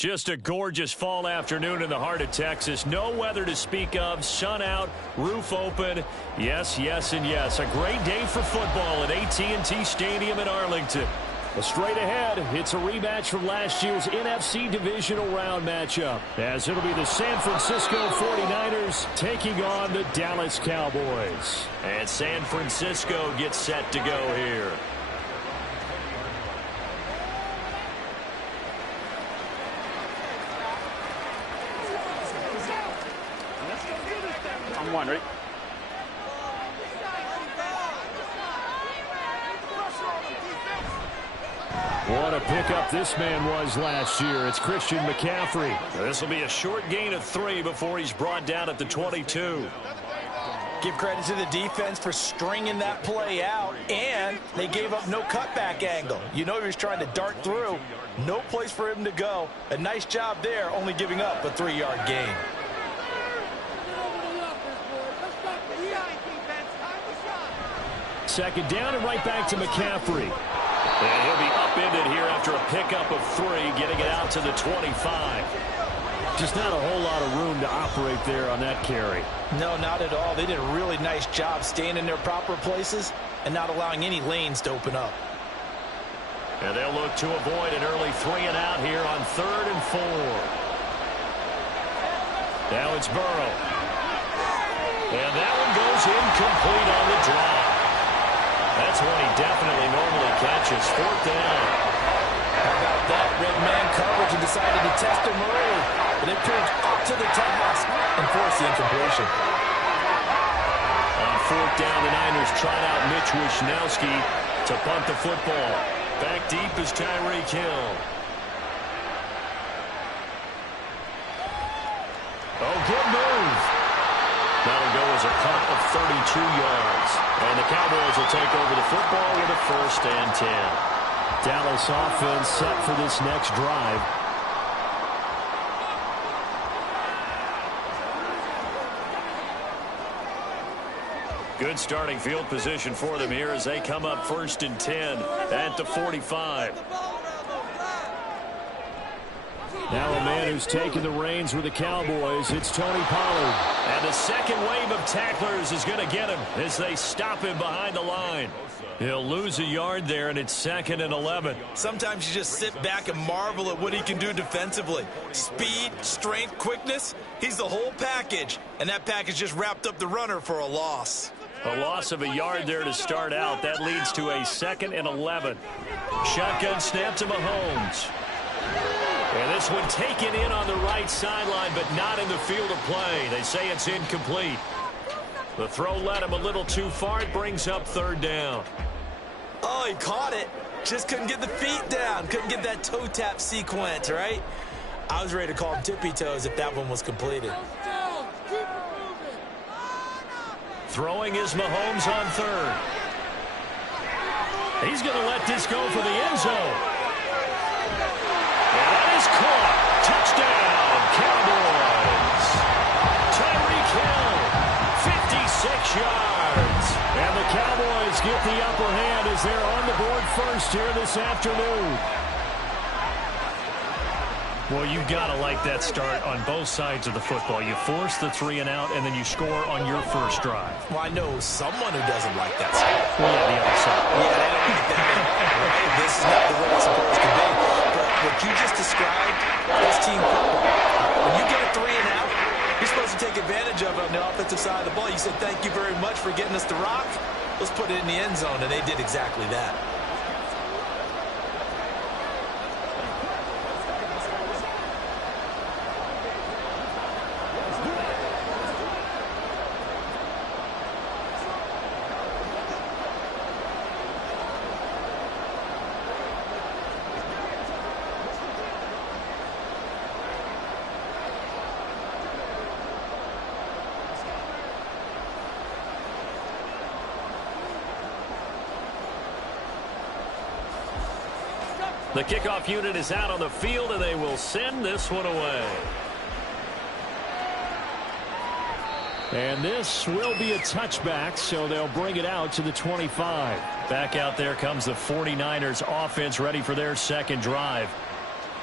Just a gorgeous fall afternoon in the heart of Texas. No weather to speak of. Sun out, roof open. Yes, yes, and yes. A great day for football at AT&T Stadium in Arlington. Well, straight ahead, it's a rematch from last year's NFC Divisional Round matchup, as it'll be the San Francisco 49ers taking on the Dallas Cowboys. And San Francisco gets set to go here. One, ready? What a pickup this man was last year. It's Christian McCaffrey. This will be a short gain of 3 before he's brought down at the 22. Give credit to the defense for stringing that play out, and they gave up no cutback angle. You know he was trying to dart through. No place for him to go. A nice job there, only giving up a 3-yard gain. Second down and right back to McCaffrey. And he'll be upended here after a pickup of 3, getting it out to the 25. Just not a whole lot of room to operate there on that carry. No, not at all. They did a really nice job staying in their proper places and not allowing any lanes to open up. And they'll look to avoid an early 3 and out here on 3rd and 4. Now it's Burrow. And that one goes incomplete on the drive. That's one he definitely normally catches. 4th down. How about that? Red man coverage and decided to test him early. But it turns up to the task and forced the incompletion. On 4th down, the Niners trot out Mitch Wishnowsky to punt the football. Back deep is Tyreek Hill. Oh, good move. That'll go as a punt of 32 yards. And the Cowboys will take over the football with a 1st and 10. Dallas offense set for this next drive. Good starting field position for them here as they come up 1st and 10 at the 45. Now a man who's taken the reins with the Cowboys, it's Tony Pollard. And the second wave of tacklers is going to get him as they stop him behind the line. He'll lose a yard there, and it's 2nd and 11. Sometimes you just sit back and marvel at what he can do defensively. Speed, strength, quickness, he's the whole package. And that package just wrapped up the runner for a loss. A loss of a yard there to start out. That leads to a 2nd and 11. Shotgun snap to Mahomes. And this one taken in on the right sideline, but not in the field of play. They say it's incomplete. The throw led him a little too far. It brings up 3rd down. Oh, he caught it. Just couldn't get the feet down. Couldn't get that toe tap sequence, right? I was ready to call him tippy toes if that one was completed. Throwing is Mahomes on 3rd. He's going to let this go for the end zone. And that is caught. Touchdown, Cowboys. Tyreek Hill, 56 yards. And the Cowboys get the upper hand as they're on the board first here this afternoon. Well, you've got to like that start on both sides of the football. You force the 3 and out, and then you score on your first drive. Well, I know someone who doesn't like that start. Well, yeah, the other side. Yeah, they don't like that. Right? This is not the way it's supposed to be. But what you just described is team football. When you get a 3 and out, you're supposed to take advantage of it on the offensive side of the ball. You said, thank you very much for getting us the rock. Let's put it in the end zone, and they did exactly that. The kickoff unit is out on the field, and they will send this one away. And this will be a touchback, so they'll bring it out to the 25. Back out there comes the 49ers offense ready for their second drive.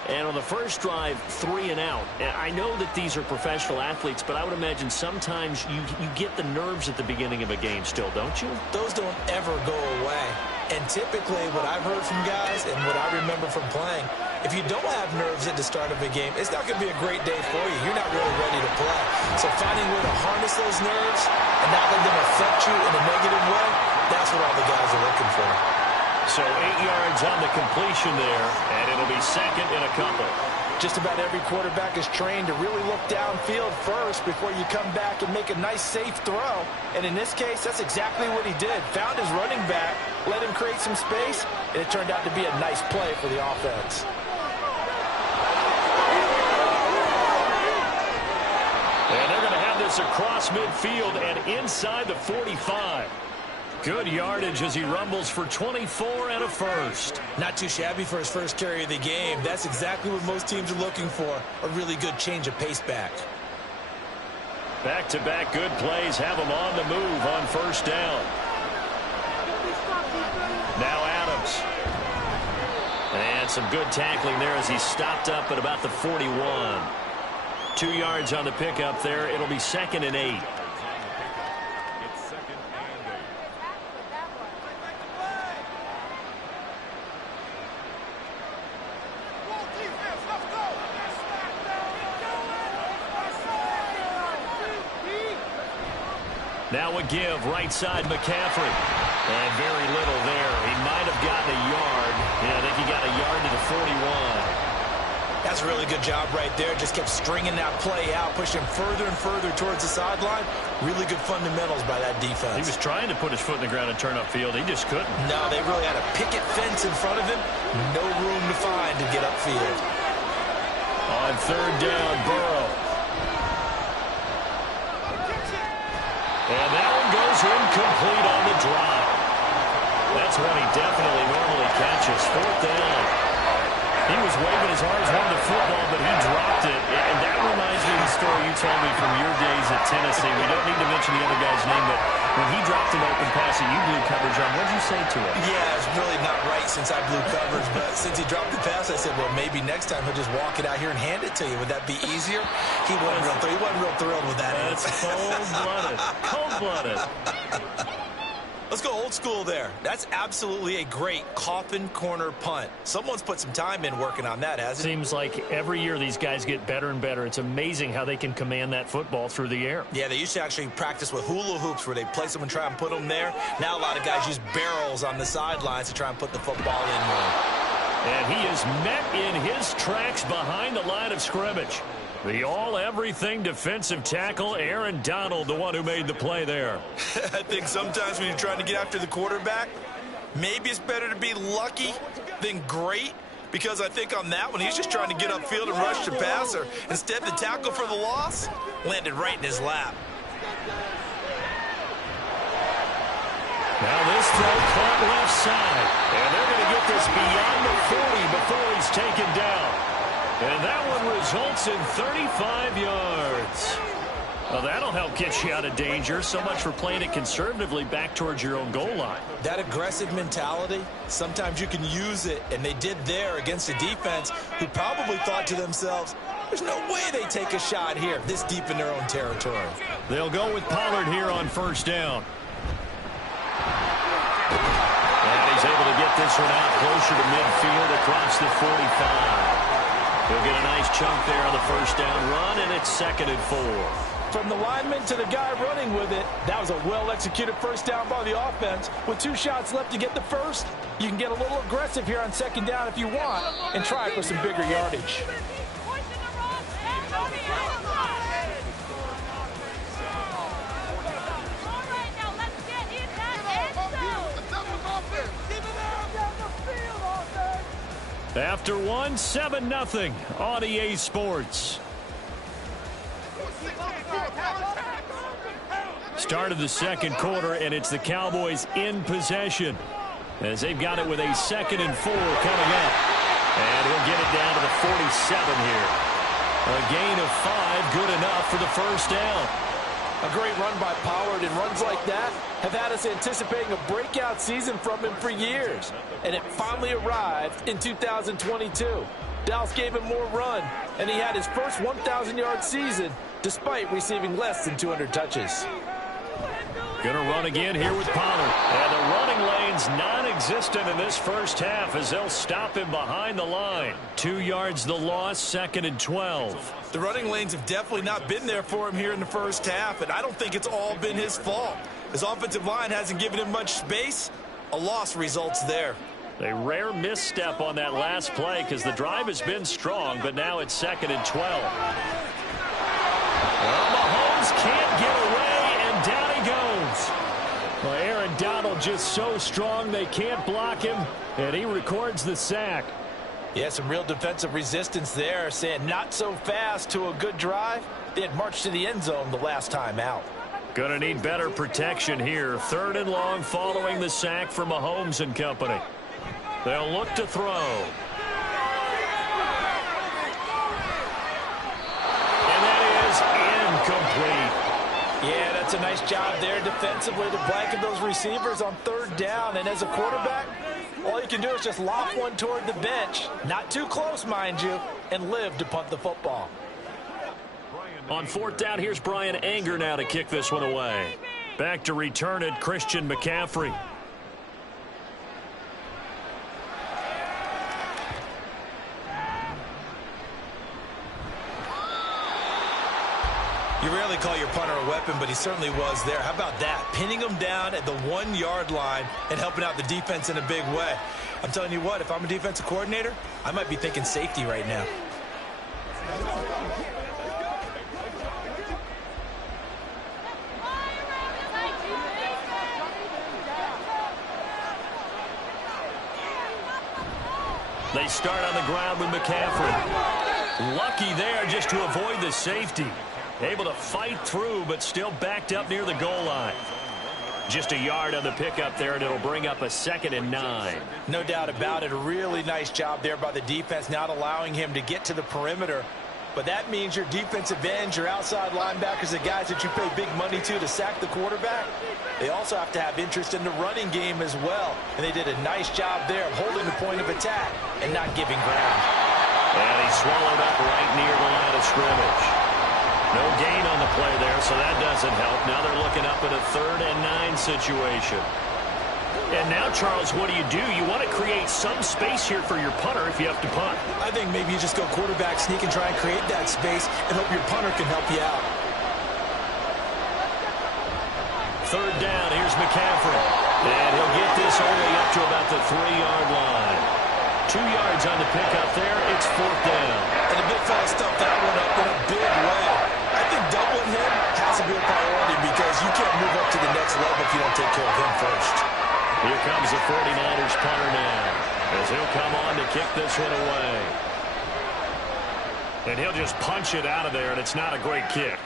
And on the first drive, 3 and out. And I know that these are professional athletes, but I would imagine sometimes you get the nerves at the beginning of a game still, don't you? Those don't ever go away. And typically what I've heard from guys and what I remember from playing, if you don't have nerves at the start of a game, it's not going to be a great day for you. You're not really ready to play. So finding a way to harness those nerves and not let them affect you in a negative way, that's what all the guys are looking for. So 8 yards on the completion there, and it'll be second and a couple. Just about every quarterback is trained to really look downfield first before you come back and make a nice, safe throw. And in this case, that's exactly what he did. Found his running back, let him create some space, and it turned out to be a nice play for the offense. And they're going to have this across midfield and inside the 45. Good yardage as he rumbles for 24 and a first. Not too shabby for his first carry of the game. That's exactly what most teams are looking for, a really good change of pace back. Back-to-back good plays have him on the move on first down. Now Adams. And some good tackling there as he stopped up at about the 41. 2 yards on the pickup there. It'll be second and 8. Now a give, right side McCaffrey. And very little there. He might have gotten a yard. Yeah, I think he got a yard to the 41. That's a really good job right there. Just kept stringing that play out, pushing further and further towards the sideline. Really good fundamentals by that defense. He was trying to put his foot in the ground and turn upfield. He just couldn't. No, they really had a picket fence in front of him. No room to find to get upfield. On third down, Burrow. And that one goes incomplete on the drop. That's one he definitely normally catches. Fourth down. He was waving his arms, wanted the football, but he dropped it. And that reminds me of the story you told me from your days at Tennessee. We don't need to mention the other guy's name, but when he dropped an open pass and you blew coverage on, what did you say to him? Yeah, it's really not right since I blew coverage, but since he dropped the pass, I said, well, maybe next time he'll just walk it out here and hand it to you. Would that be easier? He wasn't real thrilled with that. That's cold-blooded. Cold-blooded. Let's go old school there. That's absolutely a great coffin corner punt. Someone's put some time in working on that, hasn't it? Seems like every year these guys get better and better. It's amazing how they can command that football through the air. Yeah, they used to actually practice with hula hoops where they place them and try and put them there. Now a lot of guys use barrels on the sidelines to try and put the football in more. And he is met in his tracks behind the line of scrimmage. The all-everything defensive tackle, Aaron Donald, the one who made the play there. I think sometimes when you're trying to get after the quarterback, maybe it's better to be lucky than great, because I think on that one, he's just trying to get upfield and rush the passer. Instead, the tackle for the loss landed right in his lap. Now this throw caught left side, and they're going to get this beyond the 40 before he's taken down. And that one results in 35 yards. Well, that'll help get you out of danger. So much for playing it conservatively back towards your own goal line. That aggressive mentality, sometimes you can use it, and they did there against a defense who probably thought to themselves, there's no way they take a shot here this deep in their own territory. They'll go with Pollard here on first down. And he's able to get this one out closer to midfield across the 45. He'll get a nice chunk there on the first down run, and it's second and 4. From the lineman to the guy running with it, that was a well-executed first down by the offense. With 2 shots left to get the first, you can get a little aggressive here on second down if you want and try for some bigger yardage. After one, 7-0 on EA Sports. Start of the second quarter, and it's the Cowboys in possession as they've got it with a 2nd and 4 coming up. And he'll get it down to the 47 here. A gain of 5, good enough for the first down. A great run by Pollard, and runs like that have had us anticipating a breakout season from him for years. And it finally arrived in 2022. Dallas gave him more run, and he had his first 1,000-yard season despite receiving less than 200 touches. Gonna run again here with Pollard. And the running lane's non-existent in this first half as they'll stop him behind the line. 2 yards the loss, 2nd and 12. The running lanes have definitely not been there for him here in the first half, and I don't think it's all been his fault. His offensive line hasn't given him much space. A loss results there. A rare misstep on that last play because the drive has been strong, but now it's 2nd and 12. Well, Mahomes can't get away, and down he goes. Well, Aaron Donald just so strong they can't block him, and he records the sack. Yeah, some real defensive resistance there, saying not so fast to a good drive. They had marched to the end zone the last time out. Gonna need better protection here. 3rd and long following the sack from Mahomes and company. They'll look to throw. And that is incomplete. Yeah, that's a nice job there defensively to blanket those receivers on 3rd down. And as a quarterback, all you can do is just lob one toward the bench. Not too close, mind you, and live to punt the football. On 4th down, here's Brian Anger now to kick this one away. Back to return it, Christian McCaffrey. You rarely call your punter a weapon, but he certainly was there. How about that? Pinning him down at the 1-yard line and helping out the defense in a big way. I'm telling you what, if I'm a defensive coordinator, I might be thinking safety right now. They start on the ground with McCaffrey. Lucky there just to avoid the safety. Able to fight through, but still backed up near the goal line. Just a yard on the pickup there, and it'll bring up a 2nd and 9. No doubt about it. A really nice job there by the defense, not allowing him to get to the perimeter. But that means your defensive ends, your outside linebackers, the guys that you pay big money to sack the quarterback, they also have to have interest in the running game as well. And they did a nice job there of holding the point of attack and not giving ground. And he swallowed up right near the line of scrimmage. No gain on the play there, so that doesn't help. Now they're looking up at a 3rd and 9 situation. And now, Charles, what do? You want to create some space here for your punter if you have to punt. I think maybe you just go quarterback sneak and try and create that space and hope your punter can help you out. 3rd down, here's McCaffrey. And he'll get this only up to about the 3-yard line. 2 yards on the pickup there. It's 4th down. And the big fella stuffed that one up in a big way. I think doubling him has to be a priority because you can't move up to the next level if you don't take care of him first. Here comes the 49ers punter now as he'll come on to kick this one away. And he'll just punch it out of there, and it's not a great kick.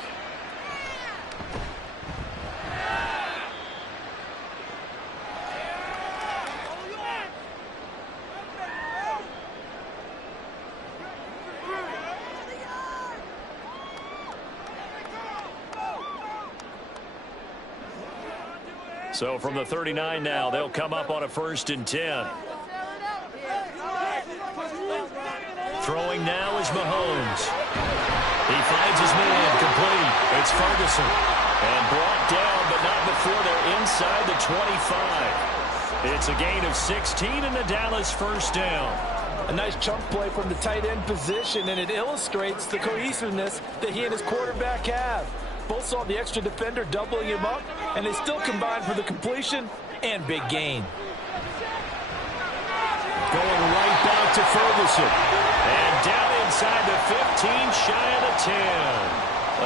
So from the 39 now, they'll come up on a 1st and 10. Throwing now is Mahomes. He finds his man complete. It's Ferguson. And brought down, but not before they're inside the 25. It's a gain of 16 and the Dallas 1st down. A nice chunk play from the tight end position, and it illustrates the cohesiveness that he and his quarterback have. Both saw the extra defender doubling him up, and they still combined for the completion and big gain. Going right back to Ferguson. And down inside the 15, shy of the 10.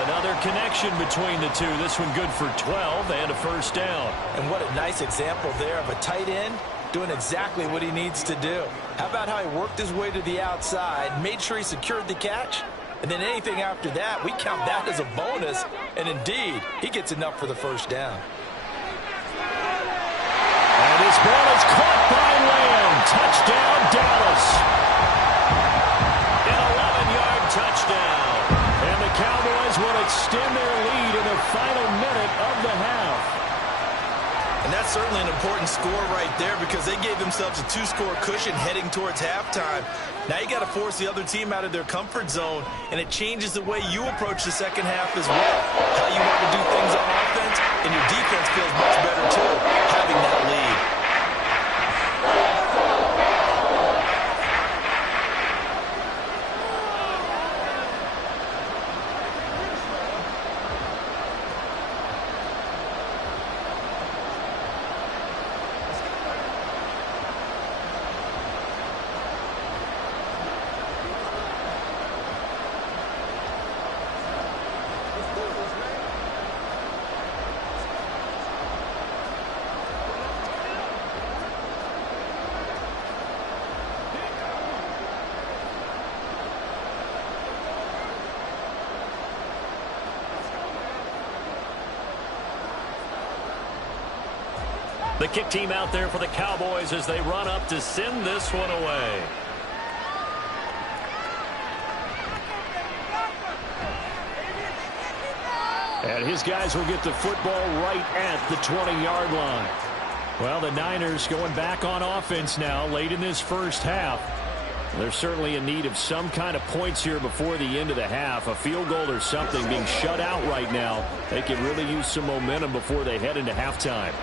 Another connection between the two. This one good for 12 and a 1st down. And what a nice example there of a tight end doing exactly what he needs to do. How about how he worked his way to the outside, made sure he secured the catch, and then anything after that, we count that as a bonus. And indeed, he gets enough for the 1st down. And this ball is caught by Lamb. Touchdown, Dallas. An 11-yard touchdown. And the Cowboys will extend their lead in the final minute of the half. And that's certainly an important important score right there because they gave themselves a 2-score cushion heading towards halftime. Now you got to force the other team out of their comfort zone, and it changes the way you approach the second half as well. How you want to do things on offense, and your defense feels much better too, having that lead. The kick team out there for the Cowboys as they run up to send this one away. And his guys will get the football right at the 20-yard line. Well, the Niners going back on offense now late in this first half. They're certainly in need of some kind of points here before the end of the half. A field goal or something being shut out right now. They can really use some momentum before they head into halftime.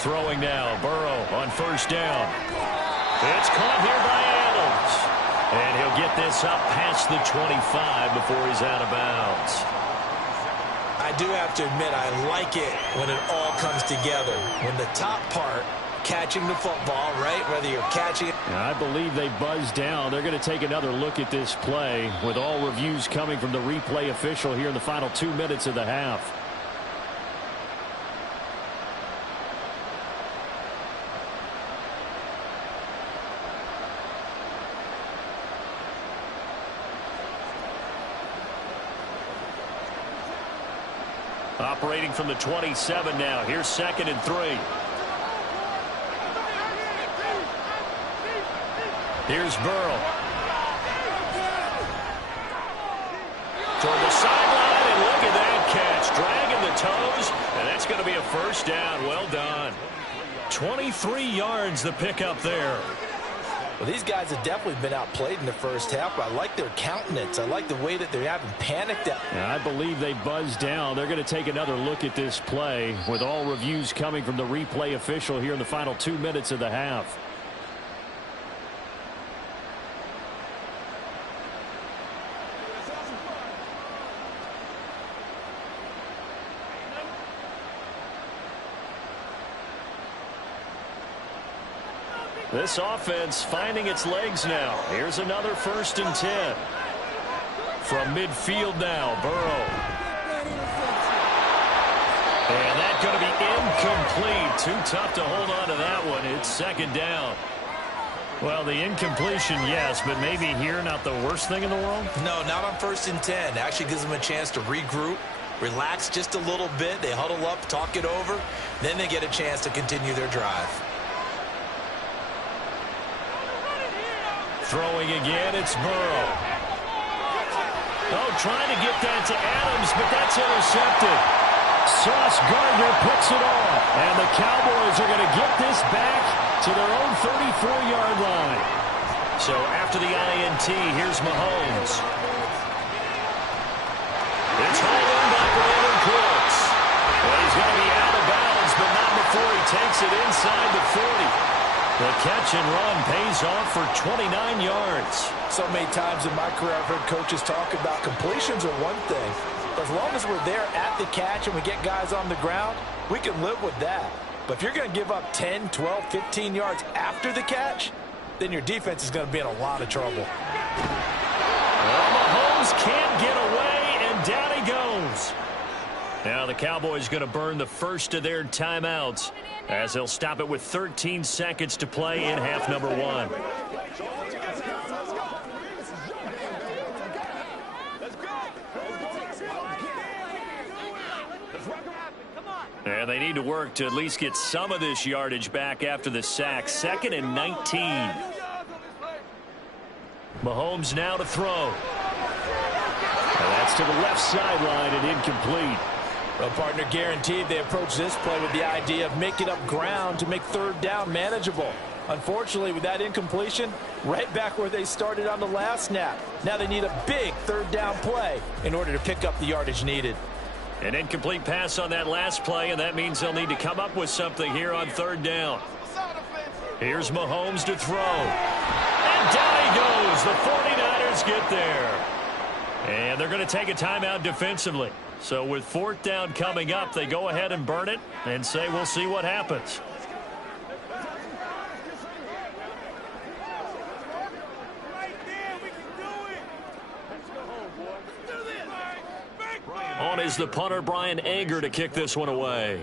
Throwing now, Burrow on first down. It's caught here by Adams. And he'll get this up past the 25 before he's out of bounds. I do have to admit, I like it when it all comes together. When the top part, catching the football, right? Whether you're catching it. I believe they buzzed down. They're going to take another look at this play with all reviews coming from the replay official here in the final 2 minutes of the half. Operating from the 27 now. Here's 2nd and 3. Here's Burrow. Toward the sideline, and look at that catch. Dragging the toes, and that's going to be a first down. Well done. 23 yards the pickup there. Well, these guys have definitely been outplayed in the first half, but I like their countenance. I like the way that they haven't panicked. I believe they buzzed down. They're going to take another look at this play with all reviews coming from the replay official here in the final 2 minutes of the half. This offense finding its legs now. Here's another 1st and 10. From midfield now, Burrow. And that's going to be incomplete. Too tough to hold on to that one. It's 2nd down. Well, the incompletion, yes, but maybe here not the worst thing in the world? No, not on 1st and 10. Actually gives them a chance to regroup, relax just a little bit. They huddle up, talk it over. Then they get a chance to continue their drive. Throwing again, it's Burrow. Oh, trying to get that to Adams, but that's intercepted. Sauce Gardner picks it off, and the Cowboys are going to get this back to their own 34-yard line. So after the INT, here's Mahomes. It's hauled in by Brandon Cooks. Well, he's going to be out of bounds, but not before he takes it inside the 40. The catch and run pays off for 29 yards. So many times in my career I've heard coaches talk about completions are one thing. But as long as we're there at the catch and we get guys on the ground, we can live with that. But if you're going to give up 10, 12, 15 yards after the catch, then your defense is going to be in a lot of trouble. Well, Mahomes can't get away, and down he goes. Now the Cowboys going to burn the first of their timeouts as they'll stop it with 13 seconds to play in half number 1. And they need to work to at least get some of this yardage back after the sack. 2nd and 19. Mahomes now to throw. And that's to the left sideline and incomplete. Well, partner, guaranteed they approach this play with the idea of making up ground to make third down manageable. Unfortunately, with that incompletion, right back where they started on the last snap. Now they need a big third down play in order to pick up the yardage needed. An incomplete pass on that last play, and that means they'll need to come up with something here on third down. Here's Mahomes to throw. And down he goes. The 49ers get there. And they're going to take a timeout defensively. So with fourth down coming up, they go ahead and burn it and say we'll see what happens. On is the punter, Brian Anger, to kick this one away.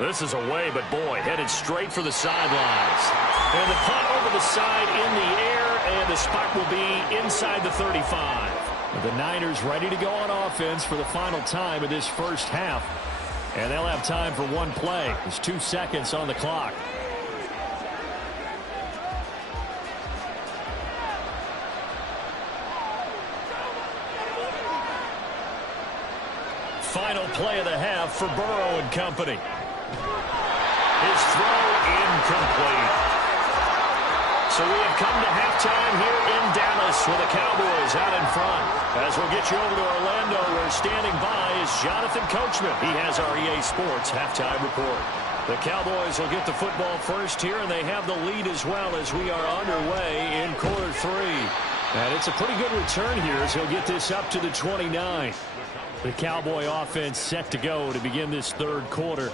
This is away, but boy, headed straight for the sidelines. And the punt over the side in the air, and the spot will be inside the 35. The Niners ready to go on offense for the final time of this first half. And they'll have time for one play. There's 2 seconds on the clock. Final play of the half for Burrow and company. His throw incomplete. So we have come to halftime here in Dallas with the Cowboys out in front. As we'll get you over to Orlando, where standing by is Jonathan Coachman. He has our EA Sports halftime report. The Cowboys will get the football first here, and they have the lead as well as we are underway in quarter 3. And it's a pretty good return here as he'll get this up to the 29. The Cowboy offense set to go to begin this third quarter.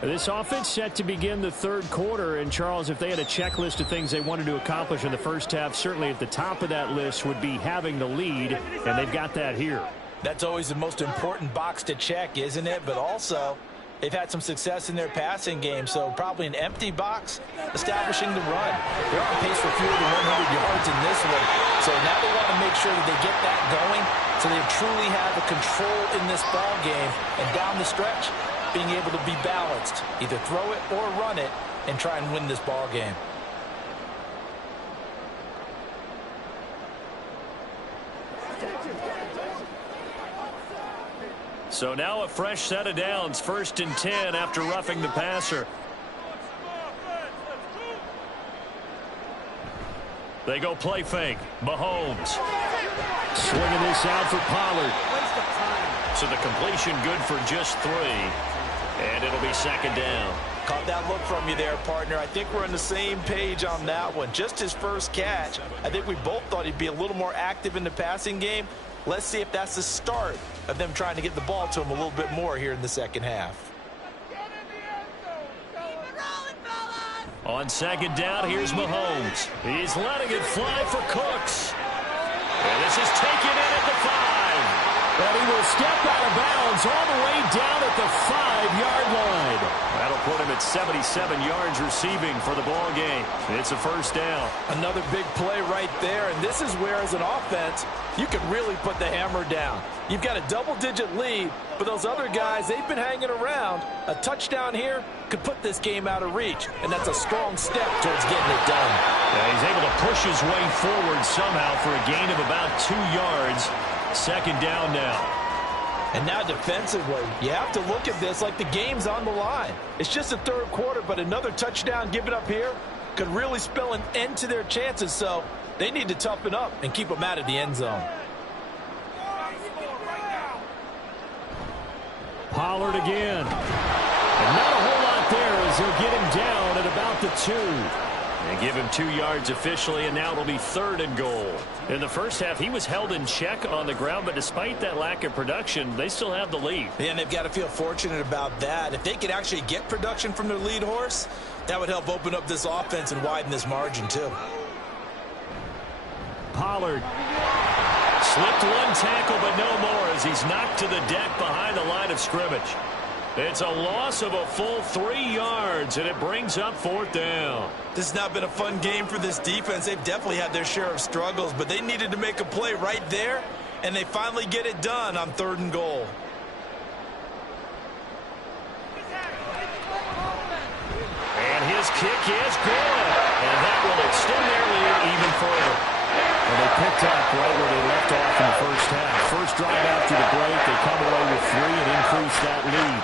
This offense set to begin the third quarter, and Charles, if they had a checklist of things they wanted to accomplish in the first half, certainly at the top of that list would be having the lead, and they've got that here. That's always the most important box to check, isn't it? But also, they've had some success in their passing game, so probably an empty box establishing the run. They're on pace for fewer than 100 yards in this one, so now they want to make sure that they get that going so they truly have a control in this ball game, and down the stretch, being able to be balanced, either throw it or run it, and try and win this ball game. So now a fresh set of downs, 1st and 10 after roughing the passer. They go play fake. Mahomes. Swinging this out for Pollard. So the completion good for just 3. And it'll be 2nd down. Caught that look from you there, partner. I think we're on the same page on that one. Just his first catch. I think we both thought he'd be a little more active in the passing game. Let's see if that's the start of them trying to get the ball to him a little bit more here in the second half. On 2nd down, here's Mahomes. He's letting it fly for Cooks. And this is taken in at the 5. But he will step out of bounds all the way down at the 5-yard line. That'll put him at 77 yards receiving for the ball game. It's a 1st down. Another big play right there, and this is where, as an offense, you can really put the hammer down. You've got a double-digit lead, but those other guys, they've been hanging around. A touchdown here could put this game out of reach, and that's a strong step towards getting it done. Yeah, he's able to push his way forward somehow for a gain of about 2 yards. 2nd down now. And now defensively, you have to look at this like the game's on the line. It's just the third quarter, but another touchdown given up here could really spell an end to their chances, so they need to toughen up and keep them out of the end zone. Pollard again. And not a whole lot there as he'll get him down at about the 2. And give him 2 yards officially, and now it'll be 3rd and goal. In the first half, he was held in check on the ground, but despite that lack of production, they still have the lead. And they've got to feel fortunate about that. If they could actually get production from their lead horse, that would help open up this offense and widen this margin, too. Pollard slipped 1 tackle, but no more as he's knocked to the deck behind the line of scrimmage. It's a loss of a full 3 yards, and it brings up 4th down. This has not been a fun game for this defense. They've definitely had their share of struggles, but they needed to make a play right there, and they finally get it done on 3rd and goal. And his kick is good, and that will extend their lead even further. And they picked up right where they left off in the first half. First drive after the break, they come away with 3 and increase that lead.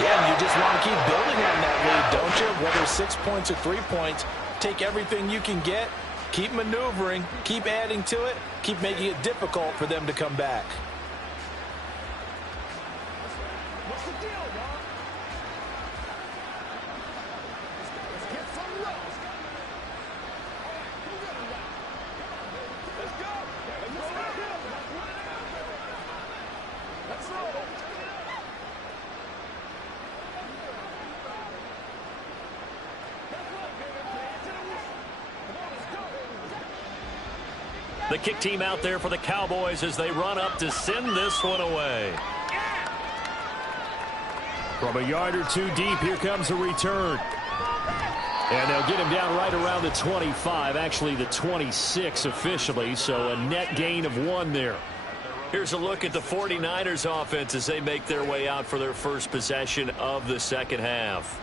Yeah, and you just want to keep building on that lead, don't you? Whether 6 points or 3 points, take everything you can get, keep maneuvering, keep adding to it, keep making it difficult for them to come back. What's the deal, y'all? Let's get some love. Let's go. Let's roll. The kick team out there for the Cowboys as they run up to send this one away. From a yard or two deep, here comes a return. And they'll get him down right around the 25, actually the 26 officially, so a net gain of 1 there. Here's a look at the 49ers offense as they make their way out for their first possession of the second half.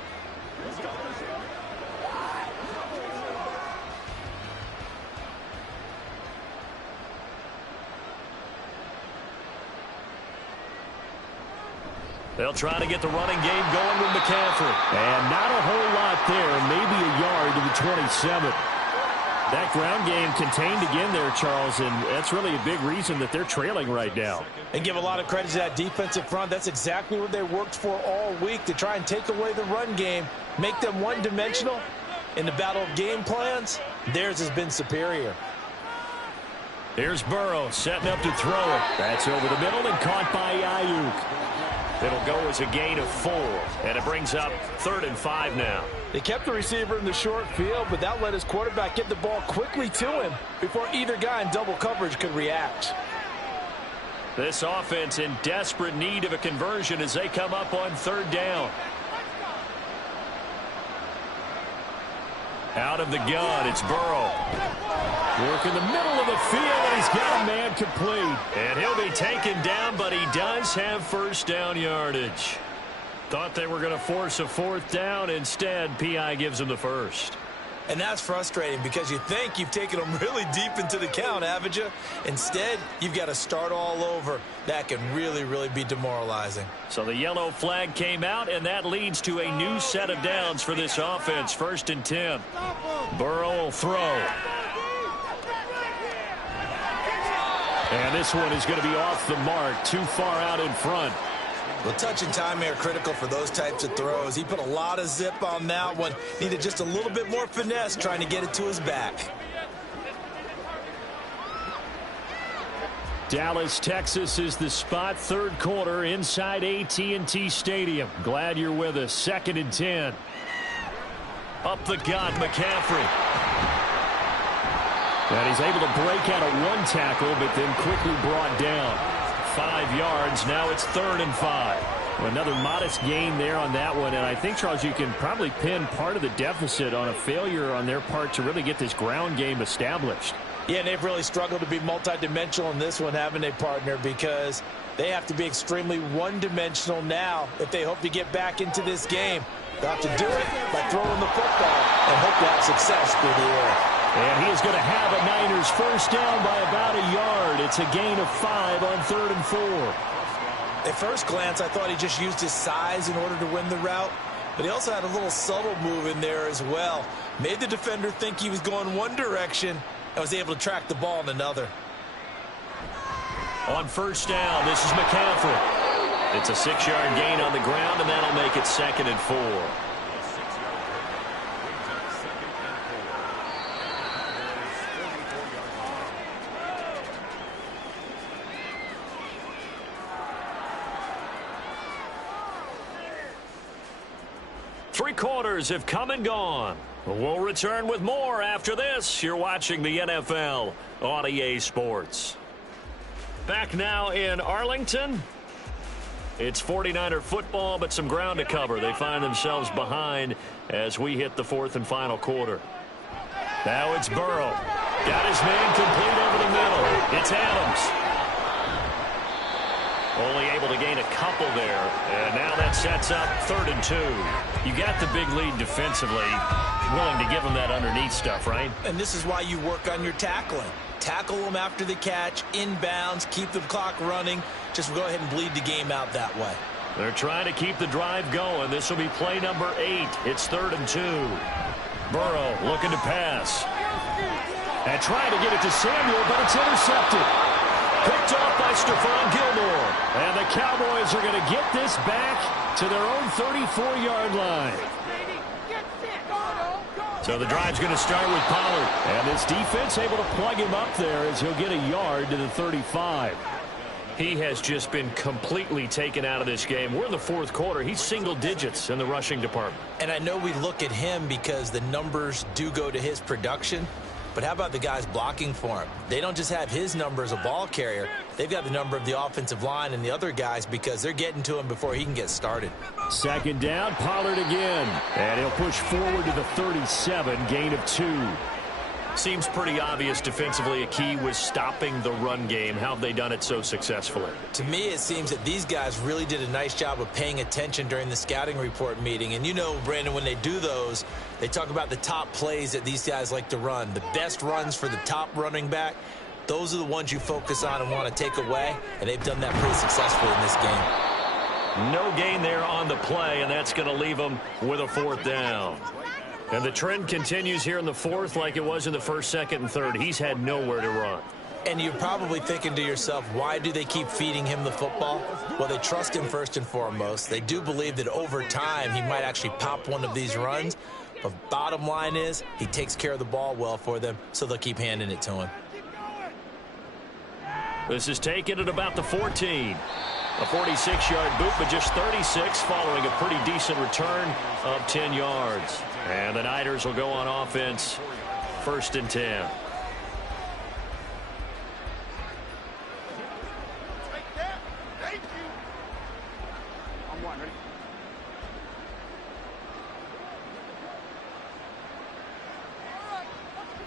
They'll try to get the running game going with McCaffrey. And not a whole lot there, maybe a yard to the 27. That ground game contained again there, Charles, and that's really a big reason that they're trailing right now. And give a lot of credit to that defensive front. That's exactly what they worked for all week, to try and take away the run game, make them one-dimensional. In the battle of game plans, theirs has been superior. Here's Burrow setting up to throw it. That's over the middle and caught by Ayuk. It'll go as a gain of 4, and it brings up 3rd and 5 now. They kept the receiver in the short field, but that let his quarterback get the ball quickly to him before either guy in double coverage could react. This offense in desperate need of a conversion as they come up on 3rd down. Out of the gun, it's Burrow. Work in the middle of the field, and he's got a man complete. And he'll be taken down, but he does have first down yardage. Thought they were going to force a 4th down. Instead, P.I. gives him the first. And that's frustrating because you think you've taken them really deep into the count, haven't you? Instead, you've got to start all over. That can really, really be demoralizing. So the yellow flag came out, and that leads to a new set of downs for this offense. 1st and 10. Burrow will throw. And this one is going to be off the mark, too far out in front. Well, touch and time are critical for those types of throws. He put a lot of zip on that one. Needed just a little bit more finesse trying to get it to his back. Dallas, Texas is the spot. 3rd quarter inside AT&T Stadium. Glad you're with us. 2nd and 10. Up the gut, McCaffrey. And he's able to break out of 1 tackle, but then quickly brought down. 5 yards. Now it's 3rd and 5. Another modest gain there on that one. And I think, Charles, you can probably pin part of the deficit on a failure on their part to really get this ground game established. Yeah, and they've really struggled to be multidimensional in this one, haven't they, partner? Because they have to be extremely one-dimensional now if they hope to get back into this game. They'll have to do it by throwing the football and hope to have success through the air. And he is going to have a Niners first down by about a yard. It's a gain of 5 on 3rd and 4. At first glance, I thought he just used his size in order to win the route, but he also had a little subtle move in there as well. Made the defender think he was going one direction and was able to track the ball in another. On 1st down, this is McCaffrey. It's a 6-yard gain on the ground, and that'll make it 2nd and 4. Three quarters have come and gone. We'll return with more after this. You're watching the NFL on EA Sports. Back now in Arlington. It's 49er football, but some ground to cover. They find themselves behind as we hit the 4th and final quarter. Now it's Burrow. Got his man complete over the middle. It's Adams. Only able to gain a couple there. And now that sets up 3rd and 2. You got the big lead defensively. Willing to give them that underneath stuff, right? And this is why you work on your tackling. Tackle them after the catch, inbounds, keep the clock running. Just go ahead and bleed the game out that way. They're trying to keep the drive going. This will be play number 8. It's 3rd and 2. Burrow looking to pass. And trying to get it to Samuel, but it's intercepted. Picked off by Stephon Gilmore. And the Cowboys are going to get this back to their own 34-yard line. So the drive's going to start with Pollard. And this defense able to plug him up there as he'll get a yard to the 35. He has just been completely taken out of this game. We're in the 4th quarter. He's single digits in the rushing department. And I know we look at him because the numbers do go to his production. But how about the guys blocking for him? They don't just have his number as a ball carrier. They've got the number of the offensive line and the other guys because they're getting to him before he can get started. 2nd down, Pollard again. And he'll push forward to the 37, gain of 2. Seems pretty obvious defensively a key was stopping the run game. How have they done it so successfully? To me, it seems that these guys really did a nice job of paying attention during the scouting report meeting. And you know, Brandon, when they do those, they talk about the top plays that these guys like to run. The best runs for the top running back, those are the ones you focus on and want to take away. And they've done that pretty successfully in this game. No gain there on the play, and that's going to leave them with a 4th down. And the trend continues here in the 4th like it was in the 1st, 2nd, and 3rd. He's had nowhere to run. And you're probably thinking to yourself, why do they keep feeding him the football? Well, they trust him first and foremost. They do believe that over time he might actually pop one of these runs. But bottom line is he takes care of the ball well for them, so they'll keep handing it to him. This is taken at about the 14. A 46-yard boot, but just 36 following a pretty decent return of 10 yards. And the Niners will go on offense, 1st and 10.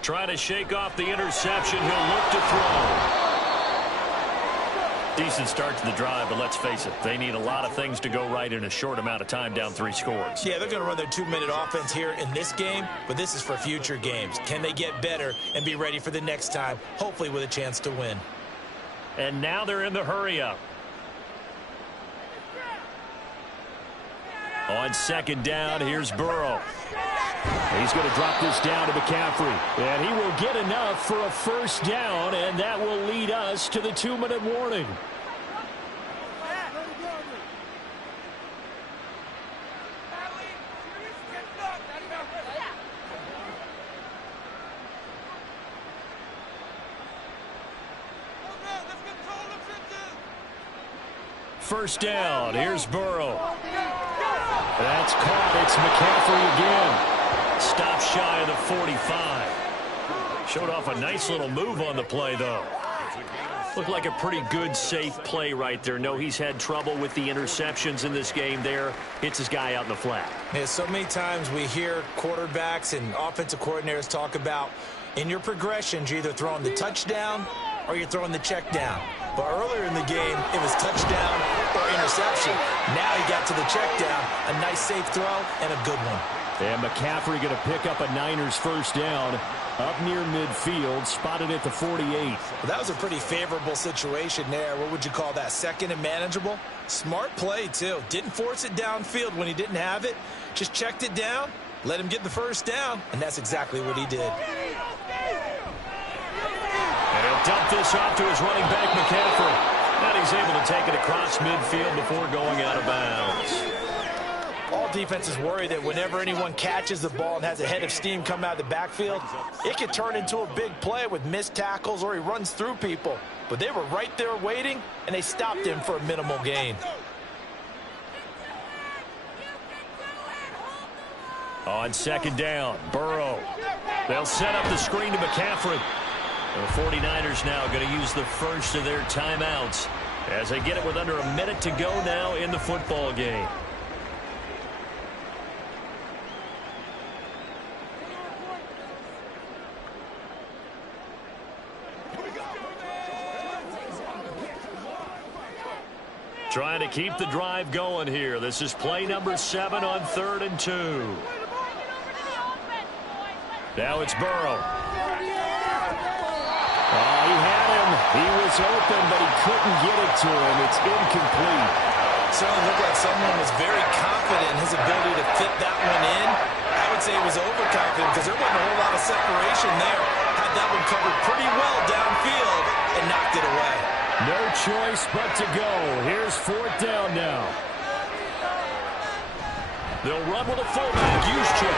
Trying to shake off the interception. He'll look to throw. Decent start to the drive, but let's face it, they need a lot of things to go right in a short amount of time, down 3 scores. Yeah, they're going to run their 2-minute offense here in this game, but this is for future games. Can they get better and be ready for the next time, hopefully with a chance to win? And now they're in the hurry-up. On 2nd down, here's Burrow. He's going to drop this down to McCaffrey. And he will get enough for a 1st down, and that will lead us to the 2-minute warning. First down, here's Burrow. That's caught. It's McCaffrey again. Stop shy of the 45. Showed off a nice little move on the play, though. Looked like a pretty good, safe play right there. No, he's had trouble with the interceptions in this game there. Hits his guy out in the flat. Yeah, so many times we hear quarterbacks and offensive coordinators talk about in your progressions, you're either throwing the touchdown or you're throwing the check down. But earlier in the game, it was touchdown or interception. Now he got to the check down, a nice safe throw, and a good one. And McCaffrey going to pick up a Niners 1st down up near midfield, spotted at the 48. Well, that was a pretty favorable situation there. What would you call that, 2nd and manageable? Smart play, too. Didn't force it downfield when he didn't have it. Just checked it down, let him get the 1st down, and that's exactly what he did. And he'll dump this off to his running back, McCaffrey. And he's able to take it across midfield before going out of bounds. All defenses worry that whenever anyone catches the ball and has a head of steam come out of the backfield, it could turn into a big play with missed tackles or he runs through people. But they were right there waiting, and they stopped him for a minimal gain. On 2nd down, Burrow. They'll set up the screen to McCaffrey. The 49ers now going to use the first of their timeouts as they get it with under a minute to go now in the football game. Trying to keep the drive going here. This is play number 7 on 3rd and 2. Now it's Burrow. Oh, he had him. He was open, but he couldn't get it to him. It's incomplete. Certainly looked like someone was very confident in his ability to fit that one in. I would say he was overconfident because there wasn't a whole lot of separation there. Had that one covered pretty well downfield and knocked it away. No choice but to go. Here's 4th down now. They'll run with a fullback, Juszczyk.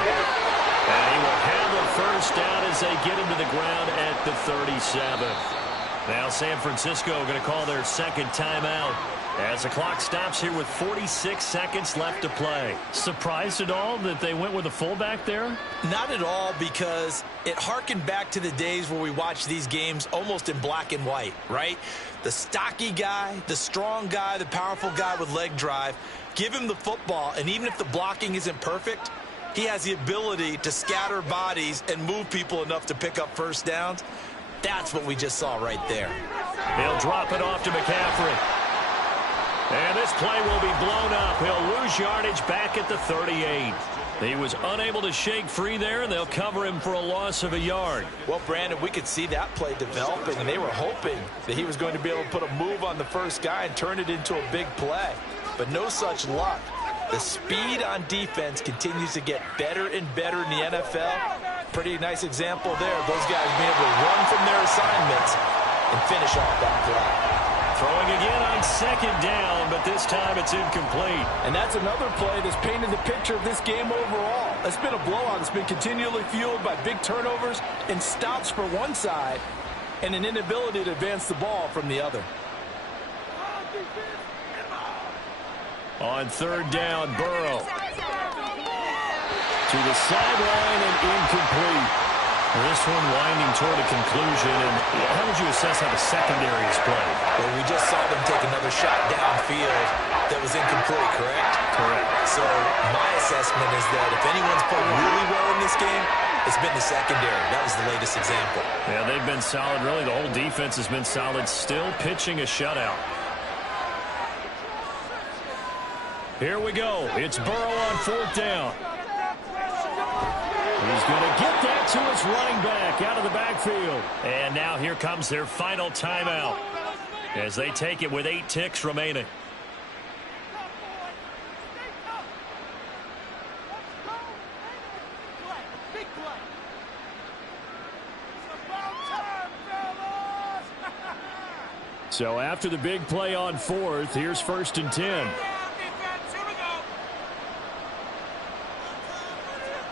And he will handle first down as they get him to the ground at the 37th. Now San Francisco going to call their second timeout as the clock stops here with 46 seconds left to play. Surprised at all that they went with a fullback there? Not at all, because it harkened back to the days where we watched these games almost in black and white, right? The stocky guy, the strong guy, the powerful guy with leg drive. Give him the football, and even if the blocking isn't perfect, he has the ability to scatter bodies and move people enough to pick up first downs. That's what we just saw right there. He'll drop it off to McCaffrey. And this play will be blown up. He'll lose yardage back at the 38. He was unable to shake free there, and they'll cover him for a loss of a yard. Well, Brandon, we could see that play developing, and they were hoping that he was going to be able to put a move on the first guy and turn it into a big play. But no such luck. The speed on defense continues to get better and better in the NFL. Pretty nice example there. Those guys being able to run from their assignments and finish off that play. Throwing again on 2nd down, but this time it's incomplete. And that's another play that's painted the picture of this game overall. It's been a blowout. It's been continually fueled by big turnovers and stops for one side and an inability to advance the ball from the other. On 3rd down, Burrow. To the sideline and incomplete. This one winding toward a conclusion. And how would you assess how the secondary is played? Well, we just saw them take another shot downfield that was incomplete, correct? Correct. So my assessment is that if anyone's played really well in this game, it's been the secondary. That was the latest example. Yeah, they've been solid. Really, the whole defense has been solid. Still pitching a shutout. Here we go. It's Burrow on 4th down. He's going to get that to his running back out of the backfield. And now here comes their final timeout as they take it with 8 ticks remaining. So after the big play on 4th, here's 1st and 10.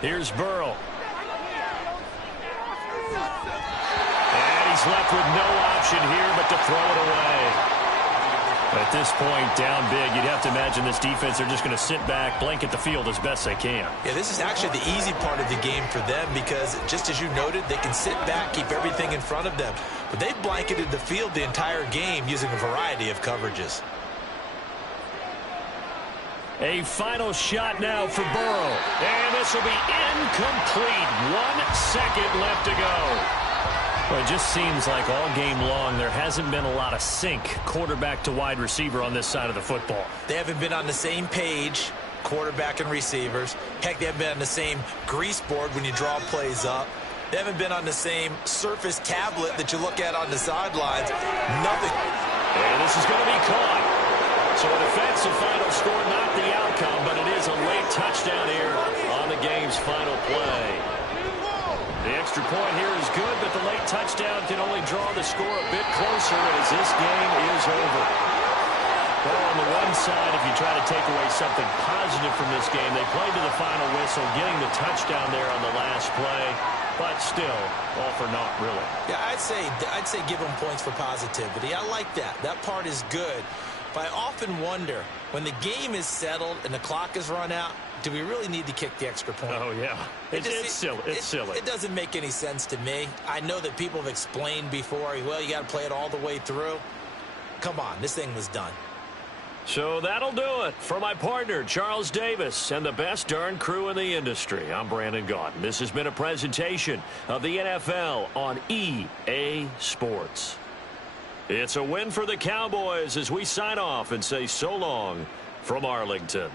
Here's Burrow. And he's left with no option here but to throw it away. At this point, down big, you'd have to imagine this defense, they're just going to sit back, blanket the field as best they can. Yeah, this is actually the easy part of the game for them because, just as you noted, they can sit back, keep everything in front of them. But they've blanketed the field the entire game using a variety of coverages. A final shot now for Burrow. And this will be incomplete. 1 second left to go. Well, it just seems like all game long there hasn't been a lot of sync quarterback to wide receiver on this side of the football. They haven't been on the same page, quarterback and receivers. Heck, they haven't been on the same grease board when you draw plays up. They haven't been on the same Surface tablet that you look at on the sidelines. Nothing. And this is going to be caught. So an offensive final score, not the outcome, but it is a late touchdown here on the game's final play. The extra point here is good, but the late touchdown can only draw the score a bit closer as this game is over. Well, on the one side, if you try to take away something positive from this game, they played to the final whistle, getting the touchdown there on the last play, but still, all for naught, really. Yeah, I'd say give them points for positivity. I like that. That part is good. But I often wonder, when the game is settled and the clock is run out, do we really need to kick the extra point? Oh, yeah. It's silly. It's silly. It doesn't make any sense to me. I know that people have explained before, well, you got to play it all the way through. Come on, this thing was done. So that'll do it for my partner, Charles Davis, and the best darn crew in the industry. I'm Brandon Gaudin. This has been a presentation of the NFL on EA Sports. It's a win for the Cowboys as we sign off and say so long from Arlington.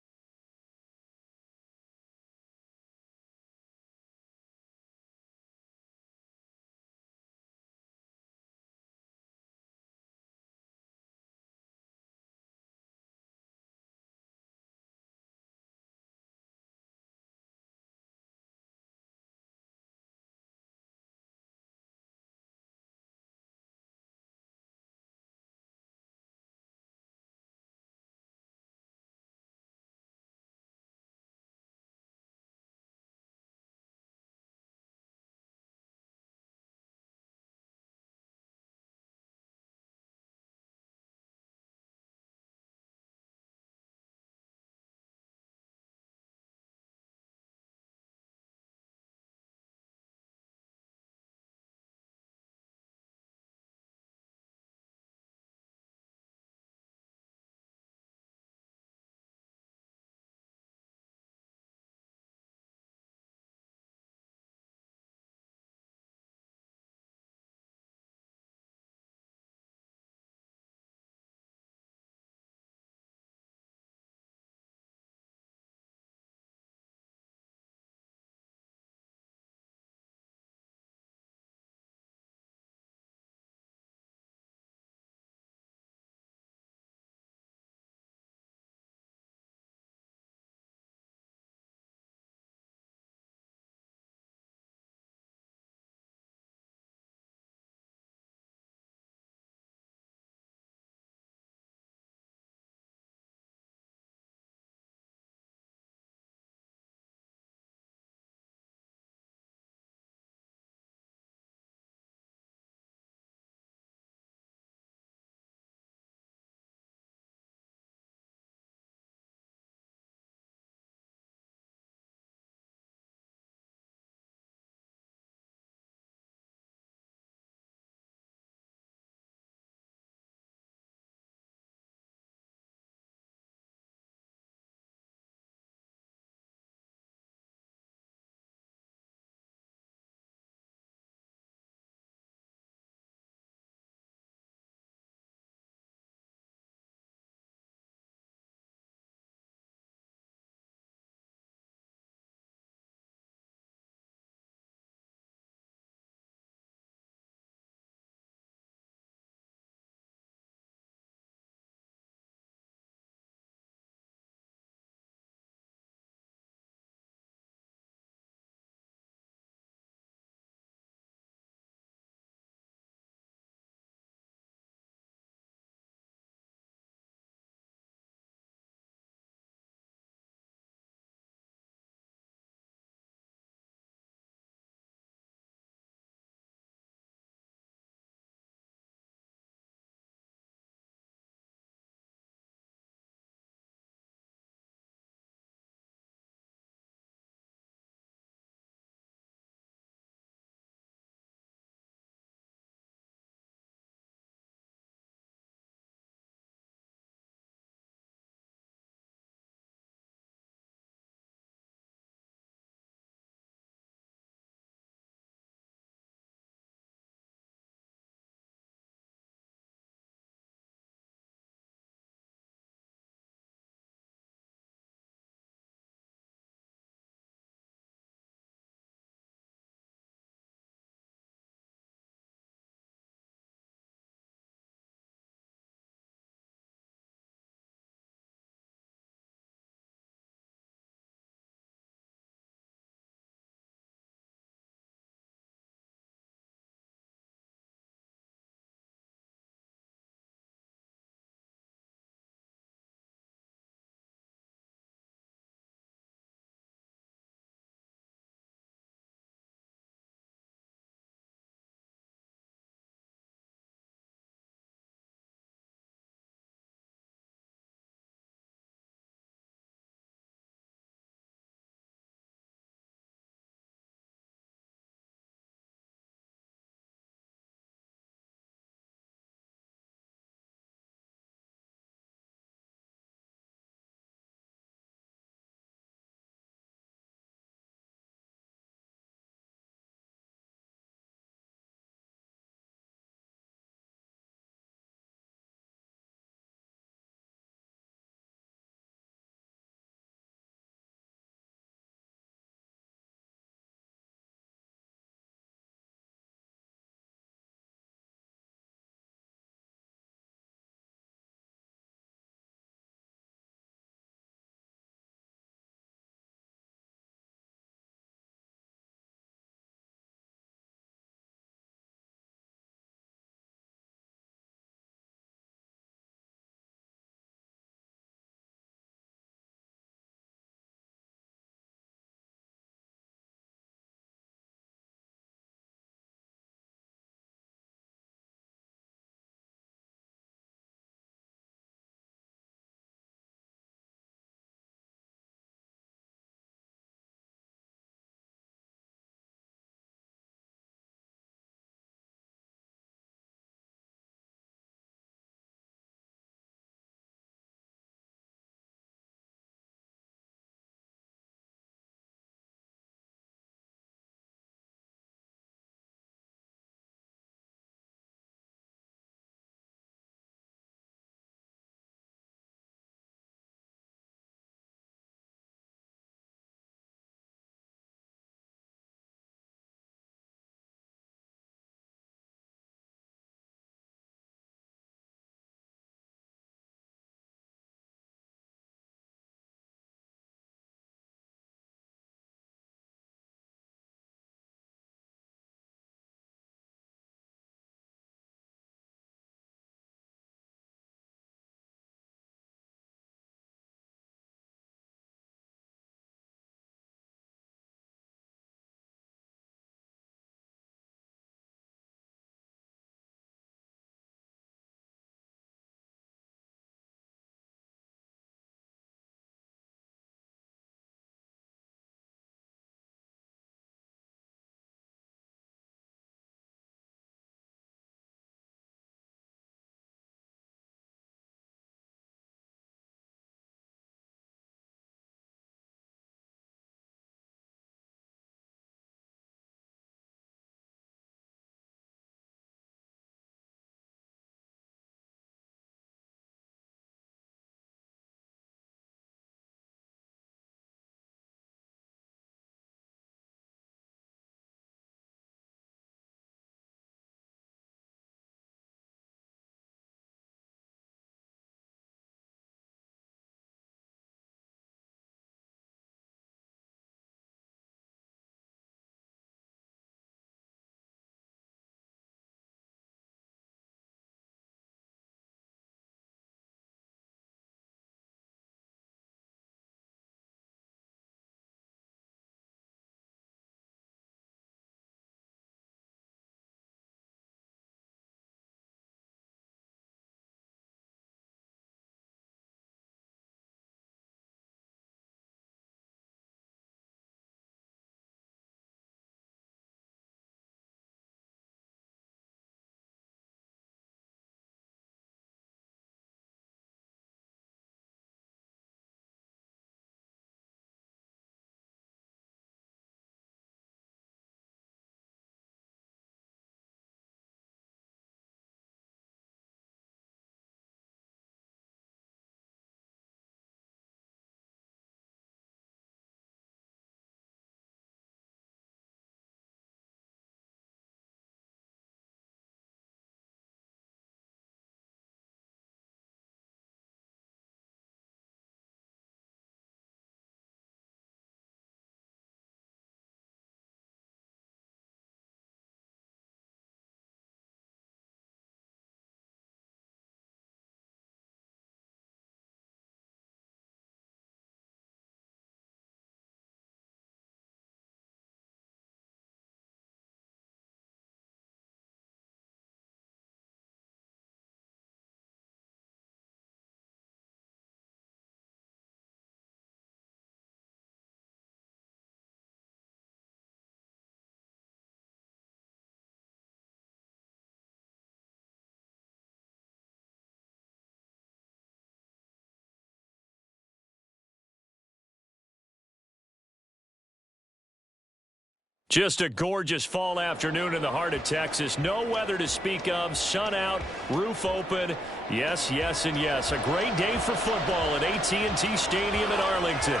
Just a gorgeous fall afternoon in the heart of Texas. No weather to speak of. Sun out, roof open. Yes, yes, and yes. A great day for football at AT&T Stadium in Arlington.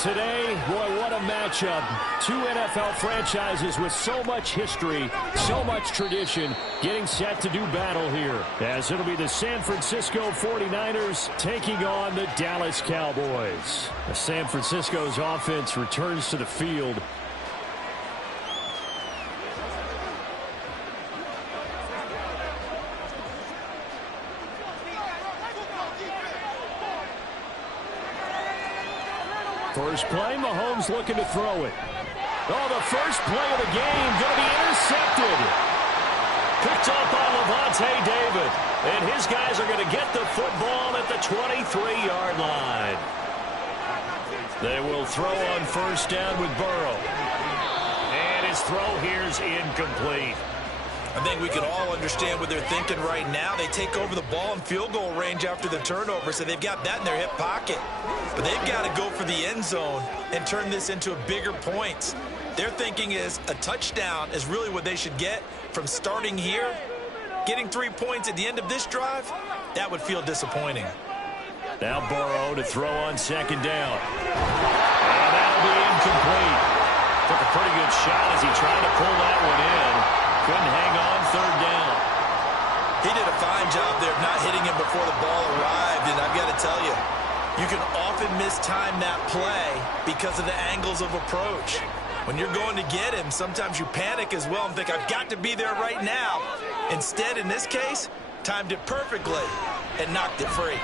Today, boy, what a matchup. Two NFL franchises with so much history, so much tradition, getting set to do battle here. As it'll be the San Francisco 49ers taking on the Dallas Cowboys. San Francisco's offense returns to the field. First play, Mahomes looking to throw it. Oh, the first play of the game going to be intercepted. Picked up by Lavonte David. And his guys are going to get the football at the 23-yard line. They will throw on first down with Burrow. And his throw here's incomplete. I think we can all understand what they're thinking right now. They take over the ball in field goal range after the turnover, so they've got that in their hip pocket. But they've got to go for the end zone and turn this into a bigger point. Their thinking is a touchdown is really what they should get from starting here. Getting 3 points at the end of this drive, that would feel disappointing. Now Burrow to throw on second down. And that'll be incomplete. Took a pretty good shot as he tried to pull that one in. Couldn't hang on third down. He did a fine job there of not hitting him before the ball arrived, and I've got to tell you, you can often mistime that play because of the angles of approach. When you're going to get him, sometimes you panic as well and think, I've got to be there right now. Instead, in this case, timed it perfectly and knocked it free.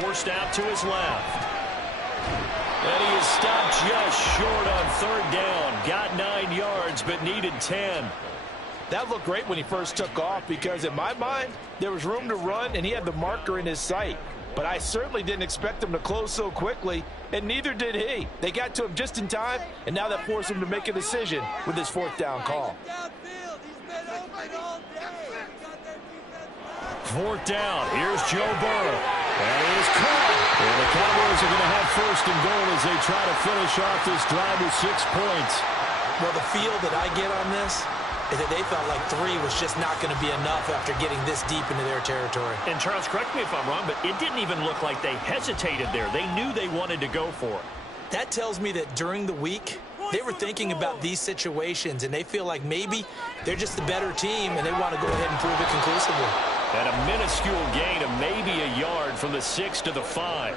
Forced out to his left. And he is stopped just short on third down. Got 9 yards, but needed 10. That looked great when he first took off because, in my mind, there was room to run, and he had the marker in his sight. But I certainly didn't expect him to close so quickly, and neither did he. They got to him just in time, and now that forced him to make a decision with his fourth down call. Fourth down. Here's Joe Burrow. That is caught. And the Cowboys are going to have first and goal as they try to finish off this drive with 6 points. Well, the feel that I get on this is that they felt like 3 was just not going to be enough after getting this deep into their territory. And Charles, correct me if I'm wrong, but it didn't even look like they hesitated there. They knew they wanted to go for it. That tells me that during the week, they were thinking about these situations, and they feel like maybe they're just the better team, and they want to go ahead and prove it conclusively. And a minuscule gain of maybe a yard from the 6 to the 5.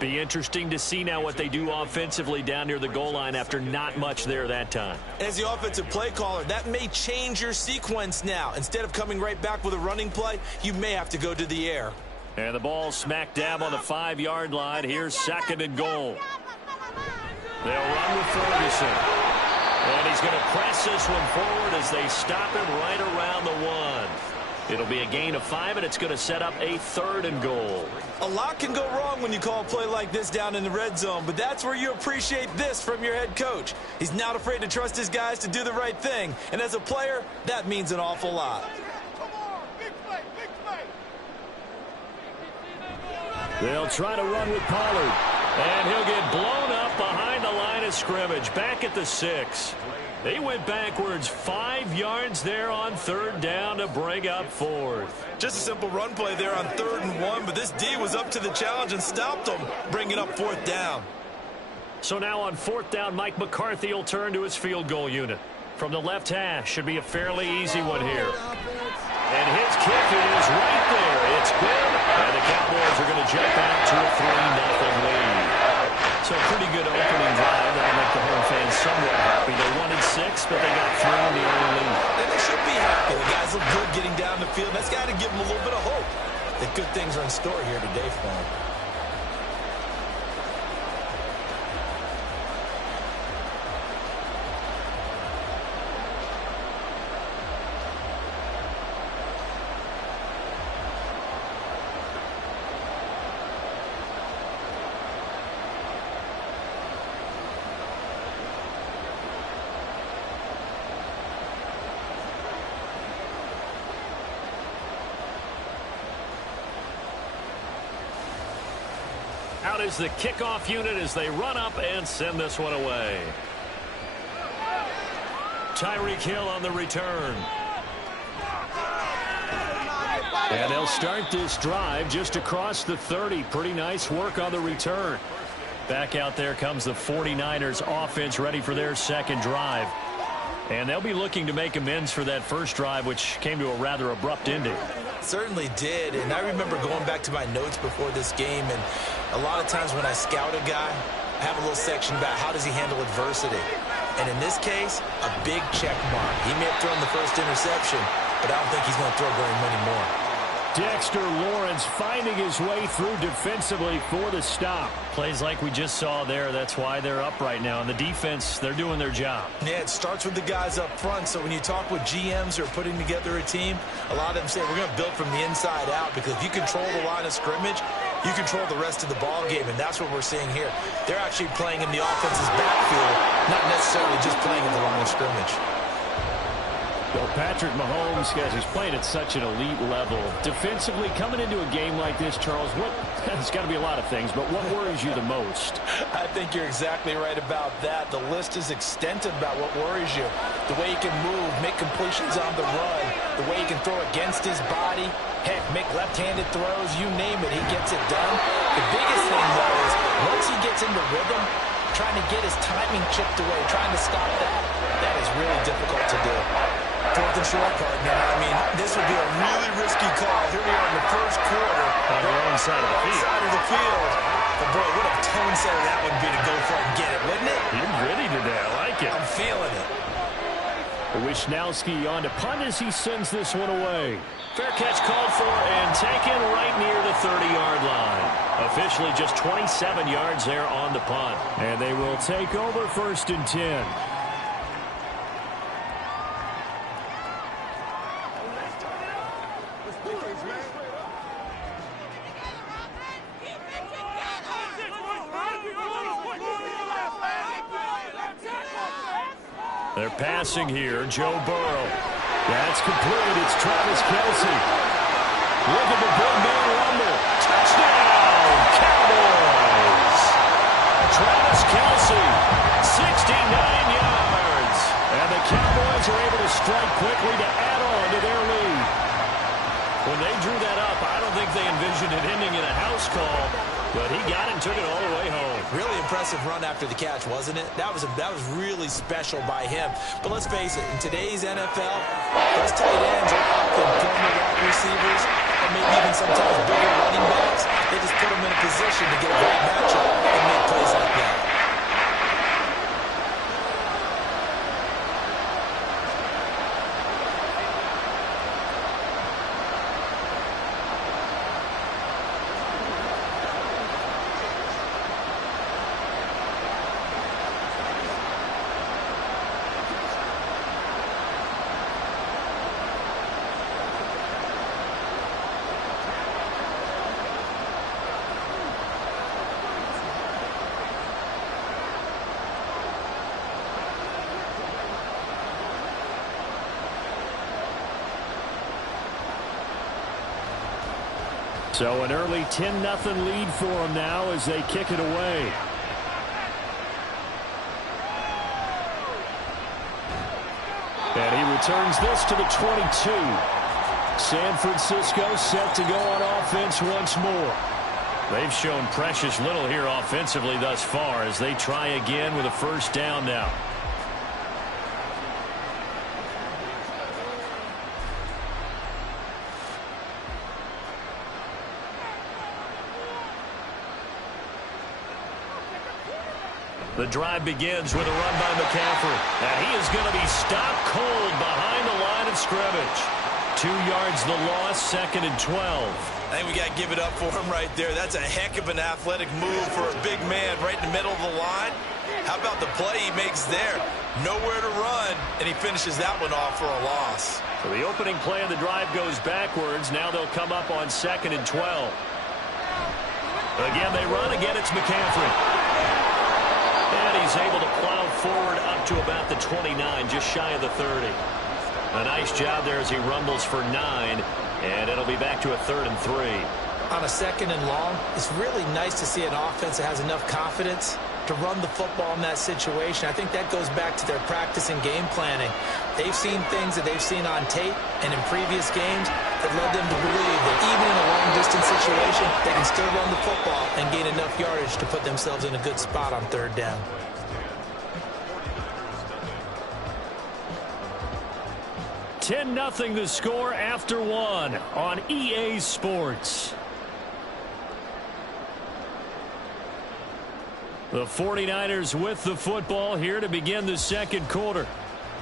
Be interesting to see now what they do offensively down near the goal line after not much there that time. As the offensive play caller, that may change your sequence now. Instead of coming right back with a running play, you may have to go to the air. And the ball smack dab on the 5-yard line. Here's second and goal. They'll run with Ferguson. And he's going to press this one forward as they stop him right around the 1. It'll be a gain of 5, and it's going to set up a third and goal. A lot can go wrong when you call a play like this down in the red zone, but that's where you appreciate this from your head coach. He's not afraid to trust his guys to do the right thing, and as a player, that means an awful lot. They'll try to run with Pollard, and he'll get blown up behind the line of scrimmage, back at the 6. They went backwards 5 yards there on third down to bring up fourth. Just a simple run play there on 3rd and 1, but this D was up to the challenge and stopped them, bringing up 4th down. So now on 4th down, Mike McCarthy will turn to his field goal unit. From the left hash, should be a fairly easy one here. And his kick is right there. It's good, and the Cowboys are going to jump out to a 3-0 lead. So pretty good opening drive that'll make the home fans somewhat happy. They wanted 6, but they got 3 in the early lead. And they should be happy. The guys look good getting down the field. That's got to give them a little bit of hope that good things are in store here today for them. Out is the kickoff unit as they run up and send this one away. Tyreek Hill on the return. And they'll start this drive just across the 30. Pretty nice work on the return. Back out there comes the 49ers offense, ready for their second drive. And they'll be looking to make amends for that first drive, which came to a rather abrupt ending. Certainly did, and I remember going back to my notes before this game, and a lot of times when I scout a guy, I have a little section about how does he handle adversity. And in this case, a big check mark. He may have thrown the first interception, but I don't think he's going to throw very many more. Dexter Lawrence finding his way through defensively for the stop. Plays like we just saw there. That's why they're up right now. And the defense, they're doing their job. Yeah, it starts with the guys up front. So when you talk with GMs who are putting together a team, a lot of them say we're going to build from the inside out, because if you control the line of scrimmage, you control the rest of the ball game, and that's what we're seeing here. They're actually playing in the offense's backfield, not necessarily just playing in the line of scrimmage. Well, Patrick Mahomes, guys, he's playing at such an elite level. Defensively, coming into a game like this, Charles, there's got to be a lot of things, but what worries you the most? I think you're exactly right about that. The list is extensive about what worries you. The way he can move, make completions on the run, the way he can throw against his body, heck, make left-handed throws, you name it, he gets it done. The biggest thing, though, is once he gets into rhythm, trying to get his timing chipped away, trying to stop that is really difficult to do. Fourth and short, partner. I mean, this would be a really risky call. Here we are in the first quarter. On the wrong side of the field. Side of the field. But, boy, what a tone setter that would be to go for it and get it, wouldn't it? You're ready today. I like it. I'm feeling it. Wisnowski on to punt as he sends this one away. Fair catch called for and taken right near the 30-yard line. Officially just 27 yards there on the punt. And they will take over 1st and 10. They're passing here. Joe Burrow. That's complete. It's Travis Kelce. Look at the big man rumble. Touchdown, Cowboys. Travis Kelce, 69 yards. And the Cowboys are able to strike quickly to add on to their lead. When they drew that up, I don't think they envisioned it ending in a house call, but he got it and took it all the way home. Really impressive run after the catch, wasn't it? That was really special by him. But let's face it, in today's NFL, those tight ends are often former wide receivers, and maybe even sometimes bigger running backs. They just put them in a position to get a great matchup and make plays like that. So an early 10-0 lead for them now as they kick it away. And he returns this to the 22. San Francisco set to go on offense once more. They've shown precious little here offensively thus far as they try again with a first down now. The drive begins with a run by McCaffrey. And he is going to be stopped cold behind the line of scrimmage. 2 yards the loss, 2nd and 12. I think we got to give it up for him right there. That's a heck of an athletic move for a big man right in the middle of the line. How about the play he makes there? Nowhere to run, and he finishes that one off for a loss. So the opening play of the drive goes backwards. Now they'll come up on 2nd and 12. Again, they run. Again, it's McCaffrey. And he's able to plow forward up to about the 29, just shy of the 30. A nice job there as he rumbles for 9, and it'll be back to a 3rd and 3. On a 2nd and long, it's really nice to see an offense that has enough confidence, to run the football in that situation. I think that goes back to their practice and game planning. They've seen things that they've seen on tape and in previous games that led them to believe that even in a long-distance situation, they can still run the football and gain enough yardage to put themselves in a good spot on third down. $10-0 the score after one on EA Sports. The 49ers with the football here to begin the second quarter.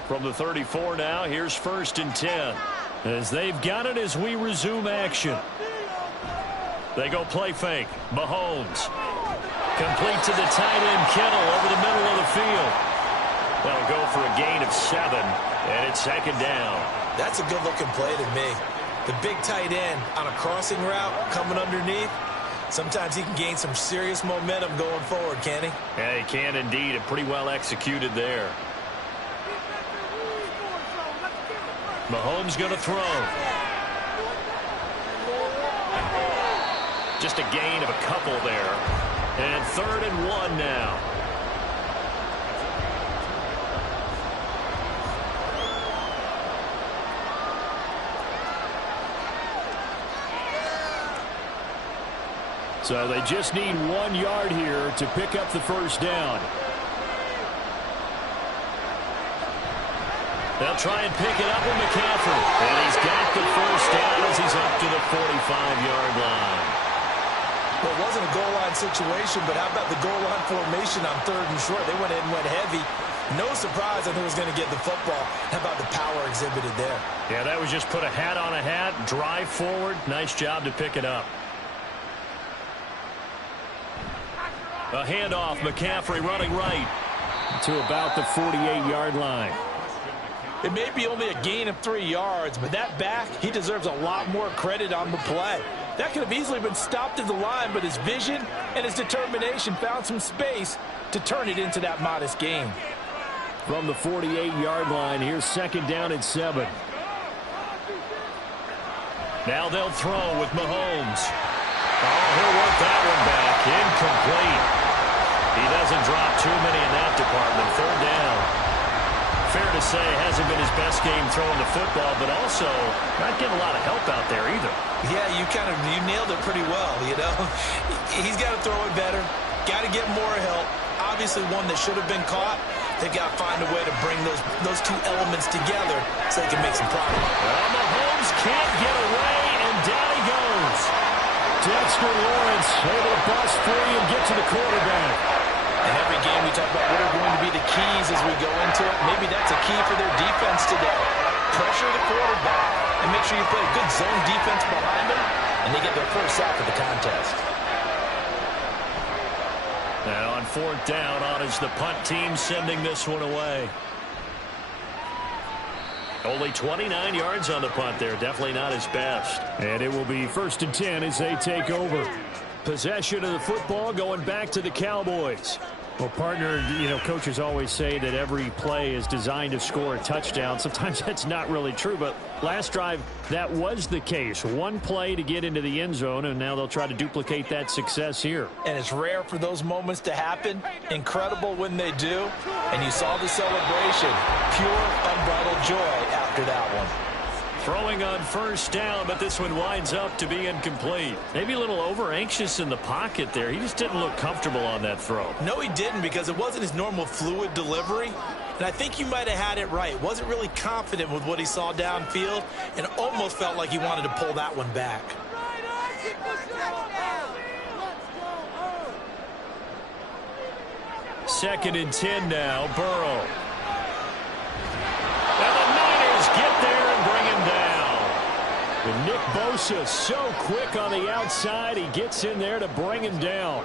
From the 34 now, here's 1st and 10. As they've got it as we resume action. They go play fake. Mahomes. Complete to the tight end, Kittle, over the middle of the field. They'll go for a gain of 7, and it's 2nd down. That's a good-looking play to me. The big tight end on a crossing route coming underneath. Sometimes he can gain some serious momentum going forward, can he? Yeah, he can indeed. And pretty well executed there. Mahomes going to throw. Just a gain of a couple there. And 3rd and 1 now. So they just need 1 yard here to pick up the first down. They'll try and pick it up with McCaffrey. And he's got the first down as he's up to the 45-yard line. Well, it wasn't a goal line situation, but how about the goal line formation on 3rd and short? They went in and went heavy. No surprise on who was going to get the football. How about the power exhibited there? Yeah, that was just put a hat on a hat, drive forward. Nice job to pick it up. A handoff, McCaffrey running right to about the 48-yard line. It may be only a gain of 3 yards, but that back, he deserves a lot more credit on the play. That could have easily been stopped at the line, but his vision and his determination found some space to turn it into that modest gain. From the 48-yard line, here's 2nd down and 7. Now they'll throw with Mahomes. Oh, he'll work that one back. Incomplete. He doesn't drop too many in that department. 3rd down. Fair to say, hasn't been his best game throwing the football, but also not getting a lot of help out there either. Yeah, you nailed it pretty well, you know. He's got to throw it better. Got to get more help. Obviously one that should have been caught. They've got to find a way to bring those two elements together so they can make some progress. Well, Mahomes can't get away, and down he goes. Dexter Lawrence able to bust free and get to the quarterback. And every game we talk about what are going to be the keys as we go into it. Maybe that's a key for their defense today. Pressure the quarterback and make sure you play a good zone defense behind them, and they get their first sack of the contest. Now on 4th down, on is the punt team sending this one away. Only 29 yards on the punt there. Definitely not his best. And it will be 1st and 10 as they take over. Possession of the football going back to the Cowboys. Well, partner, you know, coaches always say that every play is designed to score a touchdown. Sometimes that's not really true, but last drive, that was the case. 1 play to get into the end zone, and now they'll try to duplicate that success here. And it's rare for those moments to happen. Incredible when they do. And you saw the celebration. Pure, unbridled joy after that one. Throwing on 1st down, but this one winds up to be incomplete. Maybe a little over-anxious in the pocket there. He just didn't look comfortable on that throw. No, he didn't, because it wasn't his normal fluid delivery. And I think you might have had it right. Wasn't really confident with what he saw downfield and almost felt like he wanted to pull that one back. Second and 10 now, Burrow. And the Niners get there and bring him down. And Nick Bosa so quick on the outside, he gets in there to bring him down.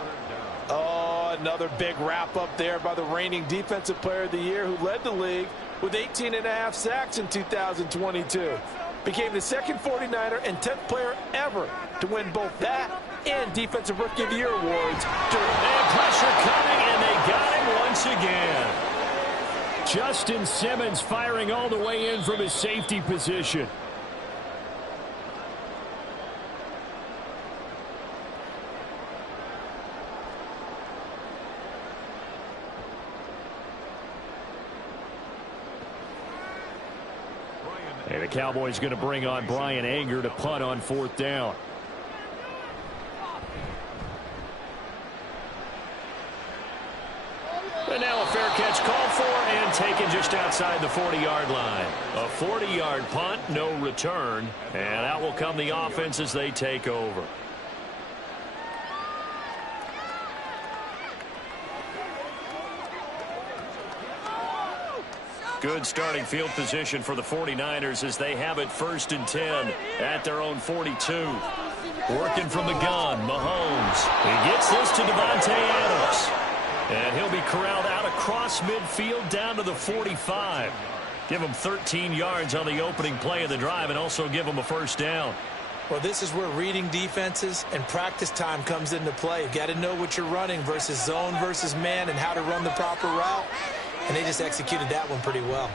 Oh, another big wrap up there by the reigning Defensive Player of the Year who led the league with 18.5 sacks in 2022. Became the second 49er and 10th player ever to win both that and Defensive Rookie of the Year awards. And pressure coming, and they got him once again. Justin Simmons firing all the way in from his safety position. The Cowboys going to bring on Brian Anger to punt on 4th down. And now a fair catch called for and taken just outside the 40-yard line. A 40-yard punt, no return. And out will come the offense as they take over. Good starting field position for the 49ers as they have it 1st and 10 at their own 42. Working from the gun, Mahomes. He gets this to Davante Adams. And he'll be corralled out across midfield down to the 45. Give him 13 yards on the opening play of the drive and also give him a 1st down. Well, this is where reading defenses and practice time comes into play. You've got to know what you're running versus zone versus man and how to run the proper route. And they just executed that one pretty well.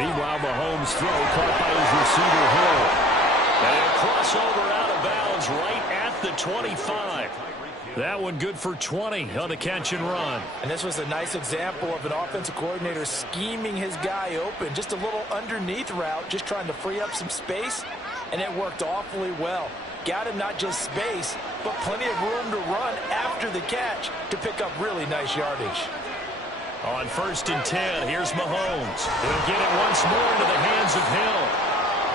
Meanwhile, Mahomes' throw caught by his receiver Hill. And a crossover out of bounds right at the 25. That one good for 20 on the catch and run. And this was a nice example of an offensive coordinator scheming his guy open. Just a little underneath route, just trying to free up some space. And it worked awfully well. Got him not just space, but plenty of room to run after the catch to pick up really nice yardage. On 1st and 10, here's Mahomes. He'll get it once more into the hands of Hill.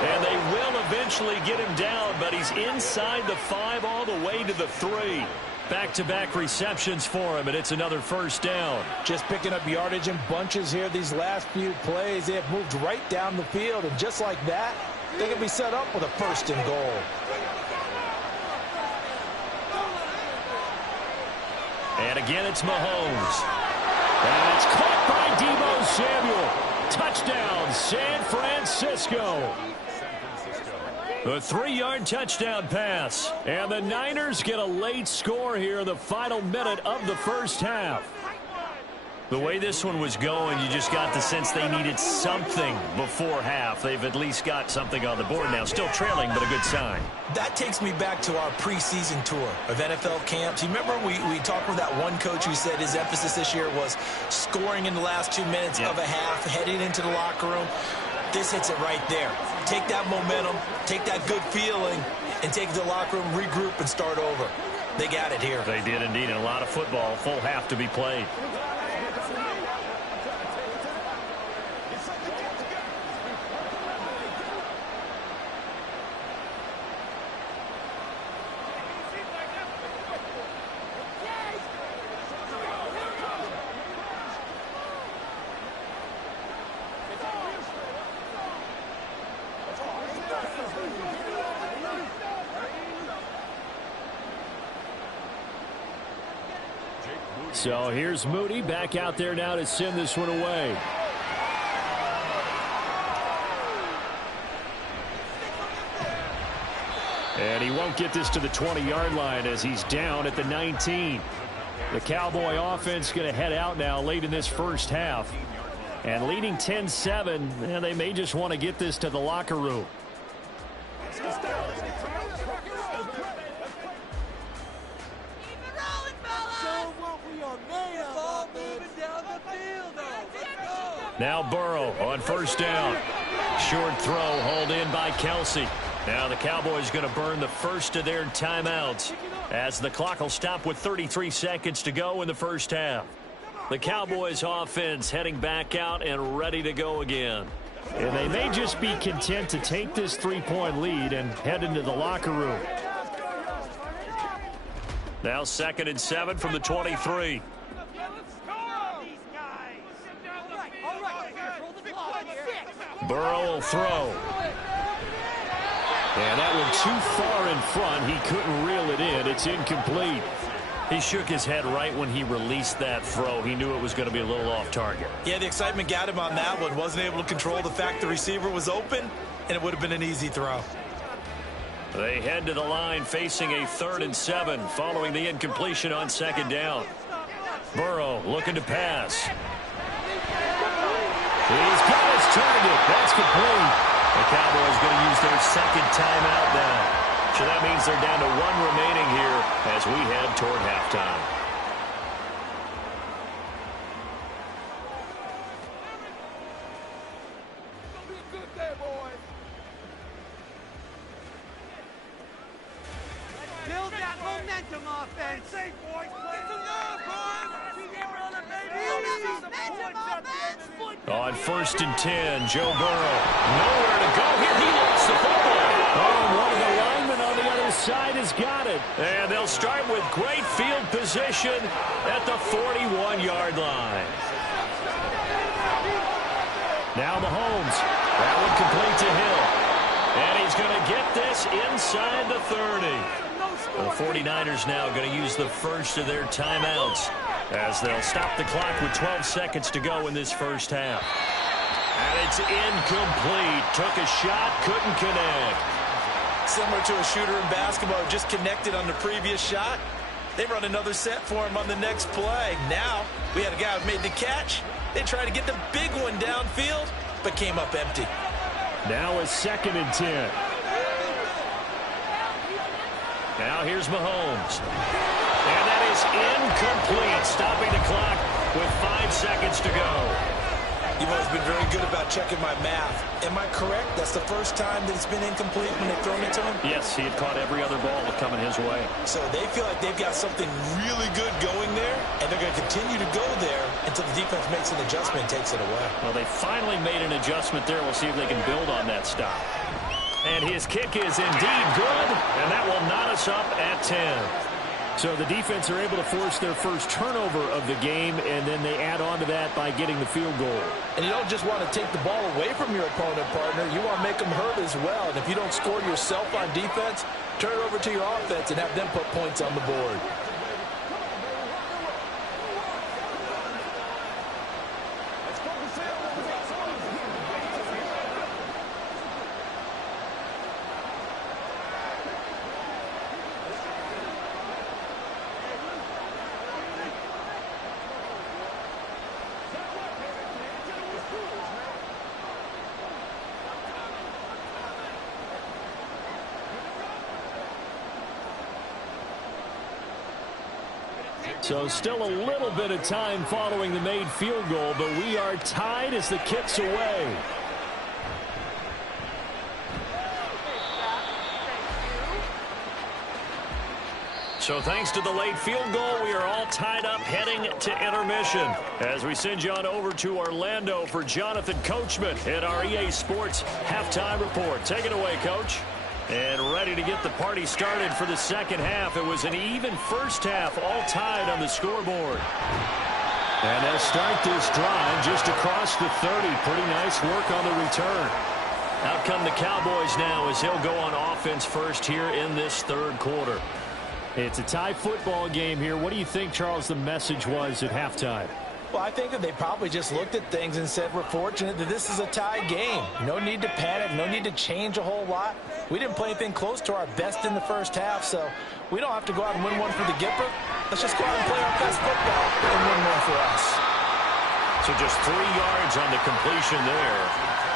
And they will eventually get him down, but he's inside the 5 all the way to the 3. Back-to-back receptions for him, and it's another 1st down. Just picking up yardage in bunches here these last few plays. They have moved right down the field, and just like that, they can be set up with a 1st and goal. And again, it's Mahomes. And it's caught by Deebo Samuel. Touchdown, San Francisco. A 3-yard touchdown pass. And the Niners get a late score here in the final minute of the 1st half. The way this one was going, you just got the sense they needed something before half. They've at least got something on the board now. Still trailing, but a good sign. That takes me back to our preseason tour of NFL camps. You remember we talked with that one coach who said his emphasis this year was scoring in the last 2 minutes of a half, heading into the locker room. This hits it right there. Take that momentum, take that good feeling, and take it to the locker room, regroup, and start over. They got it here. They did indeed, and a lot of football, full half to be played. So here's Moody back out there now to send this one away. And he won't get this to the 20-yard line as he's down at the 19. The Cowboy offense going to head out now late in this 1st half. And leading 10-7, and they may just want to get this to the locker room. Now Burrow on 1st down. Short throw hauled in by Kelsey. Now the Cowboys going to burn the first of their timeouts as the clock will stop with 33 seconds to go in the 1st half. The Cowboys offense heading back out and ready to go again. And they may just be content to take this 3-point lead and head into the locker room. Now 2nd and 7 from the 23. Burrow will throw. And that one too far in front. He couldn't reel it in. It's incomplete. He shook his head right when he released that throw. He knew it was going to be a little off target. Yeah, the excitement got him on that one. Wasn't able to control the fact the receiver was open, and it would have been an easy throw. They head to the line facing a 3rd and 7 following the incompletion on 2nd down. Burrow looking to pass. He's got his target. That's complete. The Cowboys going to use their 2nd timeout now. So that means they're down to 1 remaining here as we head toward halftime. right there, boys. Build that momentum offense. Safe, boys. Play some love, boys. Keep running, baby. On 1st and 10, Joe Burrow. Nowhere to go here. He lost the football. Oh, one of the linemen on the other side has got it. And they'll start with great field position at the 41-yard line. Now Mahomes. That one complete to Hill. And he's going to get this inside the 30. The 49ers now going to use the first of their timeouts as they'll stop the clock with 12 seconds to go in this first half. And it's incomplete. Took a shot, couldn't connect. Similar to a shooter in basketball, just connected on the previous shot. They run another set for him on the next play. Now, we had a guy who made the catch. They tried to get the big one downfield, but came up empty. Now a 2nd and 10. Now here's Mahomes. And that is incomplete, stopping the clock with 5 seconds to go. You've always been very good about checking my math. Am I correct? That's the first time that it's been incomplete when they've thrown it to him? Yes, he had caught every other ball coming his way. So they feel like they've got something really good going there, and they're going to continue to go there until the defense makes an adjustment and takes it away. Well, they finally made an adjustment there. We'll see if they can build on that stop. And his kick is indeed good, and that will knot us up at 10. So the defense are able to force their first turnover of the game, and then they add on to that by getting the field goal. And you don't just want to take the ball away from your opponent, partner. You want to make them hurt as well. And if you don't score yourself on defense, turn it over to your offense and have them put points on the board. So still a little bit of time following the made field goal, but we are tied as the kick's away. So thanks to the late field goal, we are all tied up heading to intermission. As we send you on over to Orlando for Jonathan Coachman at our EA Sports Halftime Report. Take it away, Coach. And ready to get the party started for the second half. It was an even first half, all tied on the scoreboard. And they'll start this drive just across the 30. Pretty nice work on the return. Out come the Cowboys now as he'll go on offense first here in this third quarter. It's a tie football game here. What do you think, Charles, the message was at halftime? Well, I think that they probably just looked at things and said, we're fortunate that this is a tie game. No need to panic, no need to change a whole lot. We didn't play anything close to our best in the first half, so we don't have to go out and win one for the Gipper. Let's just go out and play our best football and win one for us. So just 3 yards on the completion there,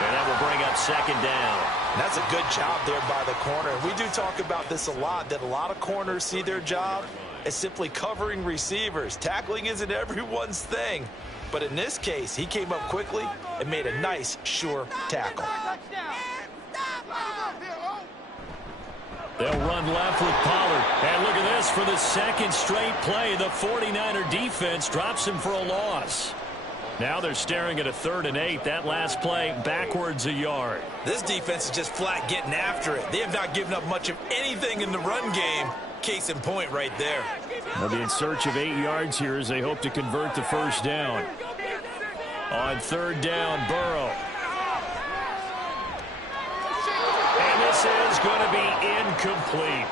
and that will bring up second down. And that's a good job there by the corner. We do talk about this a lot, that a lot of corners see their job as simply covering receivers. Tackling isn't everyone's thing. But in this case, he came up quickly and made a nice, sure tackle. They'll run left with Pollard. And look at this for the second straight play. The 49er defense drops him for a loss. Now they're staring at a 3rd and 8. That last play backwards a yard. This defense is just flat getting after it. They have not given up much of anything in the run game. Case in point right there. They'll be in search of 8 yards here as they hope to convert the first down. On 3rd down, Burrow. And this is going to be incomplete.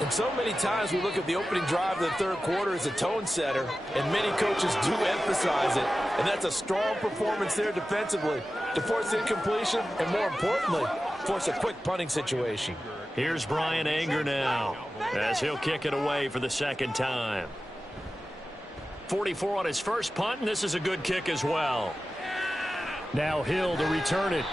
And so many times we look at the opening drive of the third quarter as a tone setter, and many coaches do emphasize it. And that's a strong performance there defensively to force incompletion and, more importantly, force a quick punting situation. Here's Brian Anger now as he'll kick it away for the second time. 44 on his first punt, and this is a good kick as well. Now Hill to return it.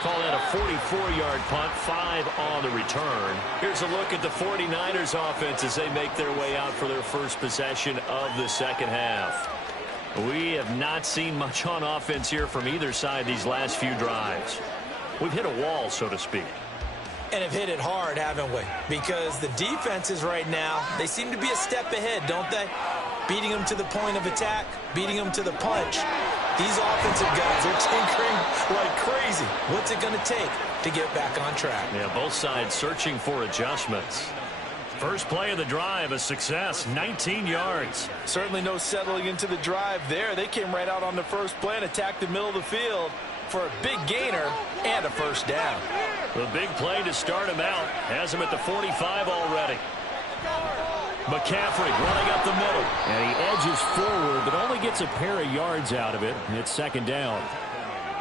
Call that a 44-yard punt, 5 on the return. Here's a look at the 49ers offense as they make their way out for their first possession of the second half. We have not seen much on offense here from either side these last few drives. we've hit a wall, so to speak. And have hit it hard, haven't we? Because the defenses right now, they seem to be a step ahead, don't they? Beating them to the point of attack, beating them to the punch. These offensive guys are tinkering like crazy. What's it going to take to get back on track? Yeah, both sides searching for adjustments. First play of the drive, a success, 19 yards. Certainly no settling into the drive there. They came right out on the first play and attacked the middle of the field for a big gainer and a first down. The big play to start him out has him at the 45 already. McCaffrey running up the middle. And he edges forward, but only gets a pair of yards out of it. And it's second down.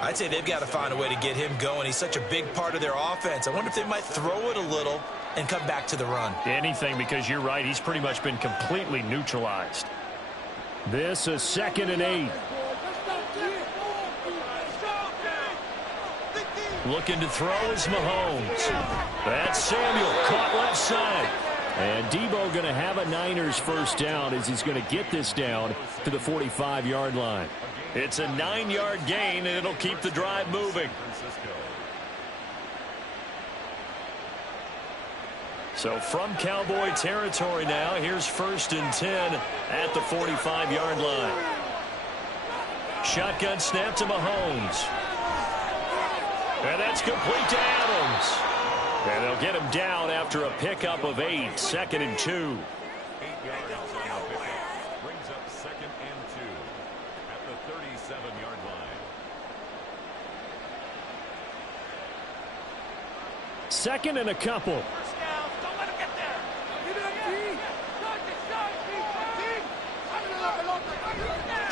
I'd say they've got to find a way to get him going. He's such a big part of their offense. I wonder if they might throw it a little and come back to the run. Anything, because you're right, he's pretty much been completely neutralized. This is 2nd and 8. Looking to throw is Mahomes. That's Samuel, caught left side. And Debo going to have a Niners first down as he's going to get this down to the 45-yard line. It's a 9-yard gain, and it'll keep the drive moving. So from Cowboy territory now, here's 1st and 10 at the 45-yard line. Shotgun snap to Mahomes. And that's complete to Adams. And they'll get him down after a pickup of 8, 2nd and 2. 8 yards on the pickup. Brings up 2nd and 2 at the 37-yard line. 2nd and a couple. First down. Don't let him get there. Give it up, T.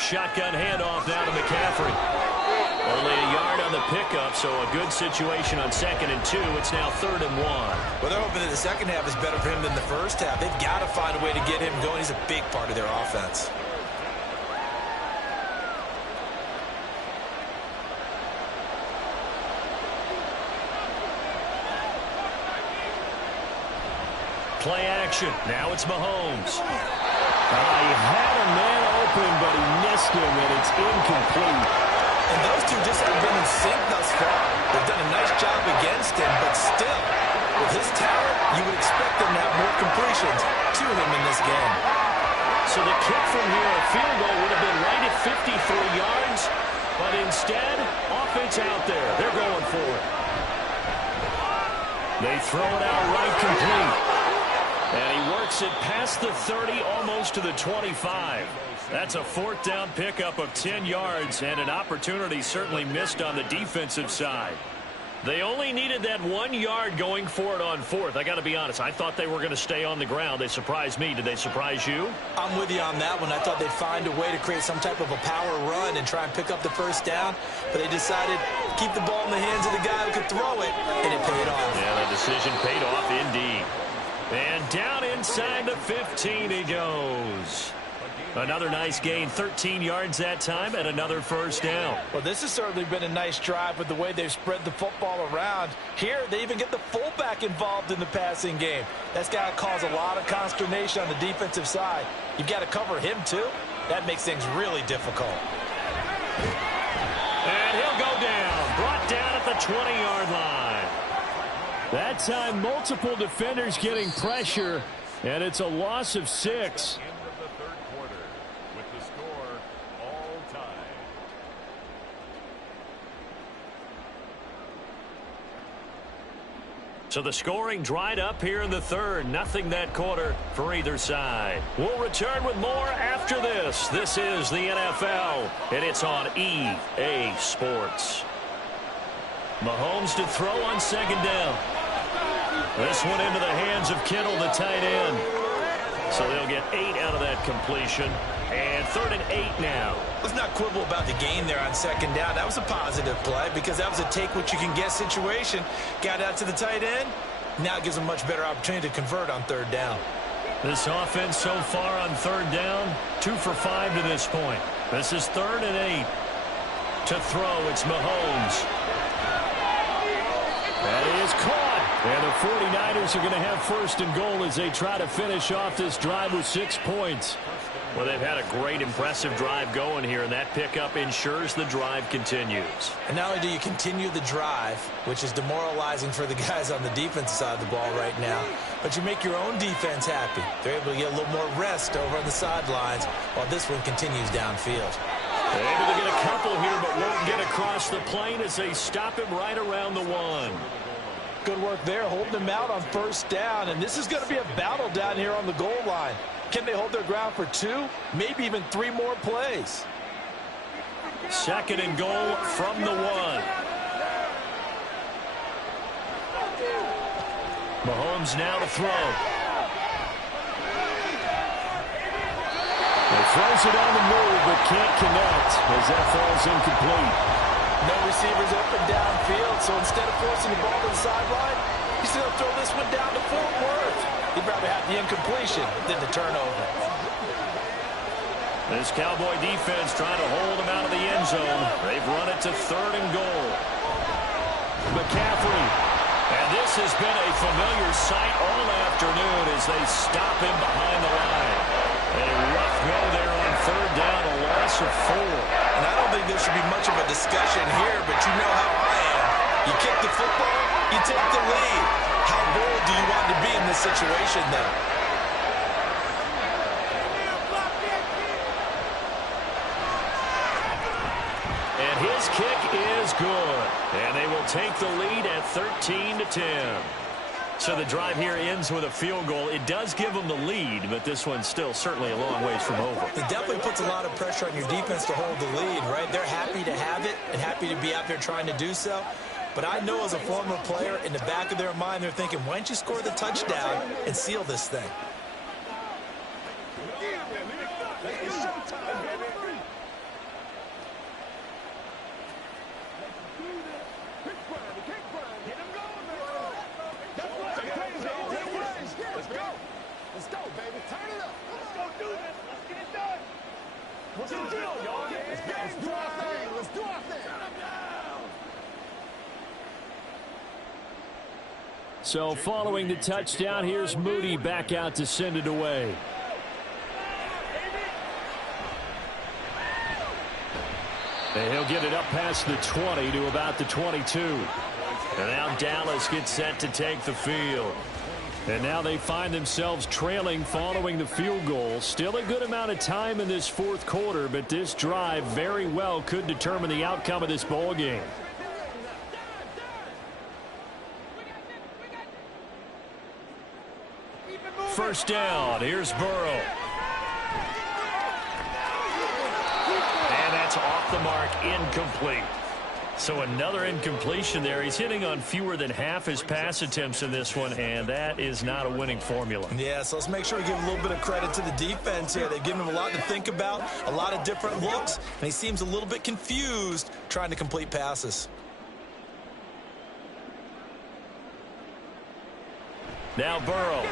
Shotgun handoff now to McCaffrey. Only a yard on the pickup, so a good situation on 2nd and 2. It's now 3rd and 1. Well, they're hoping that the second half is better for him than the first half. They've got to find a way to get him going. He's a big part of their offense. Play action. Now it's Mahomes. He had a man open, but he missed him, and it's incomplete. And those two just haven't been in sync thus far. They've done a nice job against him, but still, with his talent, you would expect them to have more completions to him in this game. So the kick from here, a field goal, would have been right at 53 yards, but instead, offense out there. They're going for it. They throw it out right complete. And he works it past the 30, almost to the 25. That's a 4th down pickup of 10 yards, and an opportunity certainly missed on the defensive side. They only needed that 1 yard going for it on 4th. I got to be honest, I thought they were going to stay on the ground. They surprised me. Did they surprise you? I'm with you on that one. I thought they'd find a way to create some type of a power run and try and pick up the first down, but they decided to keep the ball in the hands of the guy who could throw it, and it paid off. Yeah, the decision paid off indeed. And down inside the 15 he goes. Another nice gain, 13 yards that time, and another first down. Well, this has certainly been a nice drive with the way they've spread the football around. Here, they even get the fullback involved in the passing game. That's got to cause a lot of consternation on the defensive side. You've got to cover him, too. That makes things really difficult. And he'll go down, brought down at the 20-yard line. That time, multiple defenders getting pressure, and it's a loss of 6. End of the 3rd quarter with the score all tied. So the scoring dried up here in the 3rd. Nothing that quarter for either side. We'll return with more after this. This is the NFL, and it's on EA Sports. Mahomes to throw on 2nd down. This one into the hands of Kittle, the tight end. So they'll get 8 out of that completion. And 3rd and 8 now. Let's not quibble about the gain there on 2nd down. That was a positive play because that was a take-what-you-can-get situation. Got out to the tight end. Now it gives them a much better opportunity to convert on 3rd down. This offense so far on 3rd down, 2 for 5 to this point. This is 3rd and 8. To throw, it's Mahomes. That is caught. And the 49ers are going to have 1st and goal as they try to finish off this drive with 6 points. Well, they've had a great, impressive drive going here, and that pickup ensures the drive continues. And not only do you continue the drive, which is demoralizing for the guys on the defensive side of the ball right now, but you make your own defense happy. They're able to get a little more rest over on the sidelines while this one continues downfield. They're able to get a couple here, but won't get across the plane as they stop him right around the 1. Good work there, holding him out on first down, and this is going to be a battle down here on the goal line. Can they hold their ground for 2, maybe even 3 more plays? 2nd and goal from the 1. Mahomes now to throw. He throws it on the move, but can't connect as that falls incomplete. No receivers open downfield, so instead of forcing the ball to the sideline, he's going to throw this one down to Fort Worth. He'd rather have the incompletion than the turnover. This Cowboy defense trying to hold him out of the end zone. They've run it to 3rd and goal. McCaffrey. And this has been a familiar sight all afternoon as they stop him behind the line. A rough go there on 3rd down, a loss of 4. And I don't think there should be much of a discussion here, but you know how I am. You kick the football, you take the lead. How bold do you want to be in this situation, though? And his kick is good. And they will take the lead at 13-10. So the drive here ends with a field goal. It does give them the lead, but this one's still certainly a long ways from over. It definitely puts a lot of pressure on your defense to hold the lead, right? They're happy to have it and happy to be out there trying to do so. But I know as a former player, in the back of their mind, they're thinking, why don't you score the touchdown and seal this thing? So following the touchdown, here's Moody back out to send it away. And he'll get it up past the 20 to about the 22. And now Dallas gets set to take the field. And now they find themselves trailing following the field goal. Still a good amount of time in this 4th quarter, but this drive very well could determine the outcome of this ball game. First down, here's Burrow. And that's off the mark, incomplete. So another incompletion there. He's hitting on fewer than half his pass attempts in this one, and that is not a winning formula. Yeah, so let's make sure we give a little bit of credit to the defense here. They've given him a lot to think about, a lot of different looks, and he seems a little bit confused trying to complete passes. Now Burrow.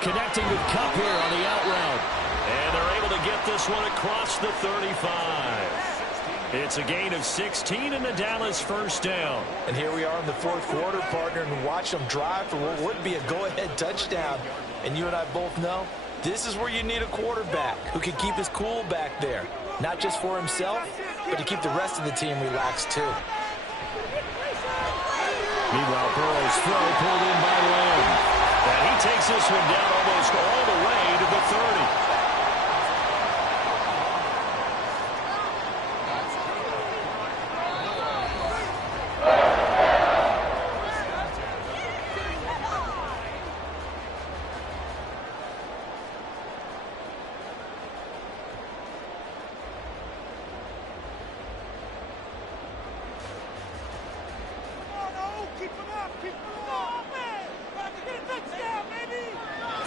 Connecting with Kupp here on the out route. And they're able to get this one across the 35. It's a gain of 16 and a Dallas first down. And here we are in the 4th quarter, partner, and watch them drive for what would be a go-ahead touchdown. And you and I both know this is where you need a quarterback who can keep his cool back there. Not just for himself, but to keep the rest of the team relaxed too. Meanwhile, Burrow's throw pulled in by Lamb. And he takes this one down almost all the way to the 30.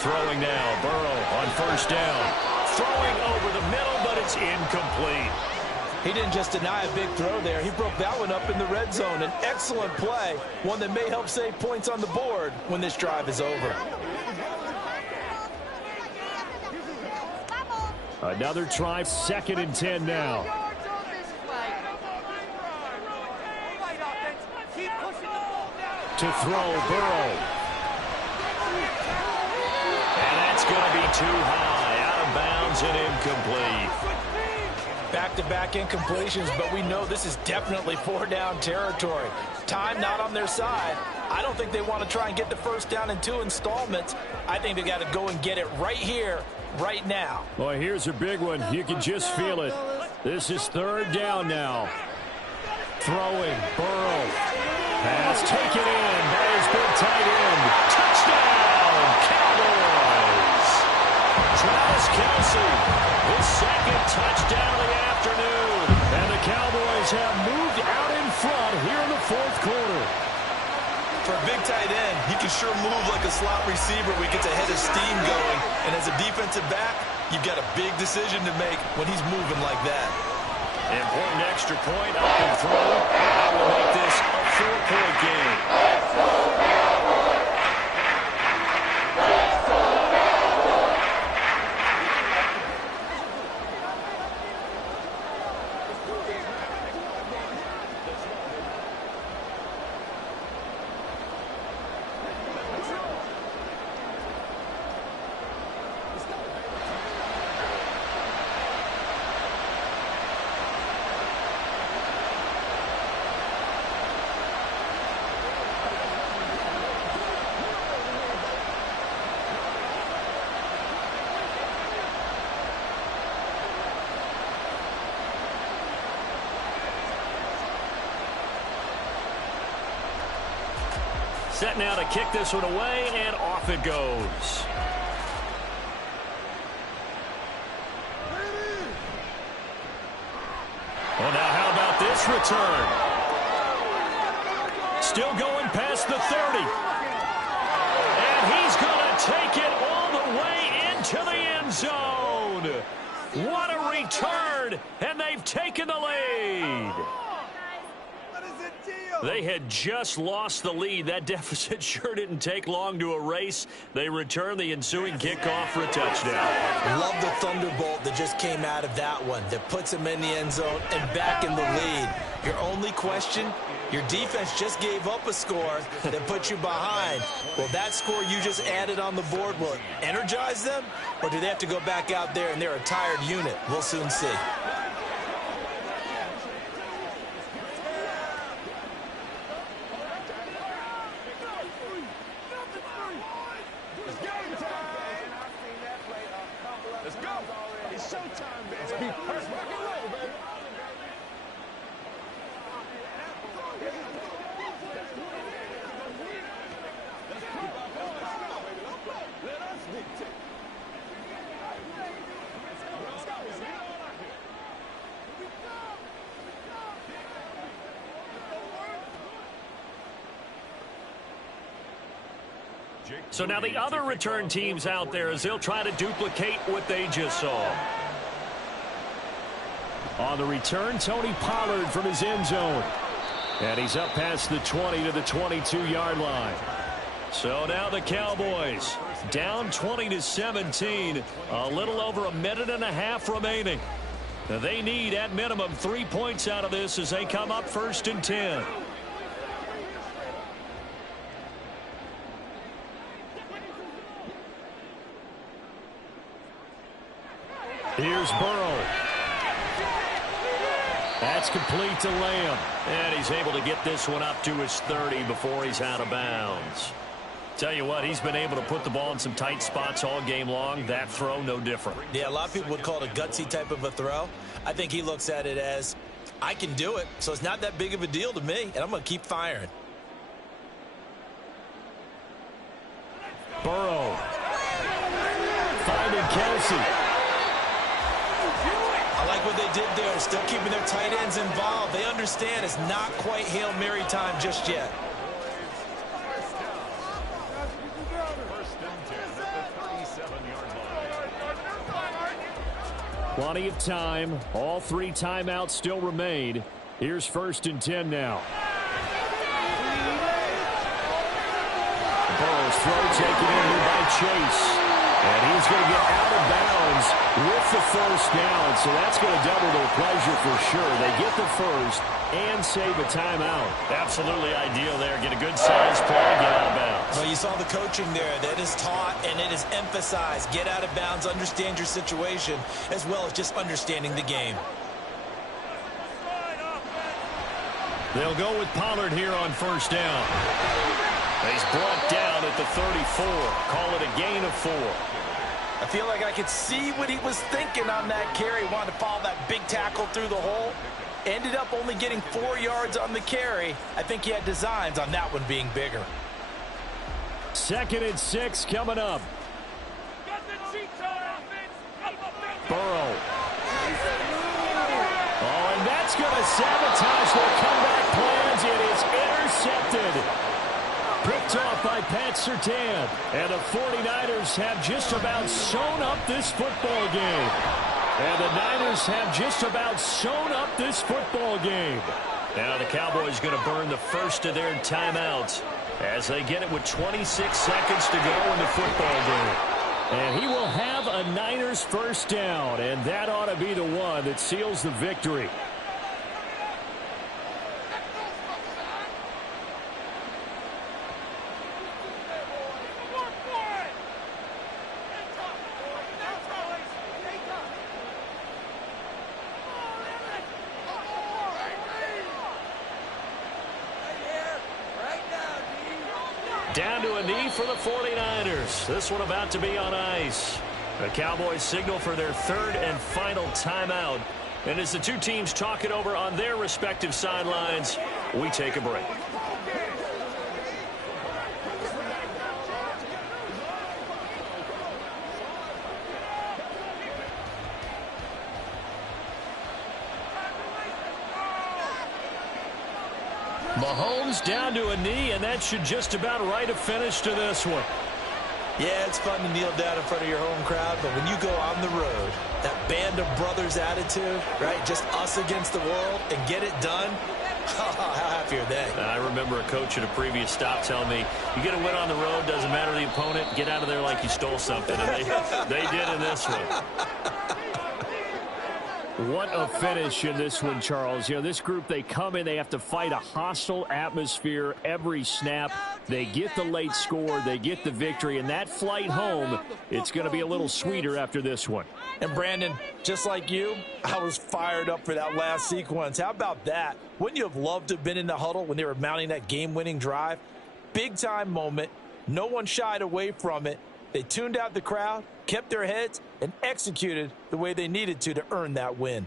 Throwing now, Burrow on first down. Throwing over the middle, but it's incomplete. He didn't just deny a big throw there. He broke that one up in the red zone. An excellent play, one that may help save points on the board when this drive is over. Another try, 2nd and 10 now. To throw, Burrow. And that's going to be too high. Out of of bounds and incomplete. Back-to-back incompletions, but we know this is definitely 4-down territory. Time not on their side. I don't think they want to try and get the first down in 2 installments. I think they got to go and get it right here, right now. Boy, here's a big one. You can just feel it. This is 3rd down now. Throwing, Burrow. Pass taken in by his big tight end. Touchdown, Cowboys! Travis Kelce, his 2nd touchdown of the afternoon. And the Cowboys have moved out in front here in the 4th quarter. For a big tight end, he can sure move like a slot receiver when he gets a head of steam going. And as a defensive back, you've got a big decision to make when he's moving like that. Important extra point up and through. That will make this a 4-point game. Set now to kick this one away, and off it goes. Well, now how about this return? Still going past the 30. And he's going to take it all the way into the end zone. What a return, and they've taken the lead. They had just lost the lead. That deficit sure didn't take long to erase. They return the ensuing kickoff for a touchdown. Love the thunderbolt that just came out of that one that puts him in the end zone and back in the lead. Your only question, your defense just gave up a score that put you behind. Well, that score you just added on the board, will it energize them? Or do they have to go back out there and they're a tired unit? We'll soon see. So now the other return teams out there as they'll try to duplicate what they just saw. On the return, Tony Pollard from his end zone. And he's up past the 20 to the 22-yard line. So now the Cowboys down 20-17. A little over a minute and a half remaining. They need at minimum 3 points out of this as they come up 1st and 10. Here's Burrow. That's complete to Lamb. And he's able to get this one up to his 30 before he's out of bounds. Tell you what, he's been able to put the ball in some tight spots all game long. That throw, no different. Yeah, a lot of people would call it a gutsy type of a throw. I think he looks at it as, I can do it, so it's not that big of a deal to me, and I'm going to keep firing. Burrow. Finding Kelce. I like what they did there, still keeping their tight ends involved. They understand it's not quite Hail Mary time just yet. Plenty of time. All 3 timeouts still remain. Here's 1st and 10 now. Burrow's throw taken in here by Chase. And he's going to get out of bounds with the first down. So that's going to double their pleasure for sure. They get the first and save a timeout. Absolutely ideal there. Get a good size play, get out of bounds. Well, you saw the coaching there. That is taught and it is emphasized. Get out of bounds, understand your situation, as well as just understanding the game. They'll go with Pollard here on first down. He's brought down at the 34. Call it a gain of 4. I feel like I could see what he was thinking on that carry. Wanted to follow that big tackle through the hole. Ended up only getting 4 yards on the carry. I think he had designs on that one being bigger. 2nd and 6 coming up. Burrow. Oh, and that's going to sabotage their comeback plans. It is intercepted. Picked off by Pat Surtain. And the 49ers have just about sewn up this football game. And the Niners have just about sewn up this football game. Now the Cowboys going to burn the first of their timeouts as they get it with 26 seconds to go in the football game. And he will have a Niners first down, and that ought to be the one that seals the victory. Down to a knee for the 49ers. This one about to be on ice. The Cowboys signal for their 3rd and final timeout. And as the two teams talk it over on their respective sidelines, we take a break. Mahomes down to a knee, and that should just about write a finish to this one. Yeah, it's fun to kneel down in front of your home crowd, but when you go on the road, that band of brothers attitude, right, just us against the world, and get it done, how happy are they? I remember a coach at a previous stop telling me, you get a win on the road, doesn't matter the opponent, get out of there like you stole something. And they did in this one. What a finish in this one, Charles. You know, this group, they come in, they have to fight a hostile atmosphere every snap. They get the late score, they get the victory, and that flight home, it's going to be a little sweeter after this one. And Brandon, just like you, I was fired up for that last sequence. How about that? Wouldn't you have loved to have been in the huddle when they were mounting that game-winning drive? Big-time moment. No one shied away from it. They tuned out the crowd, kept their heads, and executed the way they needed to earn that win.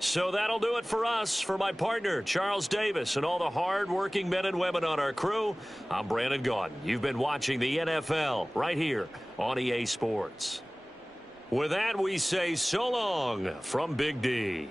So that'll do it for us. For my partner, Charles Davis, and all the hard-working men and women on our crew, I'm Brandon Gaudin. You've been watching the NFL right here on EA Sports. With that, we say so long from Big D.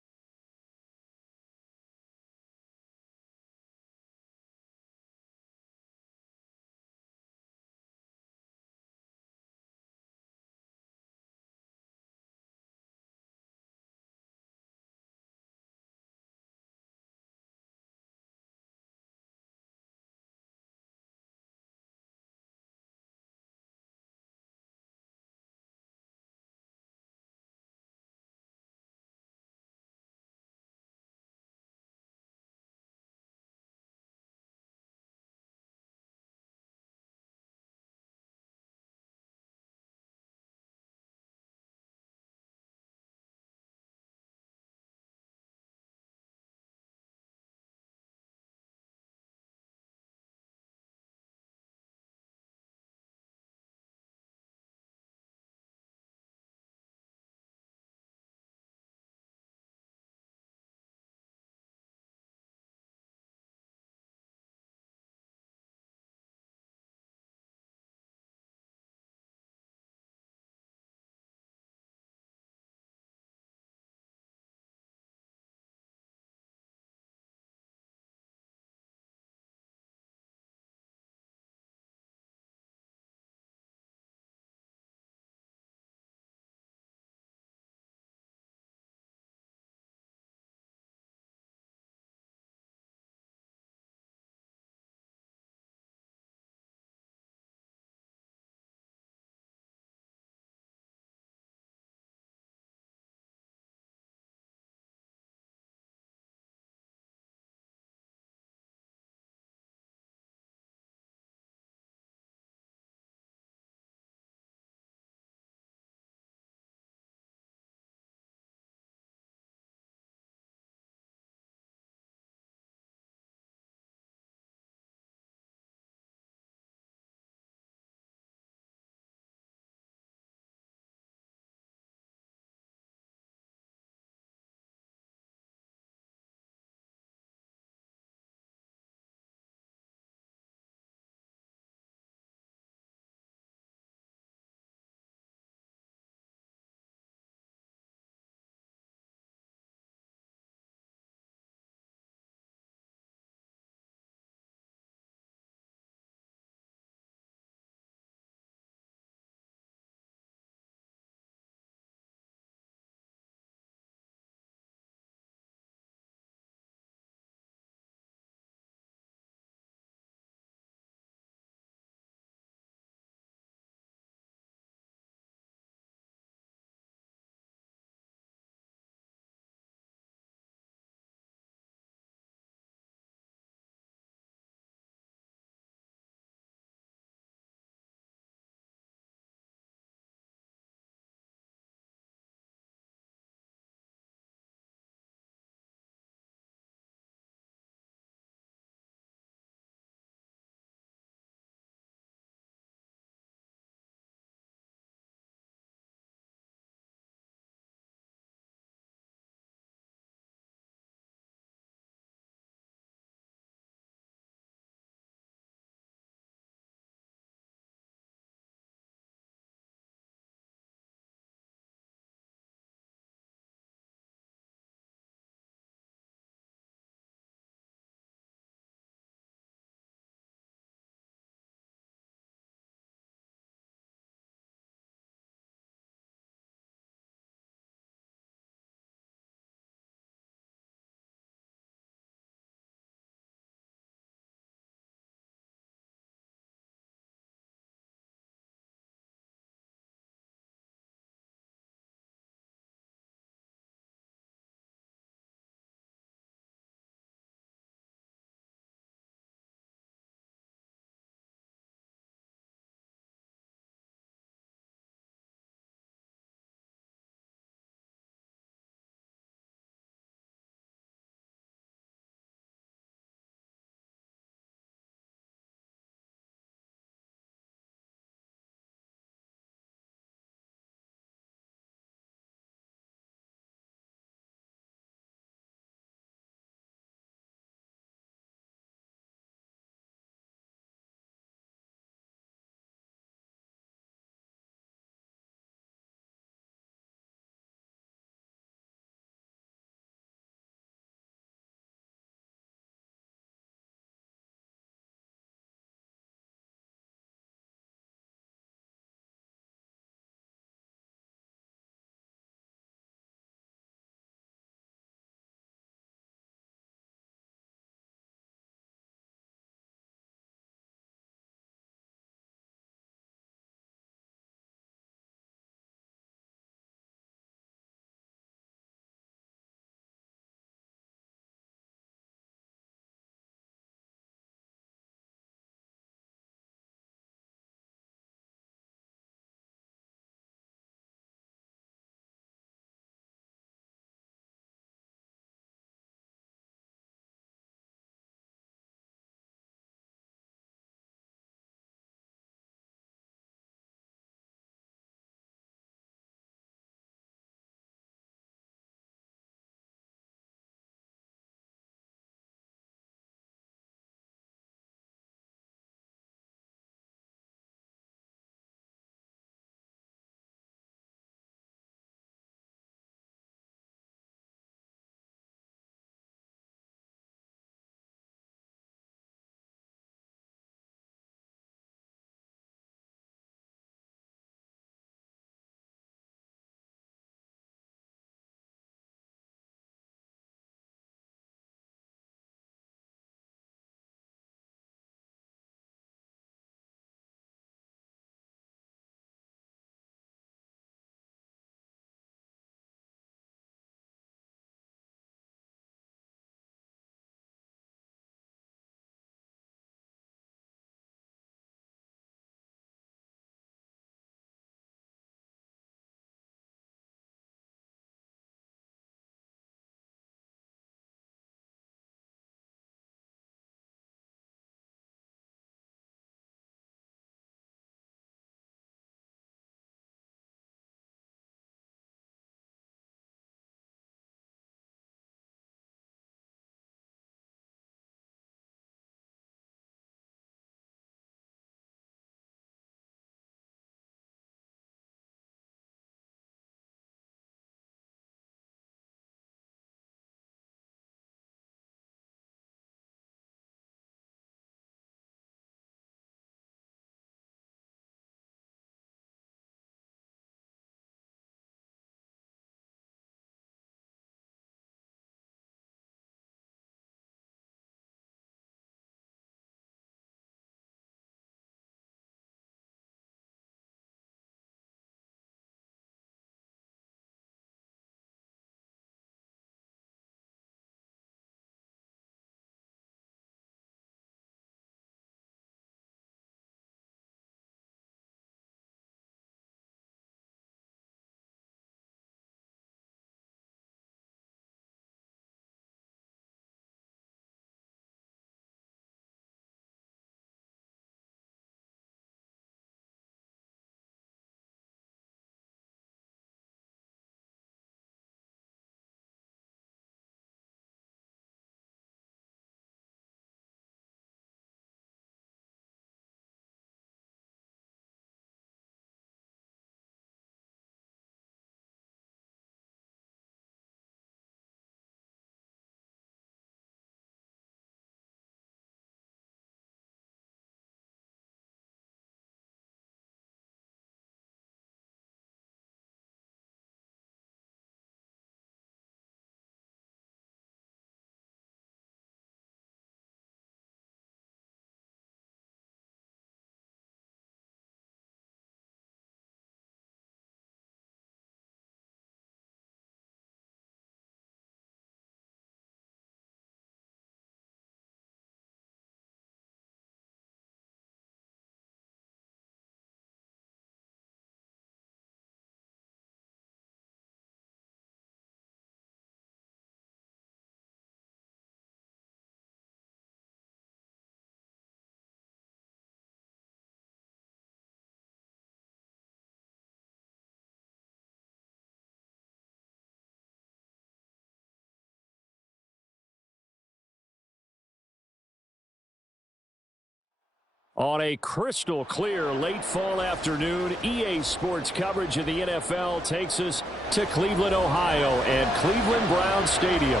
On a crystal clear late fall afternoon, EA Sports coverage of the NFL takes us to Cleveland, Ohio, and Cleveland Browns Stadium.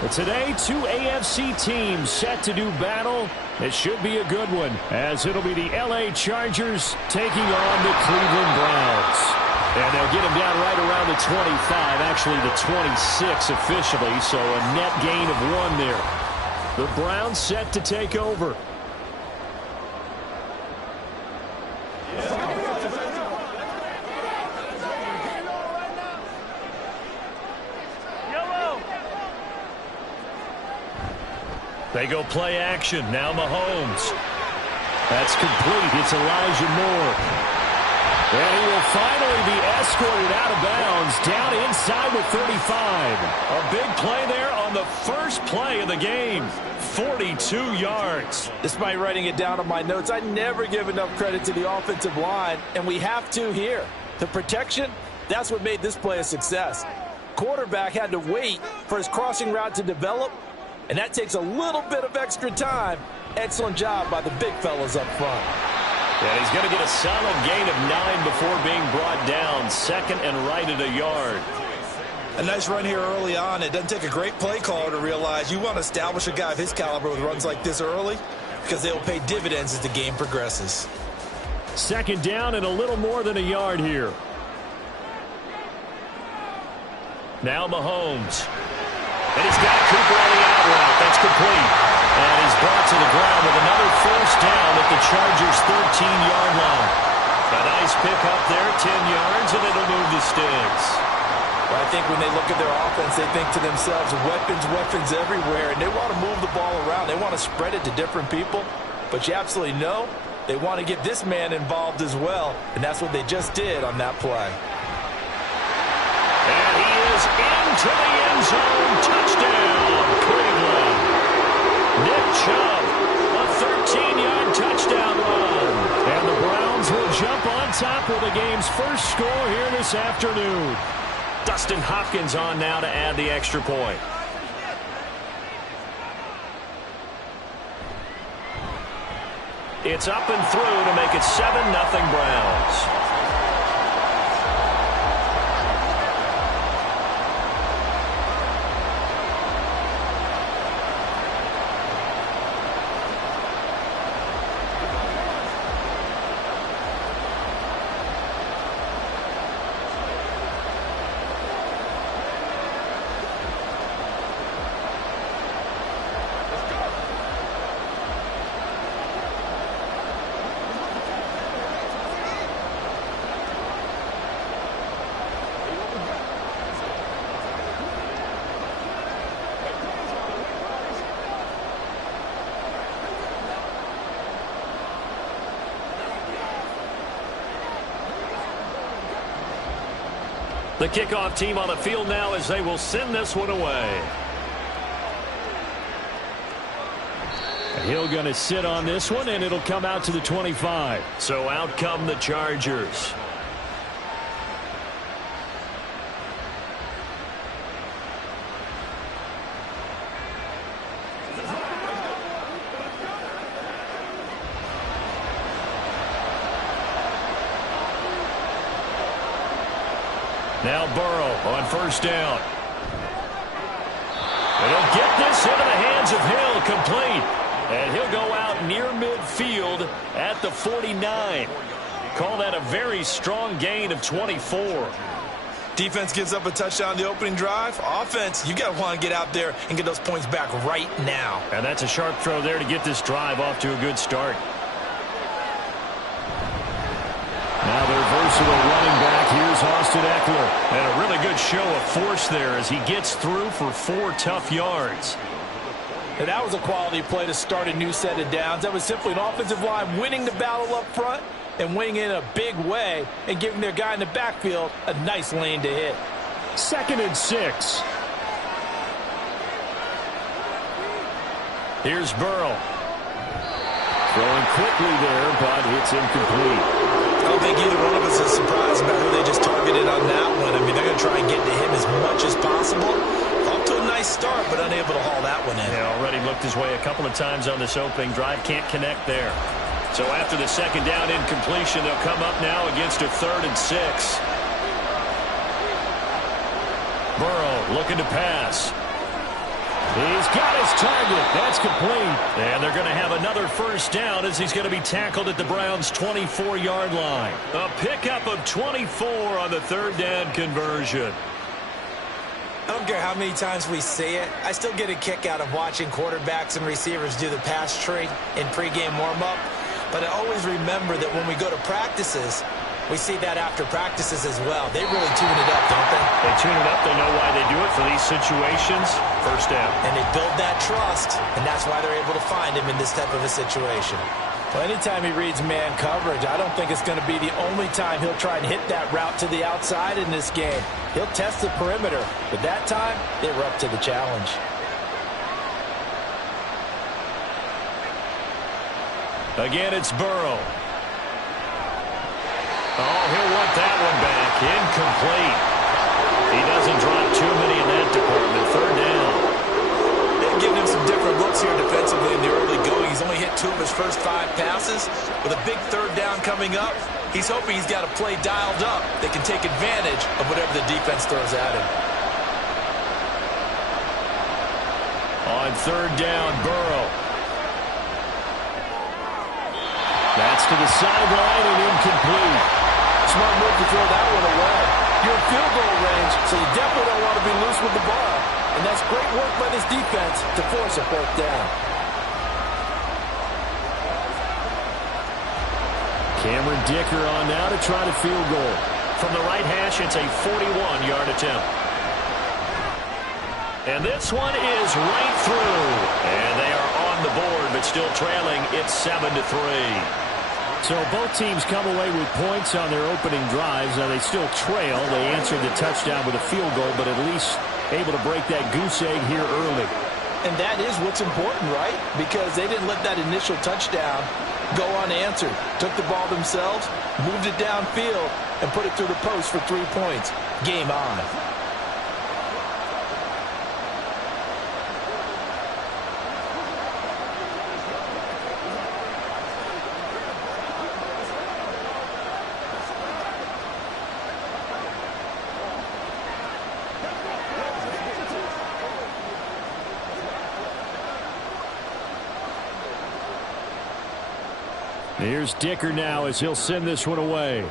But today, two AFC teams set to do battle. It should be a good one, as it'll be the LA Chargers taking on the Cleveland Browns. And they'll get him down right around the 25, actually the 26 officially, so a net gain of 1 there. The Browns set to take over. They go play action. Now Mahomes. That's complete. It's Elijah Moore. And he will finally be escorted out of bounds down inside the 35. A big play there on the first play of the game. 42 yards. Despite writing it down on my notes, I never give enough credit to the offensive line, and we have to here. The protection, that's what made this play a success. Quarterback had to wait for his crossing route to develop, and that takes a little bit of extra time. Excellent job by the big fellas up front. And he's going to get a solid gain of 9 before being brought down. Second and right at a yard. A nice run here early on. It doesn't take a great play caller to realize you want to establish a guy of his caliber with runs like this early, because they will pay dividends as the game progresses. Second down and a little more than a yard here. Now Mahomes. And he's got Cooper on the out route. That's complete. And he's brought to the ground with another first down at the Chargers' 13-yard line. A nice pick up there, 10 yards, and it'll move the sticks. Well, I think when they look at their offense, they think to themselves, weapons everywhere, and they want to move the ball around. They want to spread it to different people. But you absolutely know they want to get this man involved as well, and that's what they just did on that play. And he is into the end zone. Touchdown, Cleveland. Nick Chubb, a 13-yard touchdown run. And the Browns will jump on top with the game's first score here this afternoon. Dustin Hopkins on now to add the extra point. It's up and through to make it 7-0 Browns. The kickoff team on the field now as they will send this one away. He'll going to sit on this one, and it'll come out to the 25. So out come the Chargers. Now Burrow on first down. And he'll get this into the hands of Hill, complete. And he'll go out near midfield at the 49. Call that a very strong gain of 24. Defense gives up a touchdown the opening drive. Offense, you got to want to get out there and get those points back right now. And that's a sharp throw there to get this drive off to a good start. Now their versatile running back, here's Austin Eckler. And a really good show of force there as he gets through for 4 tough yards. And that was a quality play to start a new set of downs. That was simply an offensive line winning the battle up front and winning in a big way and giving their guy in the backfield a nice lane to hit. 2nd and 6. Here's Burrow. Throwing quickly there, but it's incomplete. I don't think either one of us is surprised about who they just targeted on that one. I mean, they're going to try and get to him as much as possible. Off to a nice start, but unable to haul that one in. Yeah, already looked his way a couple of times on this opening drive. Can't connect there. So after the second down incompletion, they'll come up now against a 3rd and 6. Burrow looking to pass. He's got his target. That's complete. And they're going to have another first down as he's going to be tackled at the Browns' 24-yard line. A pickup of 24 on the 3rd down conversion. I don't care how many times we see it. I still get a kick out of watching quarterbacks and receivers do the pass tree in pregame warm-up. But I always remember that when we go to practices, we see that after practices as well. They really tune it up, don't they? They tune it up. They know why they do it for these situations. First down. And they build that trust, and that's why they're able to find him in this type of a situation. Well, anytime he reads man coverage, I don't think it's going to be the only time he'll try and hit that route to the outside in this game. He'll test the perimeter, but that time, they were up to the challenge. Again, it's Burrow. Oh, he'll want that one back. Incomplete. He doesn't drop too many in that department. 3rd down. They've given him some different looks here defensively in the early going. He's only hit 2 of his first 5 passes. With a big 3rd down coming up, he's hoping he's got a play dialed up that can take advantage of whatever the defense throws at him. On 3rd down, Burrow. That's to the sideline and incomplete. Smart move to throw that one away. You're in field goal range, so you definitely don't want to be loose with the ball. And that's great work by this defense to force a 4th down. Cameron Dicker on now to try the field goal. From the right hash, it's a 41-yard attempt. And this one is right through. And they are on the board, but still trailing. It's 7-3. So both teams come away with points on their opening drives. Now they still trail. They answered the touchdown with a field goal, but at least able to break that goose egg here early. And that is what's important, right? Because they didn't let that initial touchdown go unanswered. Took the ball themselves, moved it downfield, and put it through the post for 3 points. Game on. Here's Dicker now as he'll send this one away.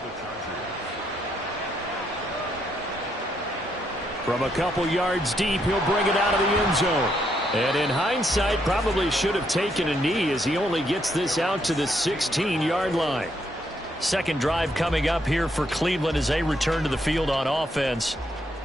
From a couple yards deep, he'll bring it out of the end zone. And in hindsight, probably should have taken a knee as he only gets this out to the 16-yard line. Second drive coming up here for Cleveland as they return to the field on offense.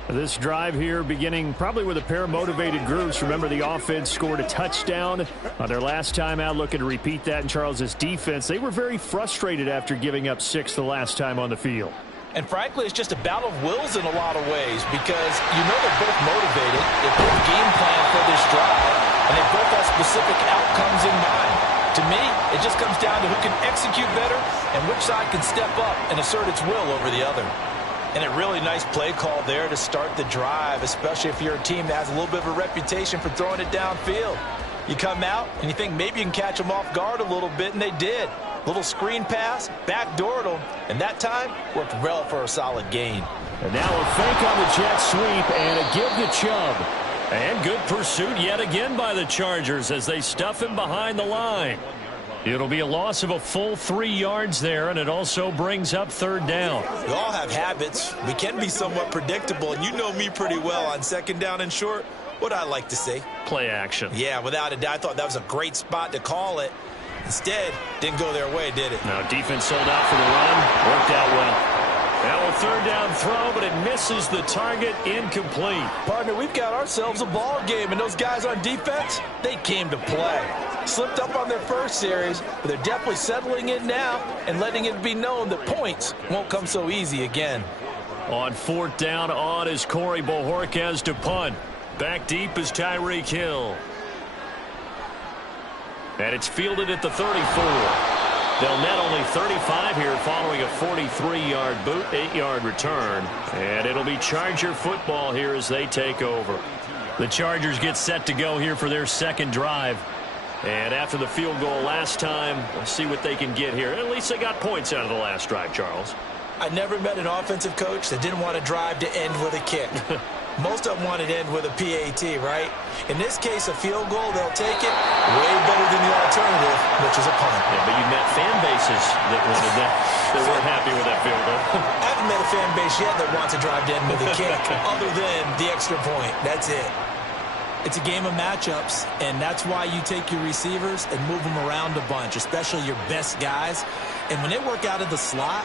This drive here beginning probably with a pair of motivated groups. Remember, the offense scored a touchdown on their last time out, looking to repeat that in Charles's defense. They were very frustrated after giving up 6 the last time on the field. And frankly, it's just a battle of wills in a lot of ways because you know they're both motivated. They both game plan for this drive, and they both have specific outcomes in mind. To me, it just comes down to who can execute better and which side can step up and assert its will over the other. And a really nice play call there to start the drive, especially if you're a team that has a little bit of a reputation for throwing it downfield. You come out and you think maybe you can catch them off guard a little bit, and they did. Little screen pass, backdoored them, and that time worked well for a solid gain. And now a fake on the jet sweep and a give to Chubb. And good pursuit yet again by the Chargers as they stuff him behind the line. It'll be a loss of a full 3 yards there, and it also brings up 3rd down. We all have habits. We can be somewhat predictable, and you know me pretty well on 2nd down and short. What I like to see. Play action. Yeah, without a doubt. I thought that was a great spot to call it. Instead, didn't go their way, did it? Now defense sold out for the run. Worked out well. Now a 3rd down throw, but it misses the target. Incomplete. Partner, we've got ourselves a ball game, and those guys on defense, they came to play. Slipped up on their first series, but they're definitely settling in now and letting it be known that points won't come so easy again. On 4th down, on is Corey Bojorquez to punt. Back deep is Tyreek Hill. And it's fielded at the 34. They'll net only 35 here following a 43-yard boot, 8-yard return. And it'll be Charger football here as they take over. The Chargers get set to go here for their second drive. And after the field goal last time, we'll see what they can get here. At least they got points out of the last drive, Charles. I never met an offensive coach that didn't want to drive to end with a kick. Most of them wanted to end with a PAT, right? In this case, a field goal, they'll take it way better than the alternative, which is a punt. Yeah, but you've met fan bases that wanted that, that weren't happy with that field goal. I haven't met a fan base yet that wants to drive to end with a kick, other than the extra point. That's it. It's a game of matchups, and that's why you take your receivers and move them around a bunch, especially your best guys. And when they work out of the slot,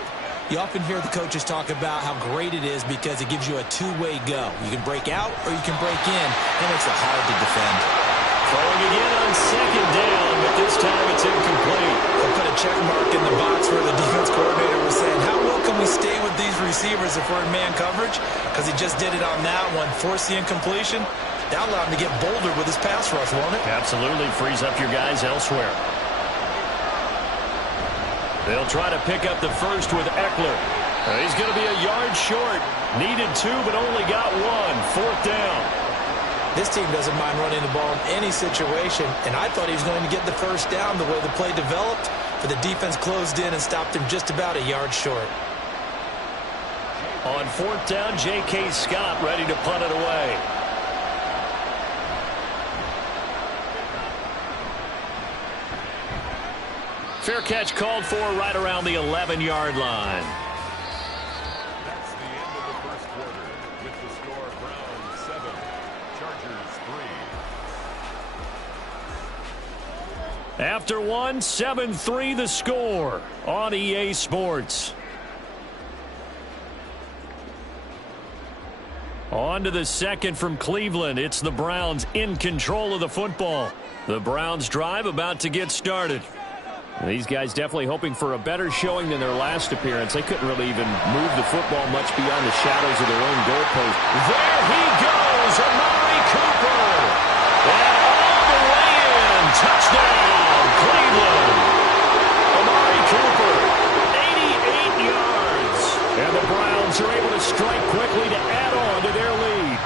you often hear the coaches talk about how great it is because it gives you a two-way go. You can break out or you can break in. That makes it hard to defend. Throwing again on second down, but this time it's incomplete. They'll put a check mark in the box where the defense coordinator was saying, how well can we stay with these receivers if we're in man coverage? Because he just did it on that one, forced the incompletion. That allowed him to get bolder with his pass rush, won't it? Absolutely. Frees up your guys elsewhere. They'll try to pick up the first with Eckler. He's going to be a yard short. Needed 2, but only got 1. 4th down. This team doesn't mind running the ball in any situation, and I thought he was going to get the first down the way the play developed, but the defense closed in and stopped him just about a yard short. On 4th down, J.K. Scott ready to punt it away. Fair catch called for right around the 11-yard line. That's the end of the first quarter with the score Browns 7, Chargers 3. After 1, 7-3 the score on EA Sports. On to the second from Cleveland. It's the Browns in control of the football. The Browns drive about to get started. These guys definitely hoping for a better showing than their last appearance. They couldn't really even move the football much beyond the shadows of their own goalpost. There he goes, Amari Cooper. And all the way in. Touchdown, Cleveland. Amari Cooper, 88 yards. And the Browns are able to strike quickly to add on to their lead.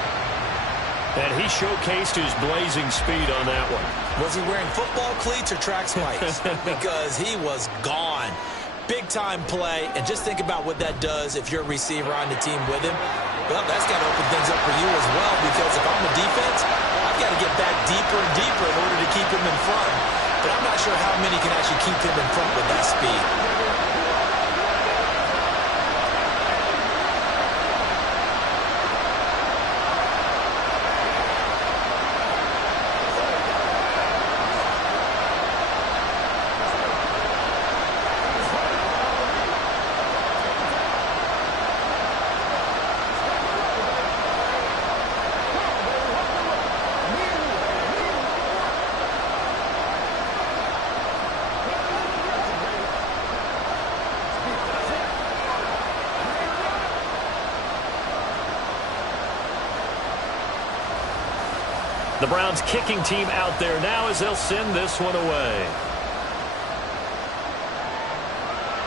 And he showcased his blazing speed on that one. Was he wearing football cleats or track spikes? Because he was gone. Big-time play, and just think about what that does if you're a receiver on the team with him. Well, that's got to open things up for you as well, because if I'm the defense, I've got to get back deeper and deeper in order to keep him in front. But I'm not sure how many can actually keep him in front with that speed. The Browns kicking team out there now as they'll send this one away.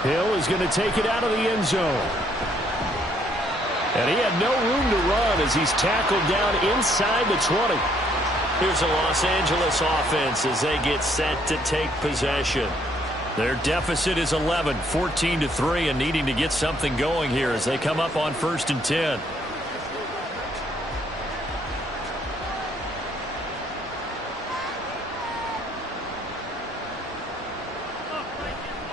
Hill is going to take it out of the end zone. And he had no room to run as he's tackled down inside the 20. Here's the Los Angeles offense as they get set to take possession. Their deficit is 11, 14-3, and needing to get something going here as they come up on 1st and 10.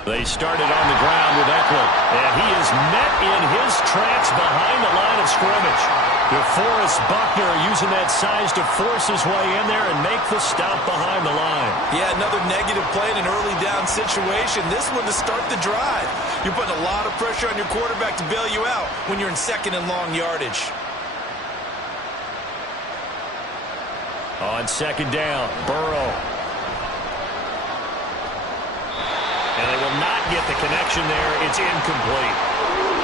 They started on the ground with Eckler, and he is met in his tracks behind the line of scrimmage. DeForest Buckner using that size to force his way in there and make the stop behind the line. Yeah, another negative play in an early down situation. This one to start the drive. You're putting a lot of pressure on your quarterback to bail you out when you're in 2nd and long yardage. On 2nd down, Burrow. And they will not get the connection there. It's incomplete.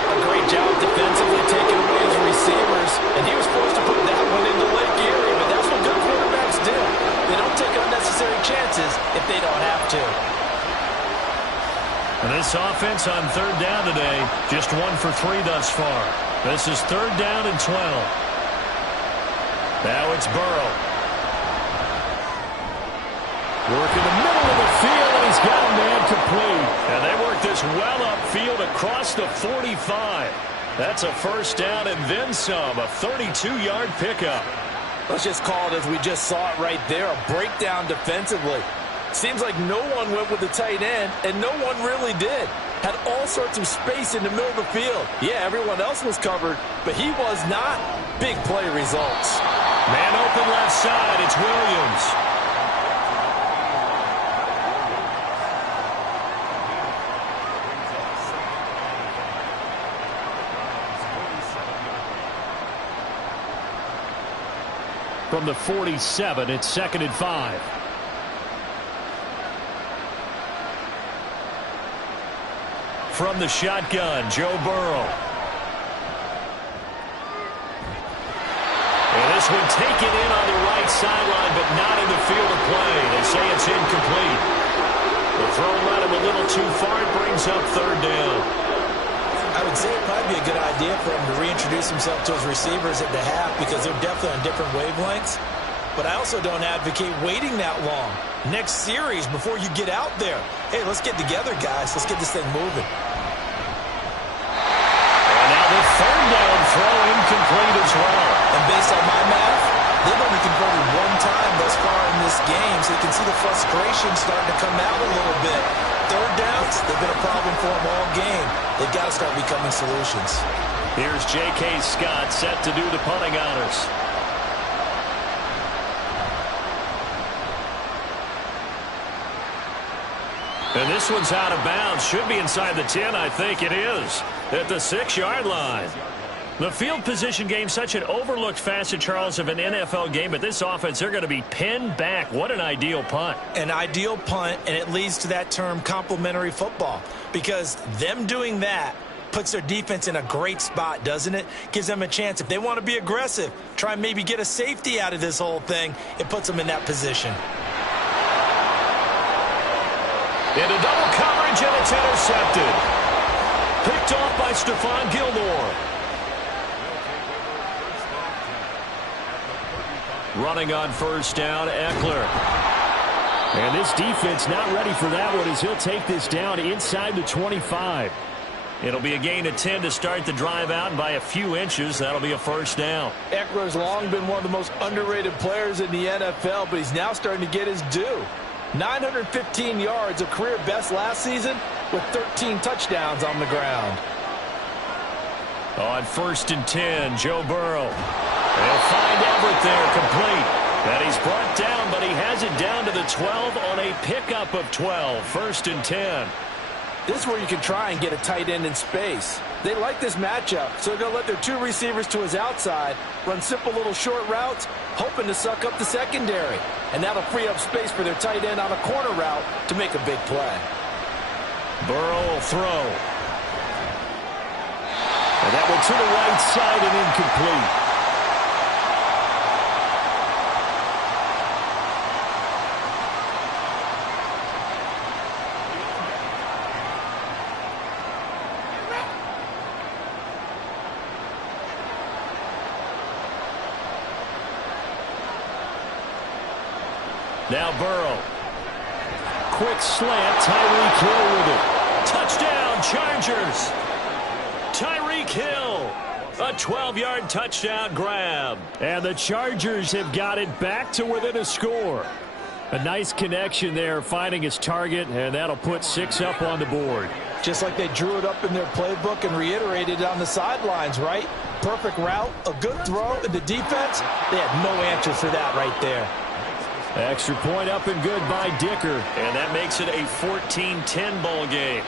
A great job defensively taking away his receivers. And he was supposed to put that one into Lake Erie, but that's what good quarterbacks do. They don't take unnecessary chances if they don't have to. And this offense on 3rd down today, just 1 for 3 thus far. This is 3rd down and 12. Now it's Burrow. Working the well upfield across the 45. That's a first down and then some, a 32-yard pickup. Let's just call it as we just saw it right there, a breakdown defensively. Seems like no one went with the tight end, and no one really did. Had all sorts of space in the middle of the field. Yeah, everyone else was covered, but he was not. Big play results. Man open left side, it's Williams. From the 47, it's 2nd and 5. From the shotgun, Joe Burrow. And this one taken in on the right sideline, but not in the field of play. They say it's incomplete. The throw led him a little too far. It brings up 3rd down. I would say it'd probably be a good idea for him to reintroduce himself to his receivers at the half because they're definitely on different wavelengths. But I also don't advocate waiting that long. Next series before you get out there. Hey, let's get together, guys. Let's get this thing moving. And now the 3rd down throw incomplete as well. And based on my math, they've only converted one time thus far in this game, so you can see the frustration starting to come out a little bit. 3rd downs, they've been a problem for them all game. They've got to start becoming solutions. Here's J.K. Scott set to do the punting honors. And this one's out of bounds. Should be inside the 10. I think it is. At the 6-yard line. The field position game, such an overlooked facet, Charles, of an NFL game. But this offense, they're going to be pinned back. What an ideal punt. An ideal punt, and it leads to that term complementary football. Because them doing that puts their defense in a great spot, doesn't it? Gives them a chance. If they want to be aggressive, try and maybe get a safety out of this whole thing, it puts them in that position. Into double coverage, and it's intercepted. Picked off by Stephon Gilmore. Running on 1st down, Eckler. And this defense not ready for that one as he'll take this down inside the 25. It'll be a gain of 10 to start the drive out, and by a few inches, that'll be a 1st down. Eckler's long been one of the most underrated players in the NFL, but he's now starting to get his due. 915 yards, a career best last season, with 13 touchdowns on the ground. On 1st and 10, Joe Burrow. They'll find Everett there, complete. And he's brought down, but he has it down to the 12 on a pickup of 12. 1st and 10. This is where you can try and get a tight end in space. They like this matchup, so they're going to let their 2 receivers to his outside, run simple little short routes, hoping to suck up the secondary. And that'll free up space for their tight end on a corner route to make a big play. Burrow will throw. And that one to the right side and incomplete. Now Burrow. Quick slant. Tyreek Hill with it. Touchdown, Chargers. Tyreek Hill. A 12-yard touchdown grab. And the Chargers have got it back to within a score. A nice connection there, finding his target, and that'll put 6 up on the board. Just like they drew it up in their playbook and reiterated it on the sidelines, right? Perfect route, a good throw, and the defense, they had no answer for that right there. Extra point up and good by Dicker. And that makes it a 14-10 ball game.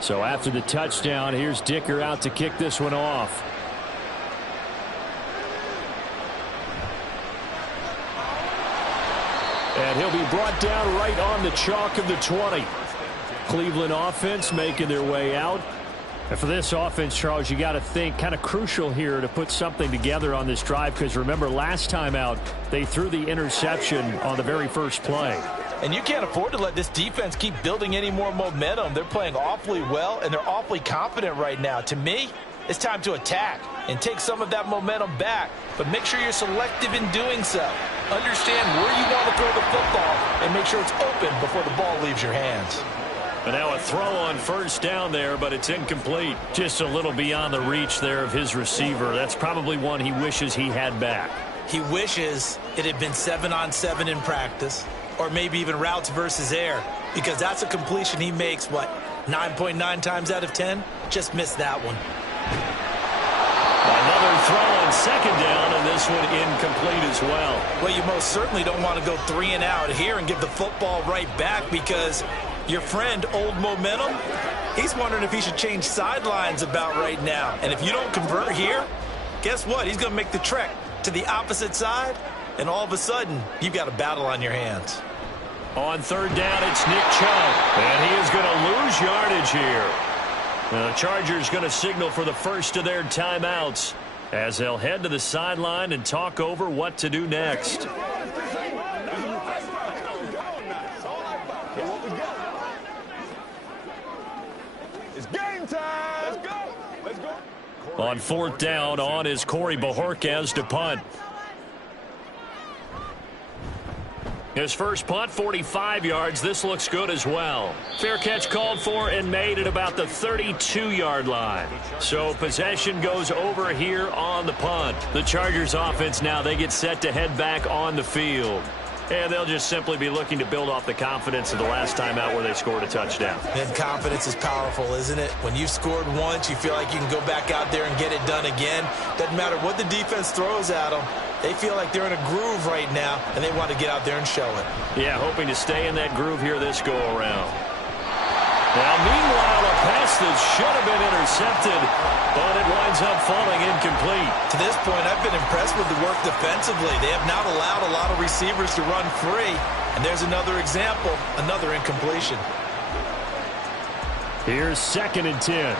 So after the touchdown, here's Dicker out to kick this one off. And he'll be brought down right on the chalk of the 20. Cleveland offense making their way out. And for this offense, Charles, you got to think kind of crucial here to put something together on this drive, because remember last time out they threw the interception on the very first play. And you can't afford to let this defense keep building any more momentum. They're playing awfully well, and they're awfully confident right now. To me, it's time to attack and take some of that momentum back. But make sure you're selective in doing so. Understand where you want to throw the football and make sure it's open before the ball leaves your hands. And now a throw on first down there, but it's incomplete. Just a little beyond the reach there of his receiver. That's probably one he wishes he had back. He wishes it had been 7-on-7 in practice, or maybe even routes versus air, because that's a completion he makes, what, 9.9 times out of 10? Just missed that one. Another throw on second down, and this one incomplete as well. Well, you most certainly don't want to go 3 and out here and give the football right back, because your friend, Old Momentum, he's wondering if he should change sidelines about right now. And if you don't convert here, guess what? He's going to make the trek to the opposite side, and all of a sudden, you've got a battle on your hands. On third down, it's Nick Chubb, and he is going to lose yardage here. The Chargers going to signal for the first of their timeouts as they'll head to the sideline and talk over what to do next. It's game time. Let's go. Let's go. On fourth down, on is Corey Bojorquez to punt. His first punt, 45 yards. This looks good as well. Fair catch called for and made at about the 32-yard line. So possession goes over here on the punt. The Chargers offense now, they get set to head back on the field. And they'll just simply be looking to build off the confidence of the last time out where they scored a touchdown. And confidence is powerful, isn't it? When you've scored once, you feel like you can go back out there and get it done again. Doesn't matter what the defense throws at them. They feel like they're in a groove right now, and they want to get out there and show it. Yeah, hoping to stay in that groove here this go-around. Now, meanwhile, a pass that should have been intercepted, but it winds up falling incomplete. To this point, I've been impressed with the work defensively. They have not allowed a lot of receivers to run free, and there's another example, another incompletion. Here's 2nd and 10.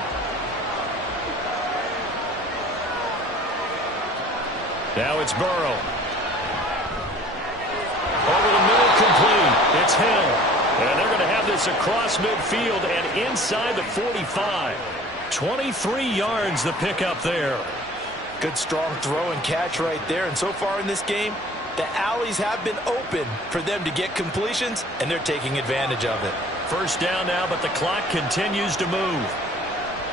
Now it's Burrow. Over the middle, complete. It's Hill. And they're going to have this across midfield and inside the 45. 23 yards the pickup there. Good strong throw and catch right there. And so far in this game, the alleys have been open for them to get completions, and they're taking advantage of it. First down now, but the clock continues to move.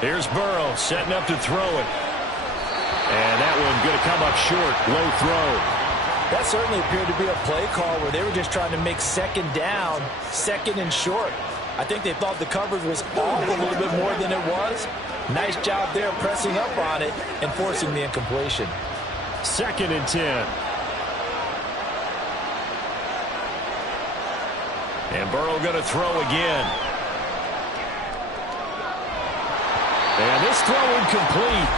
Here's Burrow setting up to throw it. And that one going to come up short. Low throw. That certainly appeared to be a play call where they were just trying to make second down, second and short. I think they thought the coverage was off a little bit more than it was. Nice job there pressing up on it and forcing the incompletion. 2nd and 10. And Burrow going to throw again. And this throw incomplete.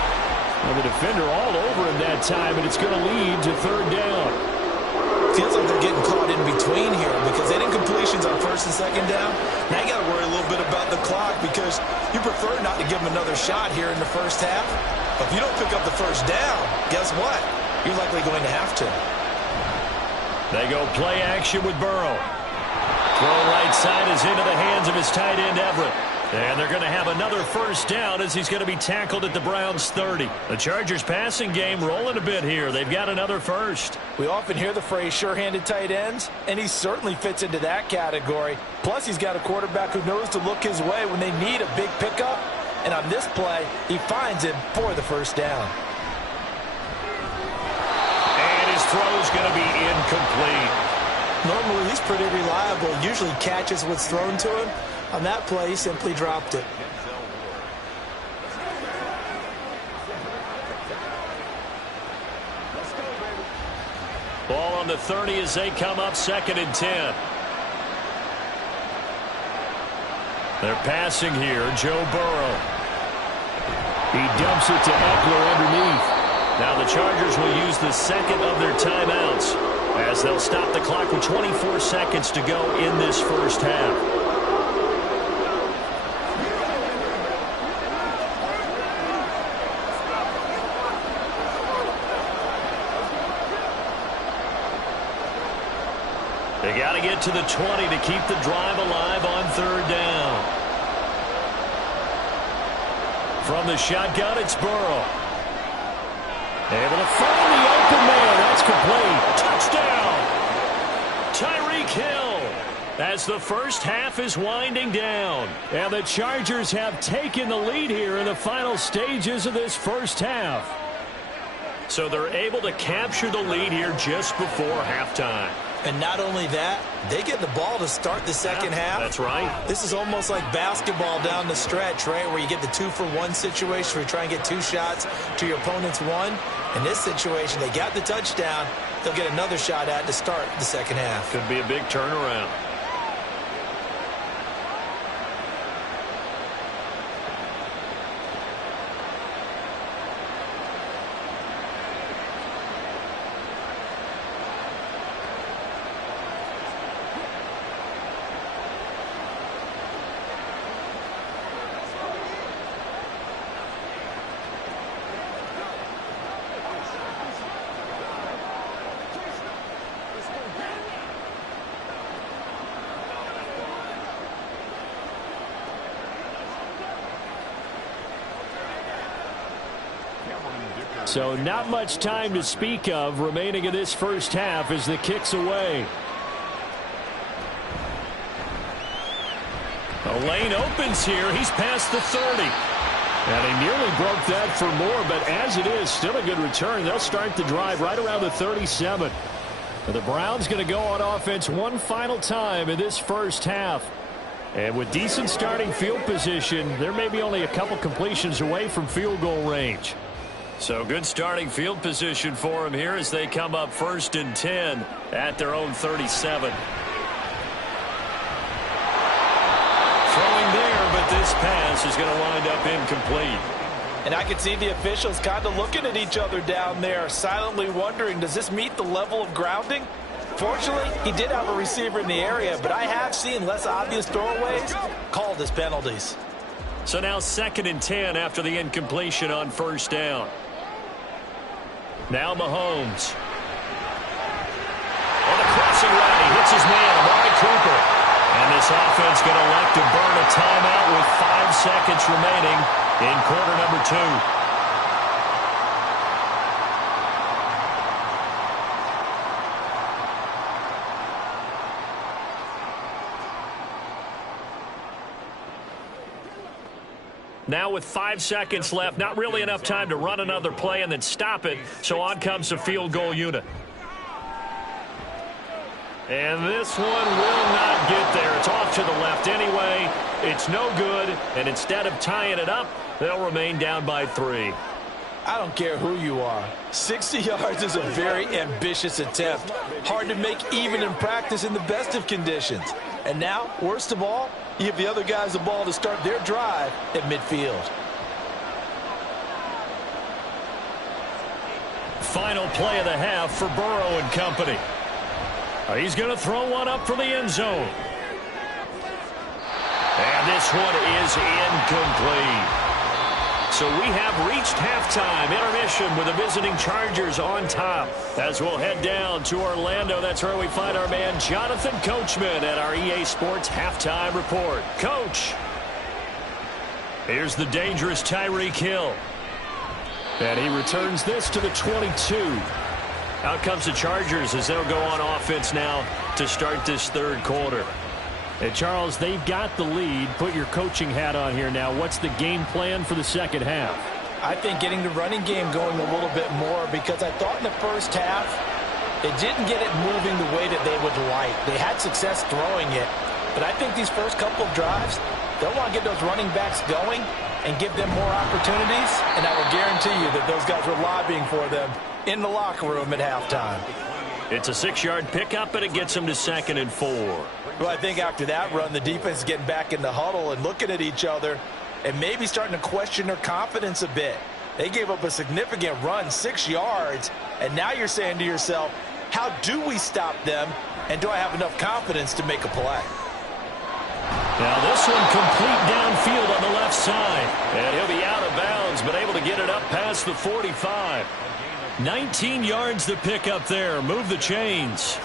Well, the defender all over him that time, and it's going to lead to third down. Feels like they're getting caught in between here because they had incompletions on first and second down. Now you got to worry a little bit about the clock because you prefer not to give them another shot here in the first half. But if you don't pick up the first down, guess what? You're likely going to have to. They go play action with Burrow. Throw right side is into the hands of his tight end, Everett. And they're going to have another first down as he's going to be tackled at the Browns' 30. The Chargers passing game rolling a bit here. They've got another first. We often hear the phrase sure-handed tight ends, and he certainly fits into that category. Plus, he's got a quarterback who knows to look his way when they need a big pickup. And on this play, he finds him for the first down. And his throw's going to be incomplete. Normally, he's pretty reliable. Usually catches what's thrown to him. On that play, he simply dropped it. Ball on the 30 as they come up 2nd and 10. They're passing here. Joe Burrow. He dumps it to Eckler underneath. Now the Chargers will use the second of their timeouts as they'll stop the clock with 24 seconds to go in this first half. They got to get to the 20 to keep the drive alive on third down. From the shotgun, it's Burrow. Able to find the open man. That's complete. Touchdown. Tyreek Hill. As the first half is winding down. And the Chargers have taken the lead here in the final stages of this first half. So they're able to capture the lead here just before halftime. And not only that, they get the ball to start the second half. That's right. This is almost like basketball down the stretch, right, where you get the 2-for-1 situation where you try and get 2 shots to your opponent's 1. In this situation, they got the touchdown. They'll get another shot at to start the second half. Could be a big turnaround. So not much time to speak of remaining in this first half as the kick's away. The lane opens here. He's past the 30. And he nearly broke that for more, but as it is, still a good return. They'll start the drive right around the 37. The Browns going to go on offense one final time in this first half. And with decent starting field position, there may be only a couple completions away from field goal range. So good starting field position for them here as they come up 1st and 10 at their own 37. Throwing there, but this pass is going to wind up incomplete. And I can see the officials kind of looking at each other down there, silently wondering, does this meet the level of grounding? Fortunately, he did have a receiver in the area, but I have seen less obvious throwaways called as penalties. So now 2nd and 10 after the incompletion on 1st down. Now Mahomes. On the crossing route, he hits his man, Amari Cooper. And this offense going to elect to burn a timeout with 5 seconds remaining in quarter number 2. Now with 5 seconds left, not really enough time to run another play and then stop it, so on comes the field goal unit. And this one will not get there. It's off to the left anyway. It's no good, and instead of tying it up, they'll remain down by 3. I don't care who you are. 60 yards is a very ambitious attempt. Hard to make even in practice in the best of conditions. And now, worst of all, you give the other guys the ball to start their drive at midfield. Final play of the half for Burrow and company. He's going to throw one up for the end zone. And this one is incomplete. So we have reached halftime intermission with the visiting Chargers on top. As we'll head down to Orlando, that's where we find our man Jonathan Coachman at our EA Sports Halftime Report. Coach. Here's the dangerous Tyreek Hill. And he returns this to the 22. Out comes the Chargers as they'll go on offense now to start this third quarter. And Charles, they've got the lead. Put your coaching hat on here now. What's the game plan for the second half? I think getting the running game going a little bit more, because I thought in the first half they didn't get it moving the way that they would like. They had success throwing it, but I think these first couple of drives, they'll want to get those running backs going and give them more opportunities, and I will guarantee you that those guys were lobbying for them in the locker room at halftime. It's a 6-yard pickup, and it gets him to 2nd and 4. Well, I think after that run, the defense is getting back in the huddle and looking at each other and maybe starting to question their confidence a bit. They gave up a significant run, 6 yards, and now you're saying to yourself, how do we stop them, and do I have enough confidence to make a play? Now this one complete downfield on the left side. And he'll be out of bounds, but able to get it up past the 45. 19 yards to pick up there. Move the chains.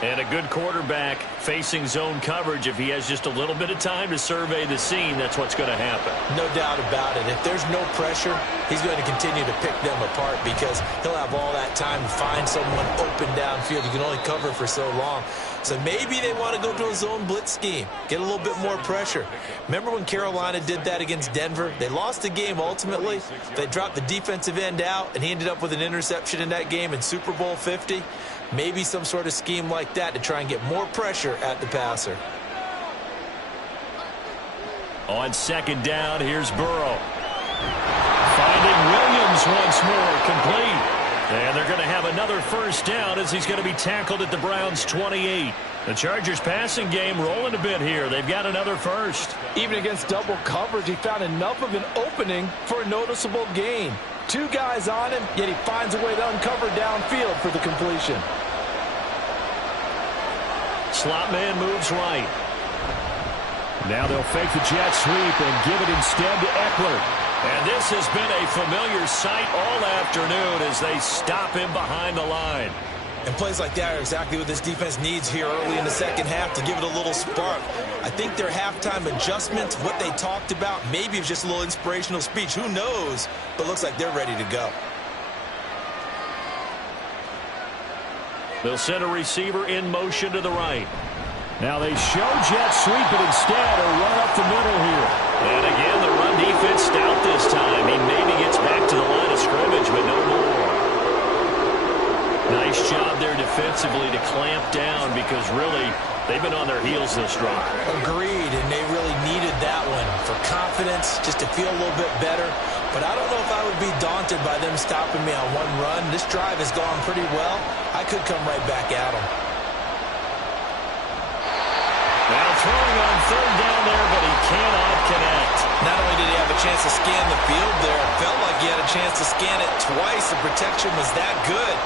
And a good quarterback facing zone coverage. If he has just a little bit of time to survey the scene, that's what's going to happen. No doubt about it. If there's no pressure, he's going to continue to pick them apart because he'll have all that time to find someone open downfield. You can only cover for so long. So maybe they want to go to a zone blitz scheme, get a little bit more pressure. Remember when Carolina did that against Denver? They lost the game ultimately. They dropped the defensive end out, and he ended up with an interception in that game in Super Bowl 50. Maybe some sort of scheme like that to try and get more pressure at the passer. On 2nd down, here's Burrow. Finding Williams once more, complete. And they're going to have another 1st down as he's going to be tackled at the Browns' 28. The Chargers passing game rolling a bit here. They've got another 1st. Even against double coverage, he found enough of an opening for a noticeable gain. 2 guys on him, yet he finds a way to uncover downfield for the completion. Slot man moves right. Now they'll fake the jet sweep and give it instead to Eckler. And this has been a familiar sight all afternoon as they stop him behind the line. And plays like that are exactly what this defense needs here early in the second half to give it a little spark. I think their halftime adjustments, what they talked about, maybe it's just a little inspirational speech. Who knows? But looks like they're ready to go. They'll send a receiver in motion to the right. Now they show jet sweep, but instead a run up the middle here. And again, the run defense stout this time. He maybe gets back to the line of scrimmage, but no more. Nice job there defensively to clamp down because really they've been on their heels this drive. Agreed, and they really needed that one for confidence, just to feel a little bit better. But I don't know if I would be daunted by them stopping me on one run. This drive has gone pretty well. I could come right back at them. Now throwing on 3rd down there, but he cannot connect. Not only did he have a chance to scan the field there, it felt like he had a chance to scan it twice. The protection was that good.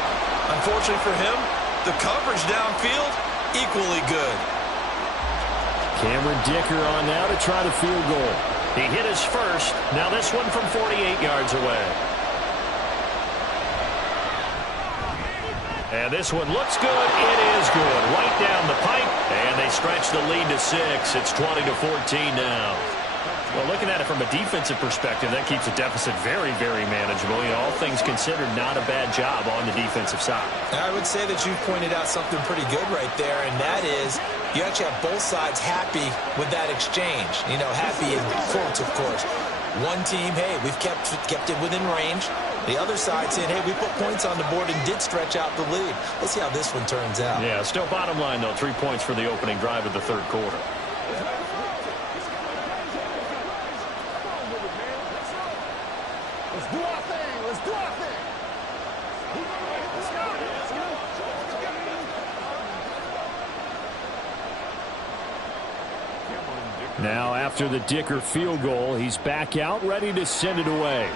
Unfortunately for him, the coverage downfield, equally good. Cameron Dicker on now to try the field goal. He hit his first. Now this one from 48 yards away. And this one looks good. It is good. Right down the pipe. And they stretch the lead to 6. It's 20-14 now. Well, looking at it from a defensive perspective, that keeps the deficit very, very manageable. You know, all things considered, not a bad job on the defensive side. I would say that you pointed out something pretty good right there, and that is you actually have both sides happy with that exchange. You know, happy in quotes, of course. One team, hey, we've kept it within range. The other side saying, hey, we put points on the board and did stretch out the lead. Let's see how this one turns out. Yeah, still bottom line, though, 3 points for the opening drive of the 3rd quarter. Let's do our thing. Let's do our thing. Let's go. Now after the Dicker field goal, he's back out ready to send it away.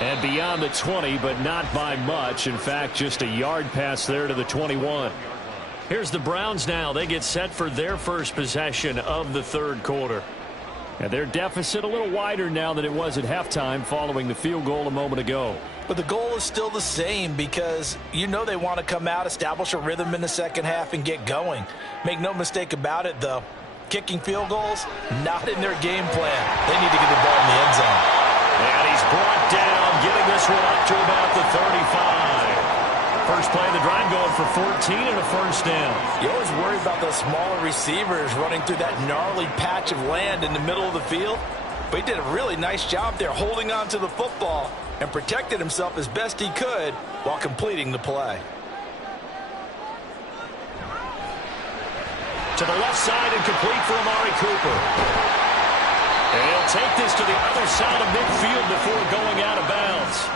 And beyond the 20, but not by much. In fact, just a yard pass there to the 21. Here's the Browns now. They get set for their first possession of the 3rd quarter. And their deficit a little wider now than it was at halftime following the field goal a moment ago. But the goal is still the same because you know they want to come out, establish a rhythm in the second half, and get going. Make no mistake about it, though. Kicking field goals, not in their game plan. They need to get the ball in the end zone. And he's brought down, getting this one up to about the 35. First play of the drive going for 14 and a 1st down. You always worry about those smaller receivers running through that gnarly patch of land in the middle of the field. But he did a really nice job there holding on to the football and protected himself as best he could while completing the play. To the left side and complete for Amari Cooper. And he'll take this to the other side of midfield before going out of bounds.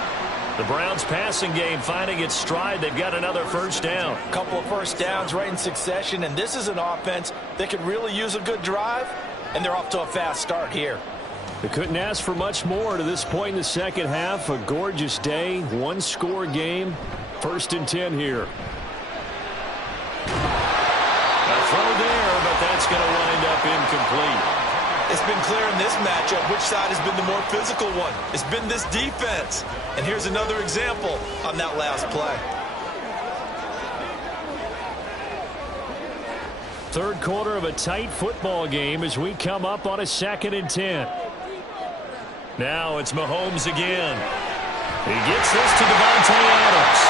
The Browns passing game finding its stride. They've got another first down. A couple of first downs right in succession, and this is an offense that could really use a good drive, and they're off to a fast start here. They couldn't ask for much more to this point in the second half. A gorgeous day, one-score game. 1st and 10 here. A throw there, but that's going to wind up incomplete. It's been clear in this matchup which side has been the more physical one. It's been this defense. And here's another example on that last play. Third quarter of a tight football game as we come up on a 2nd and 10. Now it's Mahomes again. He gets this to Davante Adams.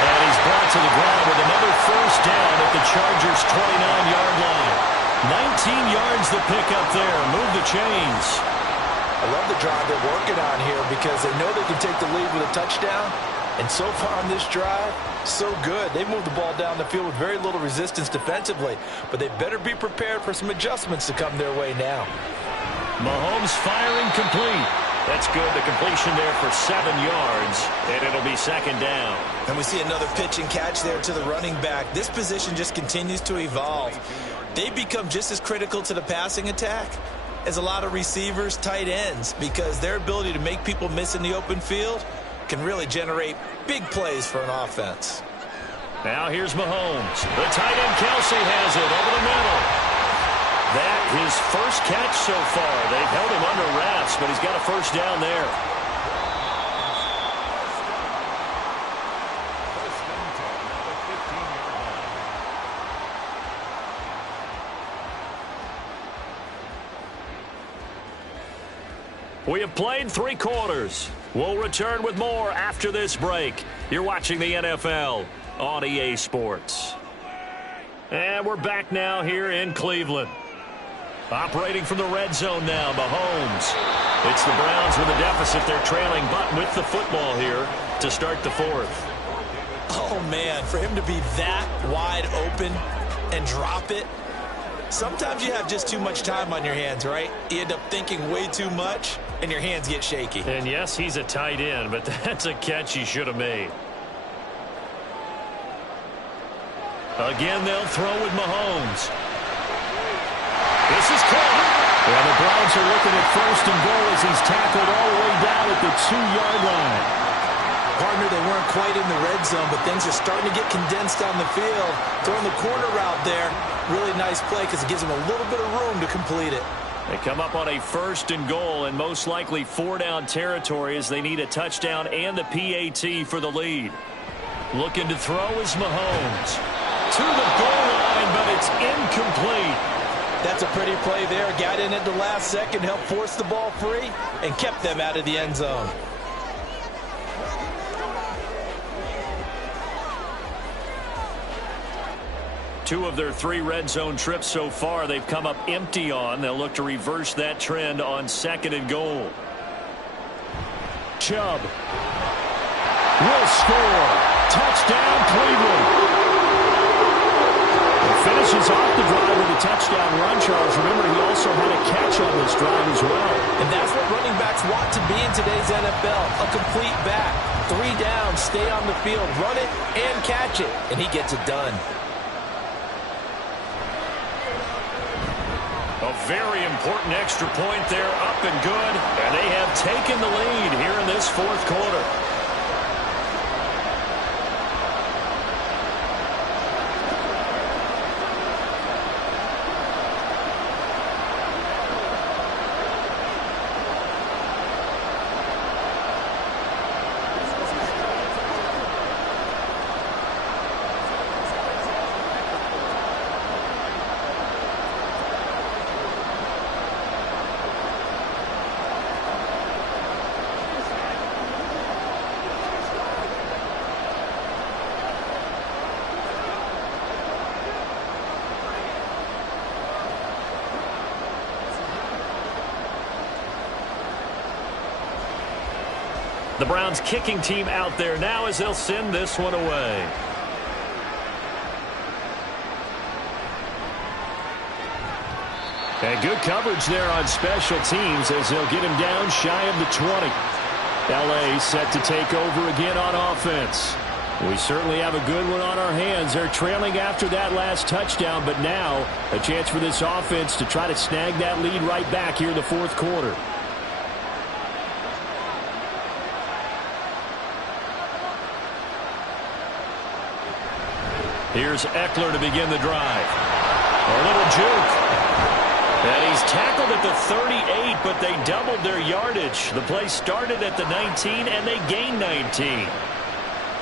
And he's brought to the ground with another first down at the Chargers' 29-yard line. 19 yards the pick up there. Move the chains. I love the drive they're working on here because they know they can take the lead with a touchdown. And so far on this drive, so good. They moved the ball down the field with very little resistance defensively. But they better be prepared for some adjustments to come their way now. Mahomes firing complete. That's good. The completion there for 7 yards. And it'll be 2nd down. And we see another pitch and catch there to the running back. This position just continues to evolve. They become just as critical to the passing attack as a lot of receivers, tight ends, because their ability to make people miss in the open field can really generate big plays for an offense. Now here's Mahomes. The tight end Kelsey has it over the middle. That his first catch so far. They've held him under wraps, but he's got a first down there. We have played 3 quarters. We'll return with more after this break. You're watching the NFL on EA Sports. And we're back now here in Cleveland. Operating from the red zone now, Mahomes. It's the Browns with a deficit. They're trailing, but with the football here to start the 4th. Oh, man, for him to be that wide open and drop it. Sometimes you have just too much time on your hands, right? You end up thinking way too much, and your hands get shaky. And yes, he's a tight end, but that's a catch he should have made. Again, they'll throw with Mahomes. This is caught. Well, the Browns are looking at 1st and goal as he's tackled all the way down at the 2-yard line. Partner, they weren't quite in the red zone, but things are starting to get condensed on the field. Throwing the corner route there, really nice play because it gives them a little bit of room to complete it. They come up on a 1st and goal and most likely 4-down territory as they need a touchdown and a PAT for the lead. Looking to throw is Mahomes. To the goal line, but it's incomplete. That's a pretty play there. Got in at the last second, helped force the ball free, and kept them out of the end zone. Two of their 3 red zone trips so far they've come up empty on. They'll look to reverse that trend on 2nd and goal. Chubb will score. Touchdown, Cleveland. He finishes off the drive with a touchdown run, Charles. Remember, he also had a catch on this drive as well. And that's what running backs want to be in today's NFL. A complete back. 3 downs, stay on the field, run it, and catch it. And he gets it done. A very important extra point there, up and good. And they have taken the lead here in this 4th quarter. The Browns kicking team out there now as they'll send this one away. And good coverage there on special teams as they'll get him down shy of the 20. LA set to take over again on offense. We certainly have a good one on our hands. They're trailing after that last touchdown, but now a chance for this offense to try to snag that lead right back here in the fourth quarter. Here's Eckler to begin the drive. A little juke. And he's tackled at the 38, but they doubled their yardage. The play started at the 19, and they gained 19.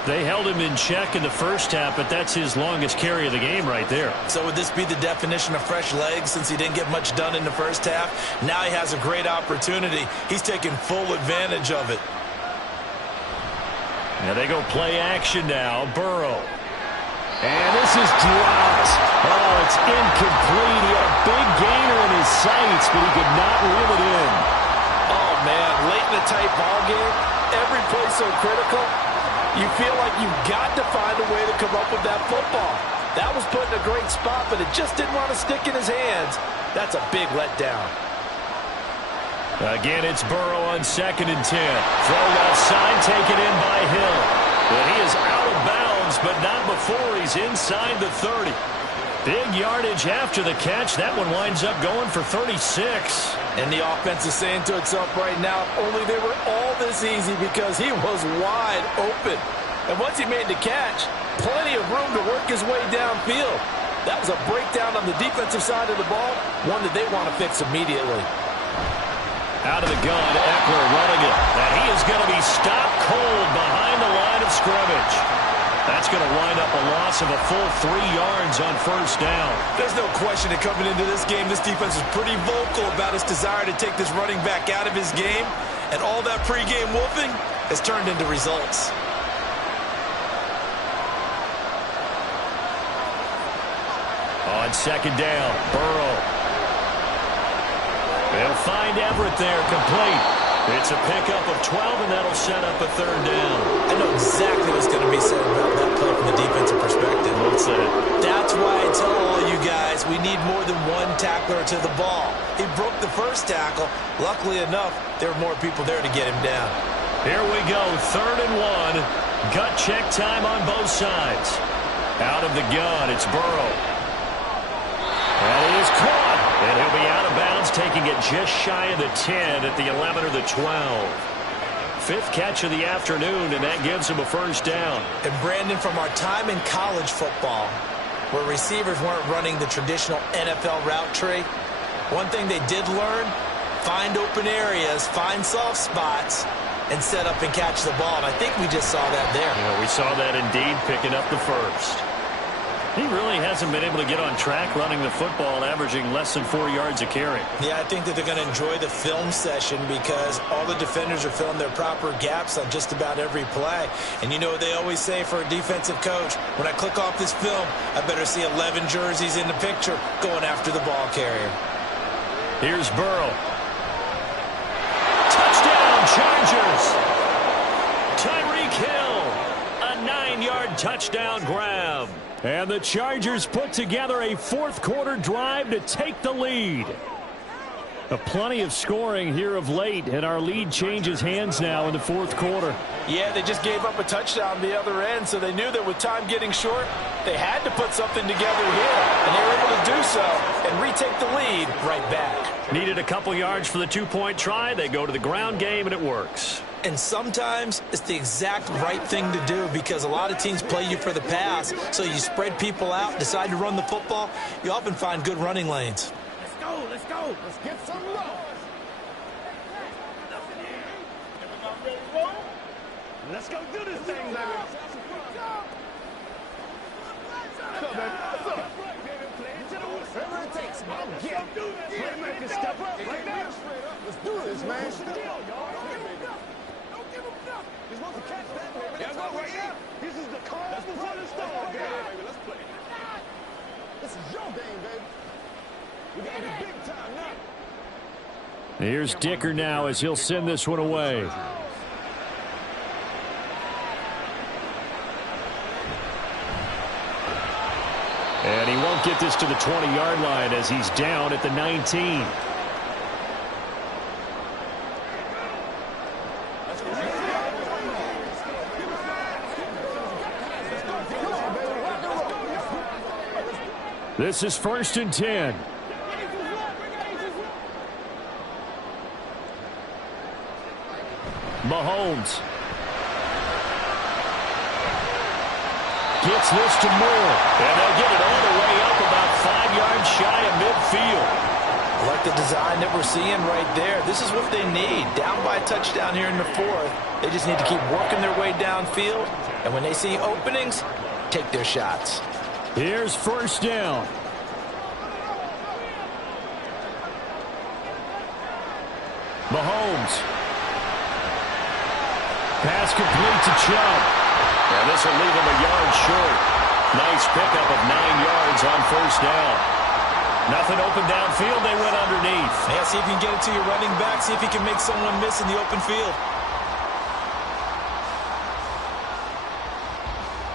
They held him in check in the first half, but that's his longest carry of the game right there. So would this be the definition of fresh legs since he didn't get much done in the first half? Now he has a great opportunity. He's taking full advantage of it. Now they go play action now. Burrow. And this is dropped. Oh, it's incomplete. He had a big gainer in his sights, but he could not reel it in. Oh, man, late in a tight ball game, every play so critical. You feel like you've got to find a way to come up with that football. That was put in a great spot, but it just didn't want to stick in his hands. That's a big letdown. Again, it's Burrow on 2nd and 10. Throw left side, taken in by Hill. But he is out of bounds, but not before he's inside the 30. Big yardage after the catch. That one winds up going for 36. And the offense is saying to itself right now, only they were all this easy because he was wide open. And once he made the catch, plenty of room to work his way downfield. That was a breakdown on the defensive side of the ball, one that they want to fix immediately. Out of the gun, Eckler running it. And he is going to be stopped cold behind the line of scrimmage. That's going to wind up a loss of a full 3 yards on first down. There's no question that coming into this game, this defense is pretty vocal about its desire to take this running back out of his game. And all that pregame wolfing has turned into results. On 2nd down, Burrow. They'll find Everett there, complete. It's a pickup of 12, and that'll set up a 3rd down. I know exactly what's going to be said about that play from the defensive perspective. What's that? That's why I tell all you guys we need more than one tackler to the ball. He broke the first tackle. Luckily enough, there were more people there to get him down. Here we go, 3rd and 1. Gut check time on both sides. Out of the gun, it's Burrow. And he is caught. And he'll be out of bounds, taking it just shy of the 10 at the 11 or the 12. 5th catch of the afternoon, and that gives him a 1st down. And Brandon, from our time in college football, where receivers weren't running the traditional NFL route tree, one thing they did learn, find open areas, find soft spots, and set up and catch the ball. And I think we just saw that there. Yeah, we saw that indeed, picking up the 1st. He really hasn't been able to get on track running the football, averaging less than 4 yards a carry. Yeah, I think that they're going to enjoy the film session because all the defenders are filling their proper gaps on just about every play. And you know what they always say for a defensive coach? When I click off this film, I better see 11 jerseys in the picture going after the ball carrier. Here's Burrow. Touchdown, Chargers! Tyreek Hill, a 9-yard touchdown grab. And the Chargers put together a 4th quarter drive to take the lead. Plenty of scoring here of late, and our lead changes hands now in the 4th quarter. Yeah, they just gave up a touchdown the other end, so they knew that with time getting short, they had to put something together here. And they were able to do so and retake the lead right back. Needed a couple yards for the 2-point try. They go to the ground game, and it works. And sometimes it's the exact right thing to do because a lot of teams play you for the pass. So you spread people out, decide to run the football. You often find good running lanes. Let's go, let's go. Let's get some love. Let's go do this thing, baby. Come on, baby. What's up? Whatever it takes, man. Playmaker step up right now. Let's do this, man. You're supposed to catch that, baby. Let's go right now. This is the calm before the storm, baby. Let's play. This is your game, baby. We got to be big time now. Here's Dicker now as he'll send this one away. And he won't get this to the 20-yard line as he's down at the 19. This is 1st and 10. Mahomes gets this to Moore. And they'll get it all the way up about 5 yards shy of midfield. I like the design that we're seeing right there. This is what they need. Down by a touchdown here in the 4th. They just need to keep working their way downfield. And when they see openings, take their shots. Here's 1st down. Mahomes. Pass complete to Chubb. And this will leave him a yard short. Nice pickup of 9 yards on 1st down. Nothing open downfield. They went underneath. Yeah, see if you can get it to your running back. See if you can make someone miss in the open field.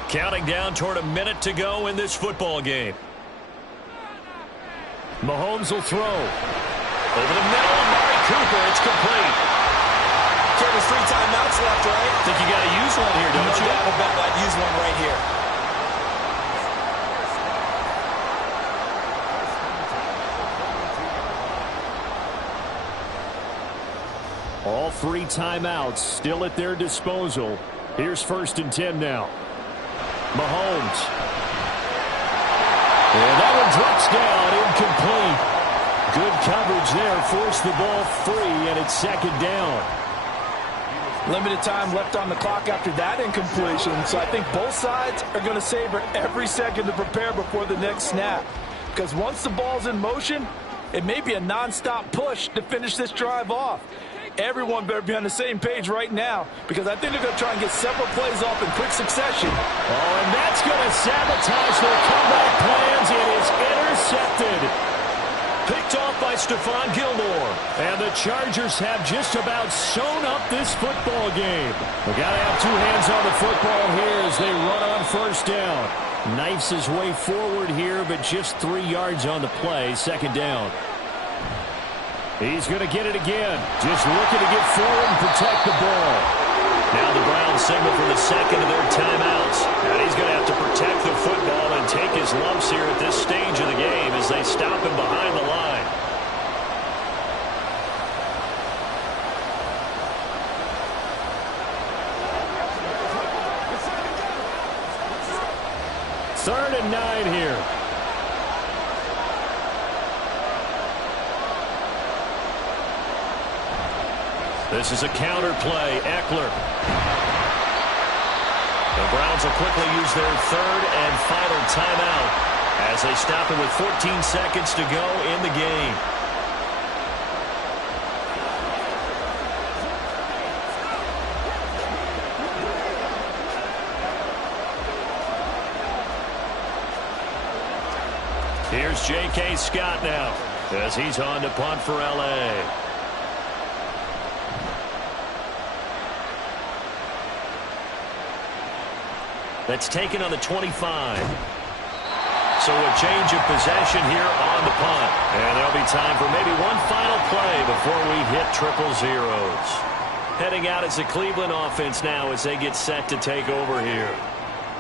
Counting down toward a minute to go in this football game. Mahomes will throw. Over the middle, Amari Cooper. It's complete. Okay, there's 3 timeouts left, right? Think you got to use one here, don't you? No doubt about it. I'd use one right here. All 3 timeouts still at their disposal. Here's 1st and 10 now. Mahomes. And that one drops down, incomplete. Good coverage there, forced the ball free, and it's 2nd down. Limited time left on the clock after that incompletion, so I think both sides are going to savor every second to prepare before the next snap. Because once the ball's in motion, it may be a non-stop push to finish this drive off. Everyone better be on the same page right now, because I think they're going to try and get several plays off in quick succession. Oh, and that's going to sabotage their comeback plans. It is intercepted. Picked off by Stephon Gilmore. And the Chargers have just about sewn up this football game. We've got to have 2 hands on the football here as they run on 1st down. Knifes his way forward here, but just 3 yards on the play. 2nd down. He's going to get it again. Just looking to get forward and protect the ball. Now the Browns signal for the 2nd of their timeouts. And he's going to have to protect the football and take his lumps here at this stage of the game as they stop him behind the line. Third and 9 here. This is a counter play. Eckler. The Browns will quickly use their 3rd and final timeout as they stop it with 14 seconds to go in the game. Here's J.K. Scott now as he's on to punt for L.A. That's taken on the 25. So a change of possession here on the punt. And there'll be time for maybe one final play before we hit 000. Heading out as the Cleveland offense now as they get set to take over here.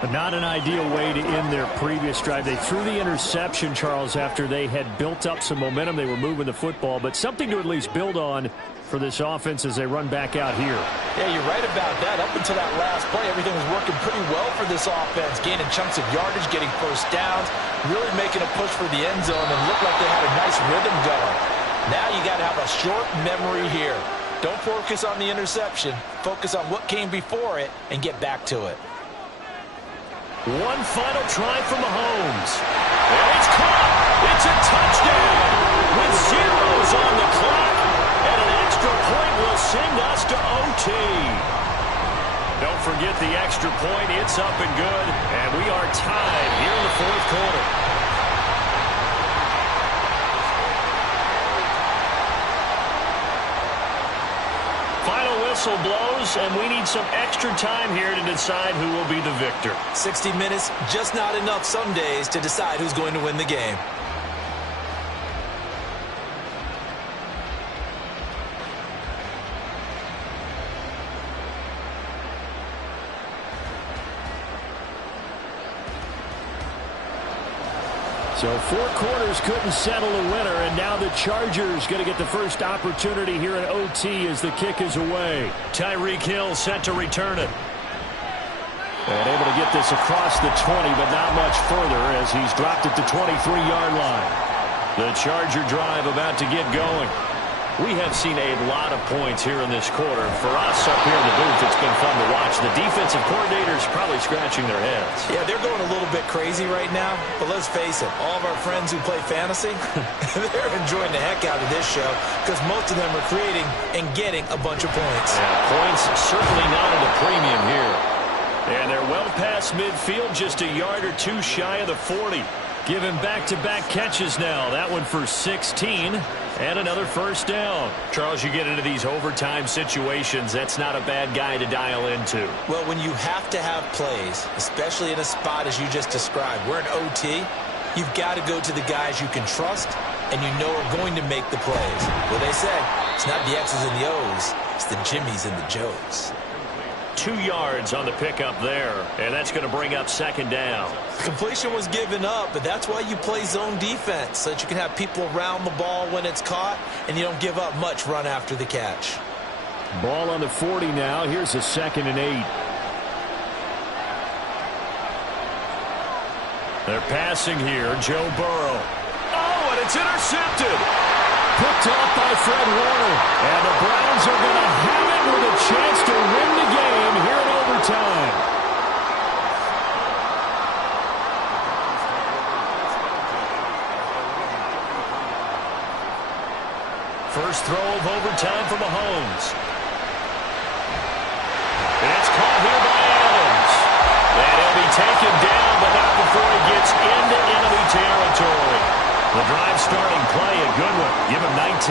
But not an ideal way to end their previous drive. They threw the interception, Charles, after they had built up some momentum. They were moving the football, but something to at least build on for this offense as they run back out here. Yeah, you're right about that. Up until that last play, everything was working pretty well for this offense, gaining chunks of yardage, getting 1st downs, really making a push for the end zone, and looked like they had a nice rhythm going. Now you got to have a short memory here. Don't focus on the interception. Focus on what came before it and get back to it. One final try for Mahomes. And it's caught. It's a touchdown with 0s on the clock. And an extra point will send us to OT. Don't forget the extra point. It's up and good. And we are tied here in the 4th quarter. Final whistle whistle blows, and we need some extra time here to decide who will be the victor. 60 minutes, just not enough some days to decide who's going to win the game. So 4 quarters couldn't settle a winner, and now the Chargers going to get the first opportunity here in OT as the kick is away. Tyreek Hill set to return it. And able to get this across the 20, but not much further as he's dropped at the 23-yard line. The Charger drive about to get going. We have seen a lot of points here in this quarter. For us up here in the booth, it's been fun to watch. The defensive coordinators probably scratching their heads. Yeah, they're going a little bit crazy right now. But let's face it, all of our friends who play fantasy, they're enjoying the heck out of this show because most of them are creating and getting a bunch of points. Yeah, points certainly not at a premium here. And they're well past midfield, just a yard or two shy of the 40. Given back-to-back catches now. That one for 16. And another first down. Charles, you get into these overtime situations, that's not a bad guy to dial into. Well, when you have to have plays, especially in a spot as you just described, we're in OT, you've got to go to the guys you can trust and you know are going to make the plays. Well, they say it's not the X's and the O's, it's the Jimmys and the Joes. 2 yards on the pickup there, and that's going to bring up second down. Completion was given up, but that's why you play zone defense, so that you can have people around the ball when it's caught, and you don't give up much run after the catch. Ball on the 40 now. Here's a 2nd and 8. They're passing here, Joe Burrow. Oh, and it's intercepted. Picked off by Fred Warner. And the Browns are going to have it with a chance to win the game here in overtime. First throw of overtime for Mahomes. And it's caught here by Adams. And he'll be taken down, but not before he gets into enemy territory. The drive starting play, a good one. Give him 19.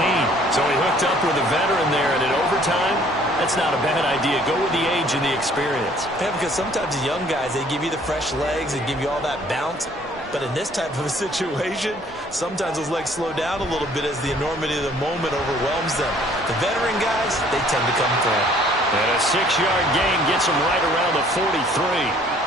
So he hooked up with a veteran there, and in overtime, that's not a bad idea. Go with the age and the experience. Yeah, because sometimes the young guys, they give you the fresh legs and give you all that bounce. But in this type of a situation, sometimes those legs slow down a little bit as the enormity of the moment overwhelms them. The veteran guys, they tend to come through. And a 6-yard gain gets him right around the 43.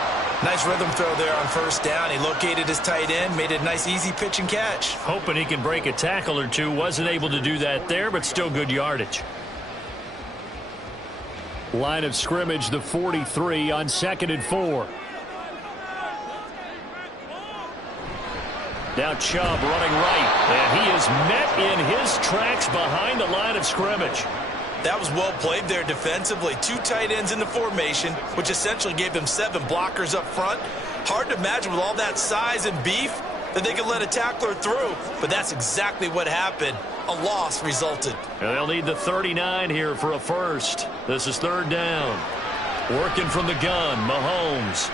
Nice rhythm throw there on first down. He located his tight end, made it a nice easy pitch and catch. Hoping he can break a tackle or two. Wasn't able to do that there, but still good yardage. Line of scrimmage, the 43 on 2nd and 4. Now Chubb running right, and he is met in his tracks behind the line of scrimmage. That was well played there defensively. 2 tight ends in the formation, which essentially gave them 7 blockers up front. Hard to imagine with all that size and beef that they could let a tackler through, but that's exactly what happened. A loss resulted. And they'll need the 39 here for a first. This is 3rd down. Working from the gun, Mahomes.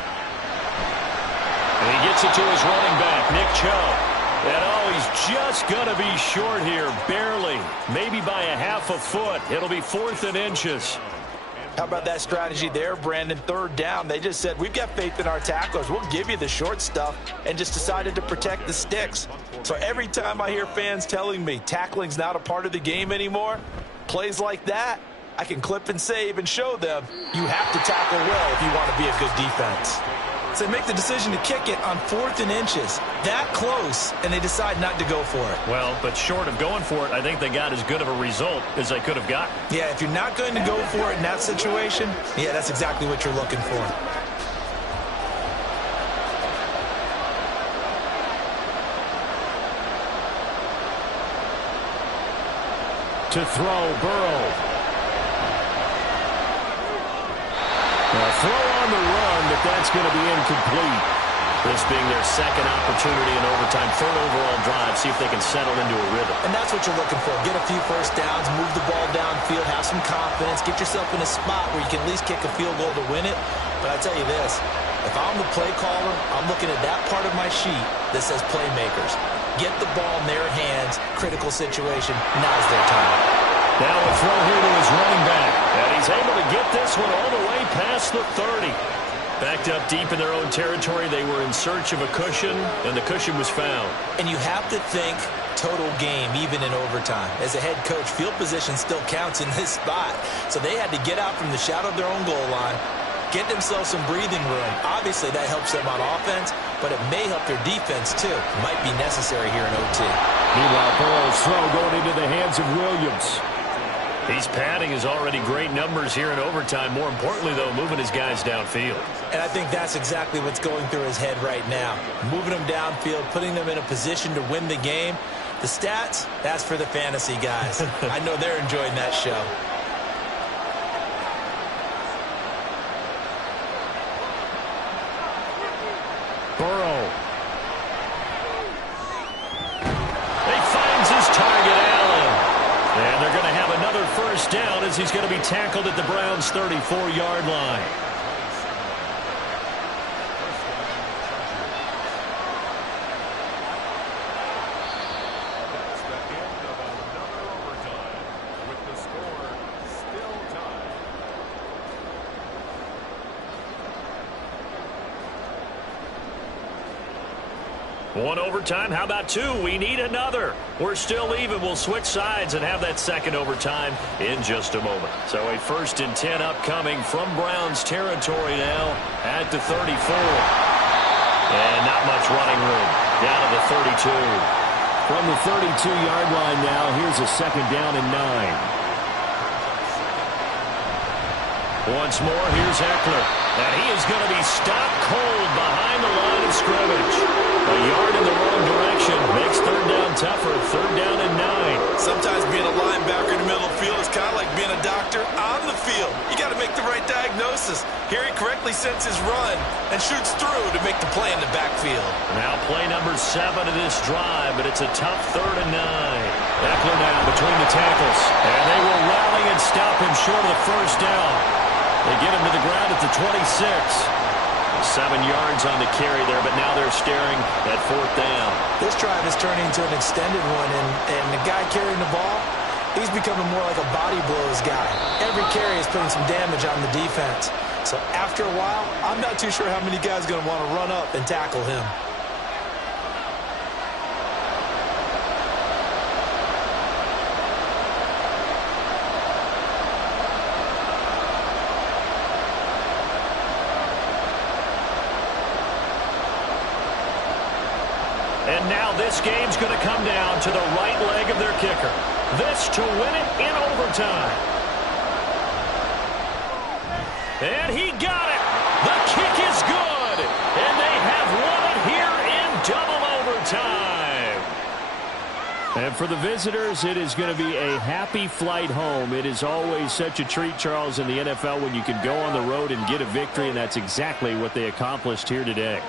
And he gets it to his running back, Nick Chubb. And oh, he's just going to be short here, barely. Maybe by a half a foot. It'll be 4th and inches. How about that strategy there, Brandon? 3rd down. They just said, we've got faith in our tacklers. We'll give you the short stuff, and just decided to protect the sticks. So every time I hear fans telling me tackling's not a part of the game anymore, plays like that, I can clip and save and show them you have to tackle well if you want to be a good defense. So they make the decision to kick it on 4th and inches. That close, and they decide not to go for it. Well, but short of going for it, I think they got as good of a result as they could have gotten. Yeah, if you're not going to go for it in that situation, yeah, that's exactly what you're looking for. To throw, Burrow. A throw on the run, but that's going to be incomplete. This being their 2nd opportunity in overtime, 3rd overall drive. See if they can settle into a rhythm. And that's what you're looking for. Get a few first downs, move the ball downfield, have some confidence, get yourself in a spot where you can at least kick a field goal to win it. But I tell you this, if I'm the play caller, I'm looking at that part of my sheet that says playmakers. Get the ball in their hands, critical situation. Now's their time. Now a throw here to his running back. And he's able to get this one all the way past the 30. Backed up deep in their own territory. They were in search of a cushion, and the cushion was found. And you have to think total game, even in overtime. As a head coach, field position still counts in this spot. So they had to get out from the shadow of their own goal line, get themselves some breathing room. Obviously, that helps them on offense, but it may help their defense, too. Might be necessary here in OT. Meanwhile, Burrow's throw going into the hands of Williams. He's padding his already great numbers here in overtime. More importantly, though, moving his guys downfield. And I think that's exactly what's going through his head right now. Moving them downfield, putting them in a position to win the game. The stats, that's for the fantasy guys. I know they're enjoying that show. Burrow. He finds his target, Allen. And they're going to have another first down as he's going to be tackled at the Browns' 34-yard line. That's the end of another overtime with the score still tied. One overtime. How about two? We need another. We're still even. We'll switch sides and have that second overtime in just a moment. So a 1st and 10 upcoming from Browns territory now at the 34. And not much running room. Down to the 32. From the 32-yard line now, here's a 2nd down and 9. Once more, here's Eckler. And he is going to be stopped cold behind the line of scrimmage. A yard in the wrong direction makes 3rd down tougher. 3rd down and 9. Sometimes being a linebacker in the middle of the field is kind of like being a doctor on the field. You got to make the right diagnosis. Here he correctly sets his run and shoots through to make the play in the backfield. Now play number 7 of this drive, but it's a tough 3rd and 9. Eckler now between the tackles. And they will rally and stop him short of the first down. They get him to the ground at the 26. 7 yards on the carry there, but now they're staring at 4th down. This drive is turning into an extended one, and the guy carrying the ball, he's becoming more like a body blows guy. Every carry is putting some damage on the defense. So after a while, I'm not too sure how many guys are going to want to run up and tackle him. And now this game's going to come down to the right leg of their kicker. This to win it in overtime. And he got it. The kick is good. And they have won it here in double overtime. And for the visitors, it is going to be a happy flight home. It is always such a treat, Charles, in the NFL when you can go on the road and get a victory, and that's exactly what they accomplished here today.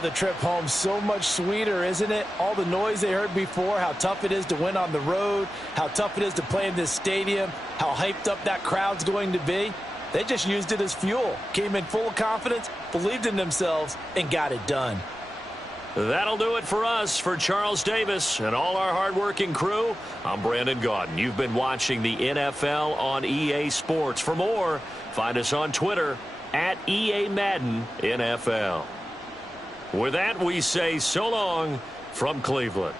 The trip home so much sweeter, isn't it? All the noise they heard before, how tough it is to win on the road, how tough it is to play in this stadium, how hyped up that crowd's going to be. They just used it as fuel. Came in full of confidence, believed in themselves, and got it done. That'll do it for us. For Charles Davis and all our hardworking crew, I'm Brandon Gaudin. You've been watching the NFL on EA Sports. For more, find us on Twitter at EA Madden NFL. With that, we say so long from Cleveland.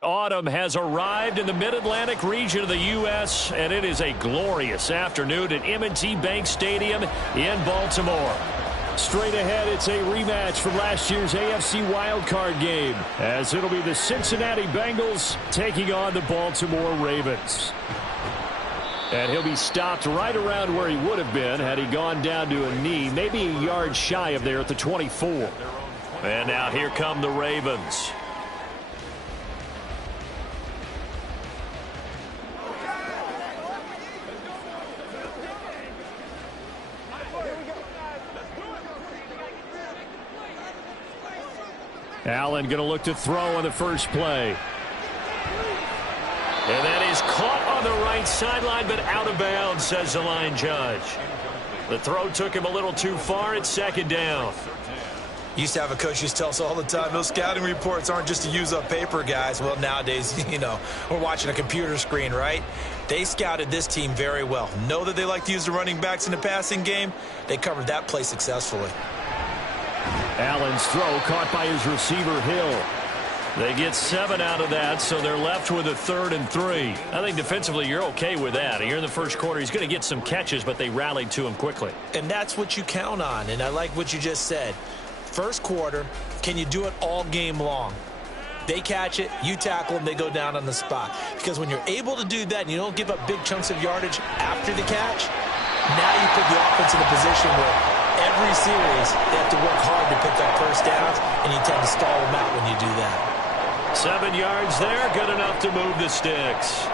Autumn has arrived in the mid-Atlantic region of the U.S., and it is a glorious afternoon at M&T Bank Stadium in Baltimore. Straight ahead, it's a rematch from last year's AFC wildcard game, as it'll be the Cincinnati Bengals taking on the Baltimore Ravens. And he'll be stopped right around where he would have been had he gone down to a knee, maybe a yard shy of there at the 24. And now here come the Ravens. Allen going to look to throw on the first play. And that is caught on the right sideline, but out of bounds, says the line judge. The throw took him a little too far. It's second down. Used to have a coach used to tell us all the time, those scouting reports aren't just to use up paper, guys. Well, nowadays, we're watching a computer screen, right? They scouted this team very well. Know that they like to use the running backs in the passing game. They covered that play successfully. Allen's throw caught by his receiver, Hill. They get 7 out of that, so they're left with a 3rd and 3. I think defensively you're okay with that. Here in the first quarter, he's going to get some catches, but they rallied to him quickly. And that's what you count on, and I like what you just said. First quarter, can you do it all game long? They catch it, you tackle them, they go down on the spot. Because when you're able to do that and you don't give up big chunks of yardage after the catch, now you put the offense in a position where every series, they have to work hard to pick up first downs, and you tend to stall them out when you do that. 7 yards there, good enough to move the sticks.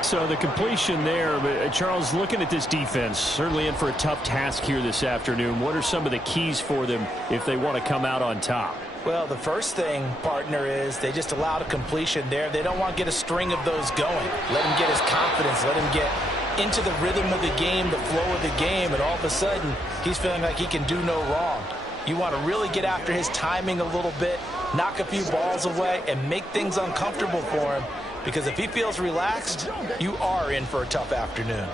So the completion there, but Charles, looking at this defense, certainly in for a tough task here this afternoon. What are some of the keys for them if they want to come out on top? Well, the first thing, partner, is they just allowed a completion there. They don't want to get a string of those going. Let him get his confidence. Let him get into the rhythm of the game, the flow of the game, and all of a sudden, he's feeling like he can do no wrong. You want to really get after his timing a little bit, knock a few balls away, and make things uncomfortable for him. Because if he feels relaxed, you are in for a tough afternoon.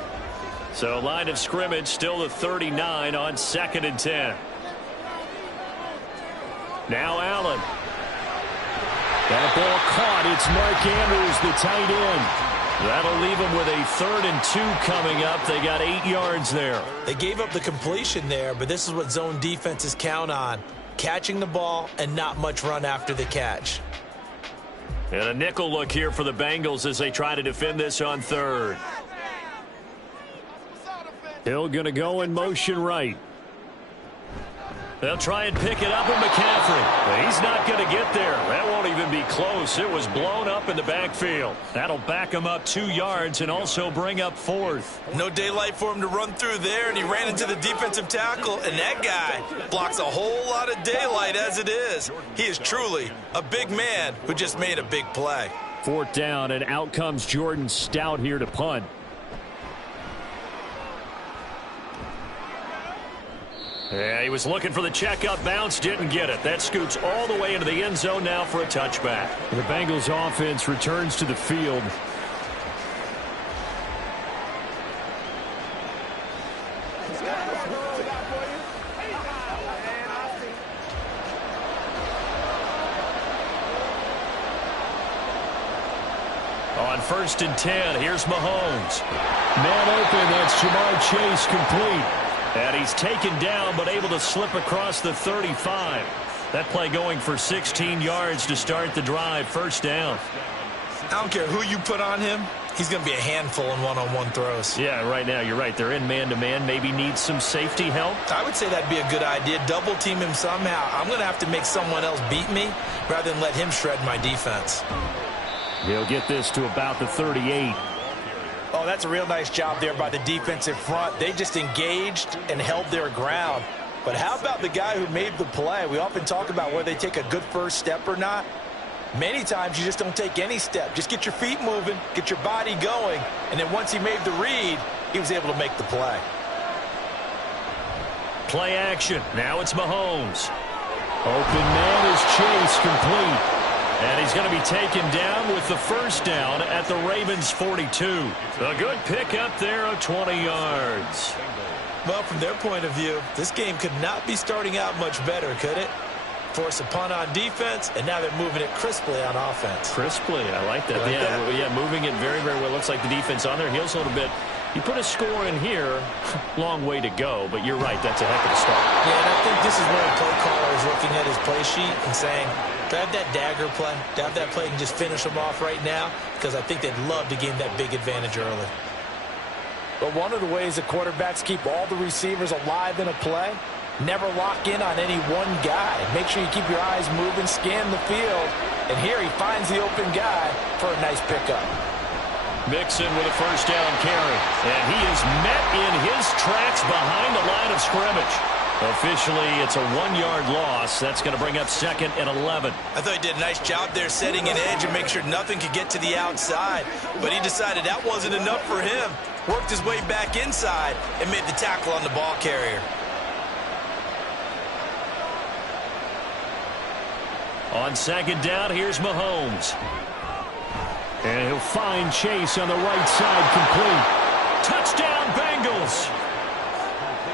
So line of scrimmage still the 39 on 2nd and 10. Now Allen. That ball caught. It's Mark Andrews, the tight end. That'll leave them with a 3rd and 2 coming up. They got 8 yards there. They gave up the completion there, but this is what zone defenses count on. Catching the ball and not much run after the catch. And a nickel look here for the Bengals as they try to defend this on 3rd. Hill going to go in motion right. They'll try and pick it up with McCaffrey. He's not going to get there. That won't even be close. It was blown up in the backfield. That'll back him up 2 yards and also bring up 4th. No daylight for him to run through there, and he ran into the defensive tackle, and that guy blocks a whole lot of daylight as it is. He is truly a big man who just made a big play. 4th down, and out comes Jordan Stout here to punt. Yeah, he was looking for the check-up bounce, didn't get it. That scoots all the way into the end zone now for a touchback. The Bengals offense returns to the field. On 1st and 10, here's Mahomes. Man open, that's Jamar Chase complete. And he's taken down but able to slip across the 35. That play going for 16 yards to start the drive. 1st down. I don't care who you put on him. He's going to be a handful in one-on-one throws. Yeah, right now you're right. They're in man-to-man. Maybe needs some safety help. I would say that'd be a good idea. Double team him somehow. I'm going to have to make someone else beat me rather than let him shred my defense. He'll get this to about the 38. Oh, that's a real nice job there by the defensive front. They just engaged and held their ground. But how about the guy who made the play? We often talk about whether they take a good first step or not. Many times you just don't take any step. Just get your feet moving, get your body going, and then once he made the read, he was able to make the play. Play action. Now it's Mahomes. Open man is Chase, complete. And he's going to be taken down with the 1st down at the Ravens 42. A good pickup there of 20 yards. Well, from their point of view, this game could not be starting out much better, could it? force a punt on defense, and now they're moving it crisply on offense. Crisply, I like that. Yeah, moving it very, very well. Looks like the defense on their heels a little bit. You put a score in here, long way to go, but you're right, that's a heck of a start. Yeah, and I think this is where the play caller is looking at his play sheet and saying, do I have that dagger play? Do I have that play and just finish them off right now? Because I think they'd love to gain that big advantage early. But one of the ways that quarterbacks keep all the receivers alive in a play, never lock in on any one guy. Make sure you keep your eyes moving, scan the field, and here he finds the open guy for a nice pickup. Mixon with a first down carry. And he is met in his tracks behind the line of scrimmage. Officially, it's a 1-yard loss. That's going to bring up 2nd and 11. I thought he did a nice job there setting an edge and make sure nothing could get to the outside. But he decided that wasn't enough for him. Worked his way back inside and made the tackle on the ball carrier. On 2nd down, here's Mahomes. And he'll find Chase on the right side, complete. Touchdown, Bengals.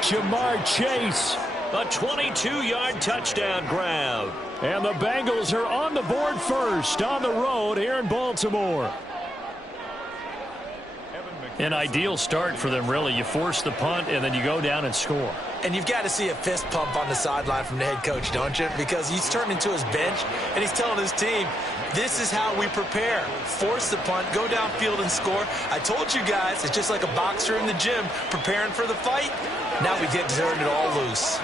Jamar Chase. A 22-yard touchdown grab. And the Bengals are on the board first on the road here in Baltimore. An ideal start for them, really. You force the punt, and then you go down and score. And you've got to see a fist pump on the sideline from the head coach, don't you? Because he's turned into his bench, and he's telling his team, this is how we prepare. Force the punt, go downfield and score. I told you guys, it's just like a boxer in the gym preparing for the fight. Now we get to turn it all loose.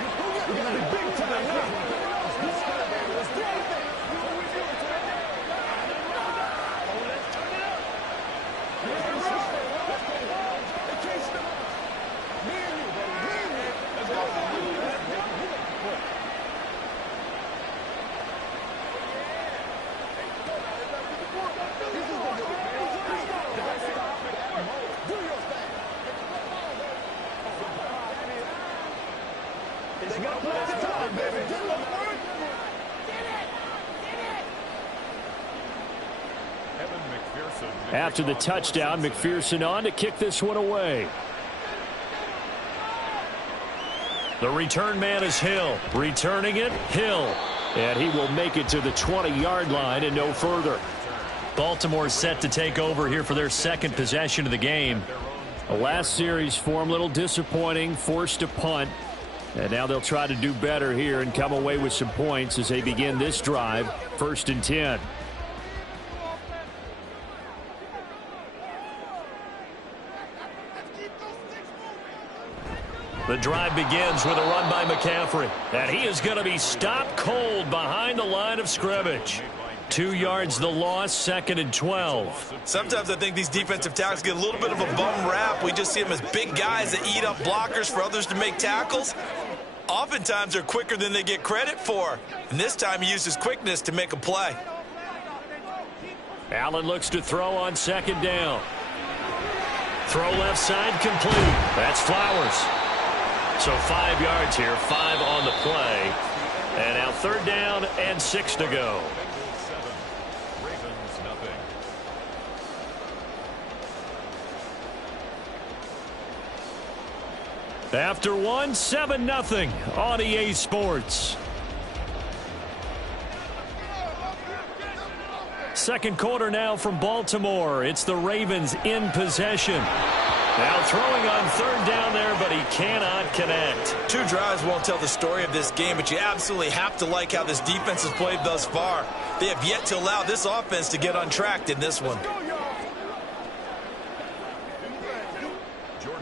After the touchdown, McPherson on to kick this one away. The return man is Hill. Returning it, Hill. And he will make it to the 20-yard line and no further. Baltimore set to take over here for their 2nd possession of the game. The last series for him, a little disappointing, forced a punt. And now they'll try to do better here and come away with some points as they begin this drive, 1st and 10. The drive begins with a run by McCaffrey. And he is going to be stopped cold behind the line of scrimmage. 2 yards the loss, 2nd and 12. Sometimes I think these defensive tackles get a little bit of a bum rap. We just see them as big guys that eat up blockers for others to make tackles. Oftentimes they're quicker than they get credit for. And this time he used his quickness to make a play. Allen looks to throw on 2nd down. Throw left side complete. That's Flowers. So 5 yards here, 5 on the play. And now 3rd down and 6 to go. After 1, 7-0 on EA Sports. 2nd quarter now from Baltimore. It's the Ravens in possession. Now throwing on 3rd down there, but he cannot connect. 2 drives won't tell the story of this game, but you absolutely have to like how this defense has played thus far. They have yet to allow this offense to get untracked in this one.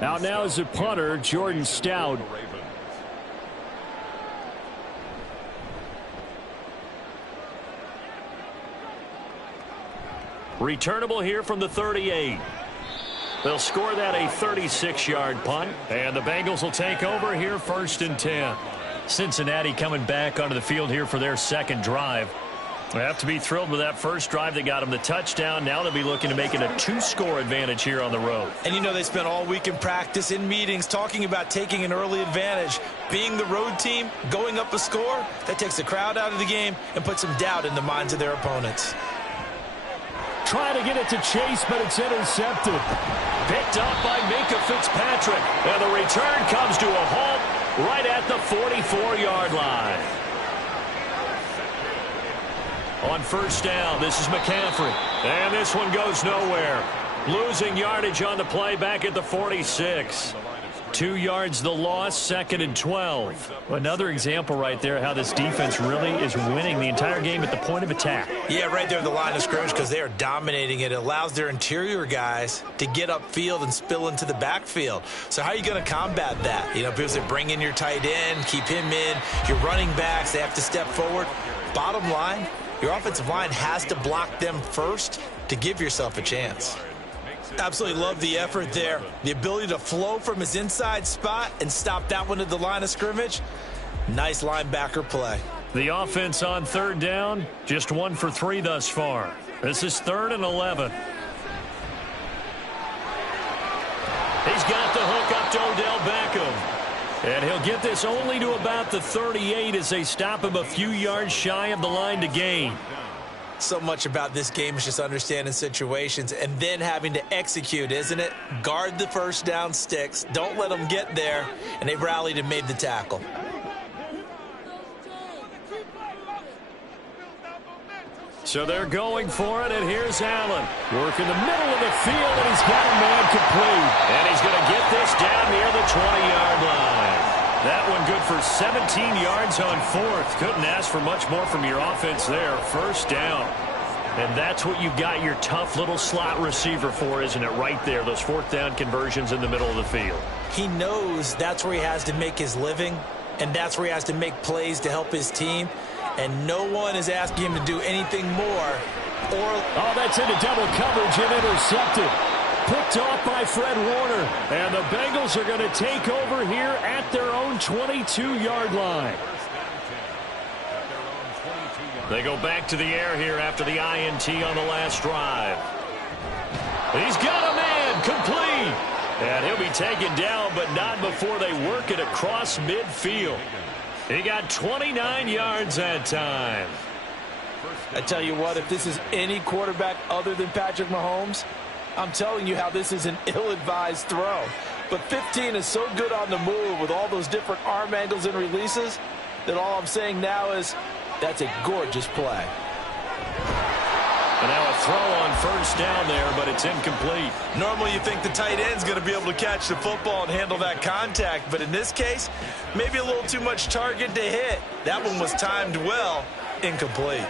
Out now is a punter, Jordan Stout. Returnable here from the 38. They'll score that a 36-yard punt, and the Bengals will take over here 1st and 10. Cincinnati coming back onto the field here for their 2nd drive. They have to be thrilled with that first drive that got them the touchdown. Now they'll be looking to make it a 2-score advantage here on the road. And you know they spent all week in practice, in meetings, talking about taking an early advantage. Being the road team, going up a score, that takes the crowd out of the game and puts some doubt in the minds of their opponents. Trying to get it to Chase, but it's intercepted. Picked up by Minkah Fitzpatrick. And the return comes to a halt right at the 44-yard line. On first down, this is McCaffrey. And this one goes nowhere. Losing yardage on the play back at the 46. 2 yards the loss, 2nd and 12. Another example right there how this defense really is winning the entire game at the point of attack. Yeah, right there at the line of scrimmage because they are dominating it. It allows their interior guys to get upfield and spill into the backfield. So how are you going to combat that? You know, because they bring in your tight end, keep him in. Your running backs, they have to step forward. Bottom line, your offensive line has to block them first to give yourself a chance. Absolutely love the effort there. The ability to flow from his inside spot and stop that one at the line of scrimmage. Nice linebacker play. The offense on 3rd down, just 1 for 3 thus far. This is 3rd and 11. He's got the hook up to Odell Beckham. And he'll get this only to about the 38 as they stop him a few yards shy of the line to gain. So much about this game is just understanding situations and then having to execute, isn't it? Guard the first down sticks. Don't let them get there. And they rallied and made the tackle. So they're going for it, and here's Allen. Working the middle of the field, and he's got a man complete. And he's going to get this down near the 20-yard line. That one good for 17 yards on 4th. Couldn't ask for much more from your offense there. First down. And that's what you've got your tough little slot receiver for, isn't it? Right there, those 4th down conversions in the middle of the field. He knows that's where he has to make his living, and that's where he has to make plays to help his team. And no one is asking him to do anything more. Oh, that's into double coverage and intercepted. Picked off by Fred Warner. And the Bengals are going to take over here at their own 22-yard line. They go back to the air here after the INT on the last drive. He's got a man complete. And he'll be taken down, but not before they work it across midfield. He got 29 yards that time. I tell you what, if this is any quarterback other than Patrick Mahomes, I'm telling you how this is an ill-advised throw. But 15 is so good on the move with all those different arm angles and releases that all I'm saying now is that's a gorgeous play. And now a throw on first down there, but it's incomplete. Normally you think the tight end's going to be able to catch the football and handle that contact. But in this case, maybe a little too much target to hit. That one was timed well. Incomplete.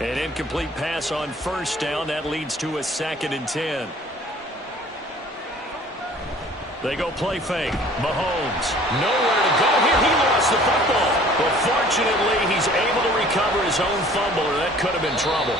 An incomplete pass on first down. That leads to a 2nd and 10. They go play fake. Mahomes, nowhere to go here. He lost the football. But fortunately, he's able to recover his own fumble, or that could have been trouble.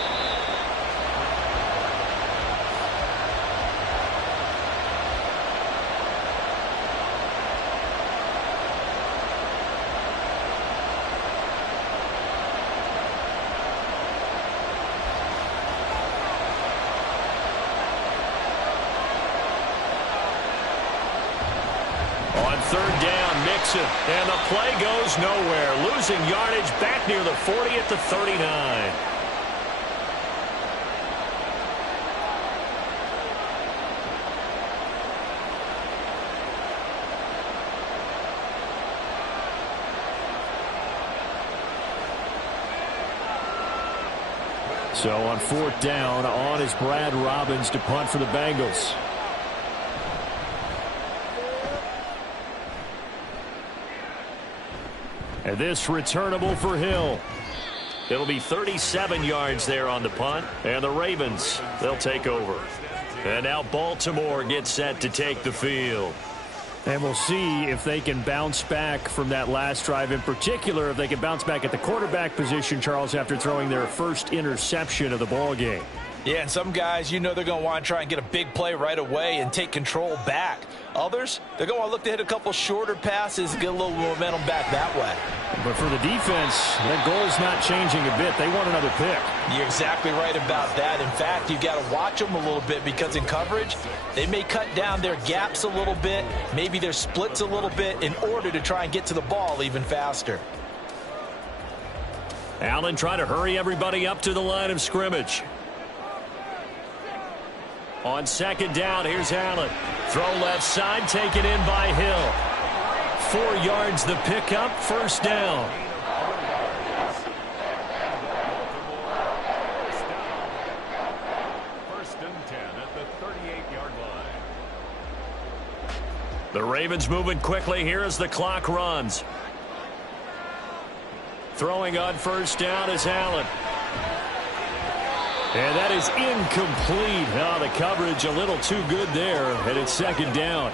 On 3rd down, Mixon, and the play goes nowhere. Losing yardage back near the 40 at the 39. So on 4th down, on is Brad Robbins to punt for the Bengals. And this returnable for Hill. It'll be 37 yards there on the punt. And the Ravens, they'll take over. And now Baltimore gets set to take the field. And we'll see if they can bounce back from that last drive. In particular, if they can bounce back at the quarterback position, Charles, after throwing their first interception of the ball game. Yeah, and some guys, you know they're going to want to try and get a big play right away and take control back. Others, they're going to look to hit a couple shorter passes and get a little momentum back that way. But for the defense, that goal's not changing a bit. They want another pick. You're exactly right about that. In fact, you've got to watch them a little bit because in coverage, they may cut down their gaps a little bit, maybe their splits a little bit in order to try and get to the ball even faster. Allen trying to hurry everybody up to the line of scrimmage. On 2nd down, here's Allen. Throw left side, taken in by Hill. 4 yards the pickup, first down. The Ravens moving quickly here as the clock runs. Throwing on first down is Allen. And that is incomplete. Oh, the coverage a little too good there, and it's second down.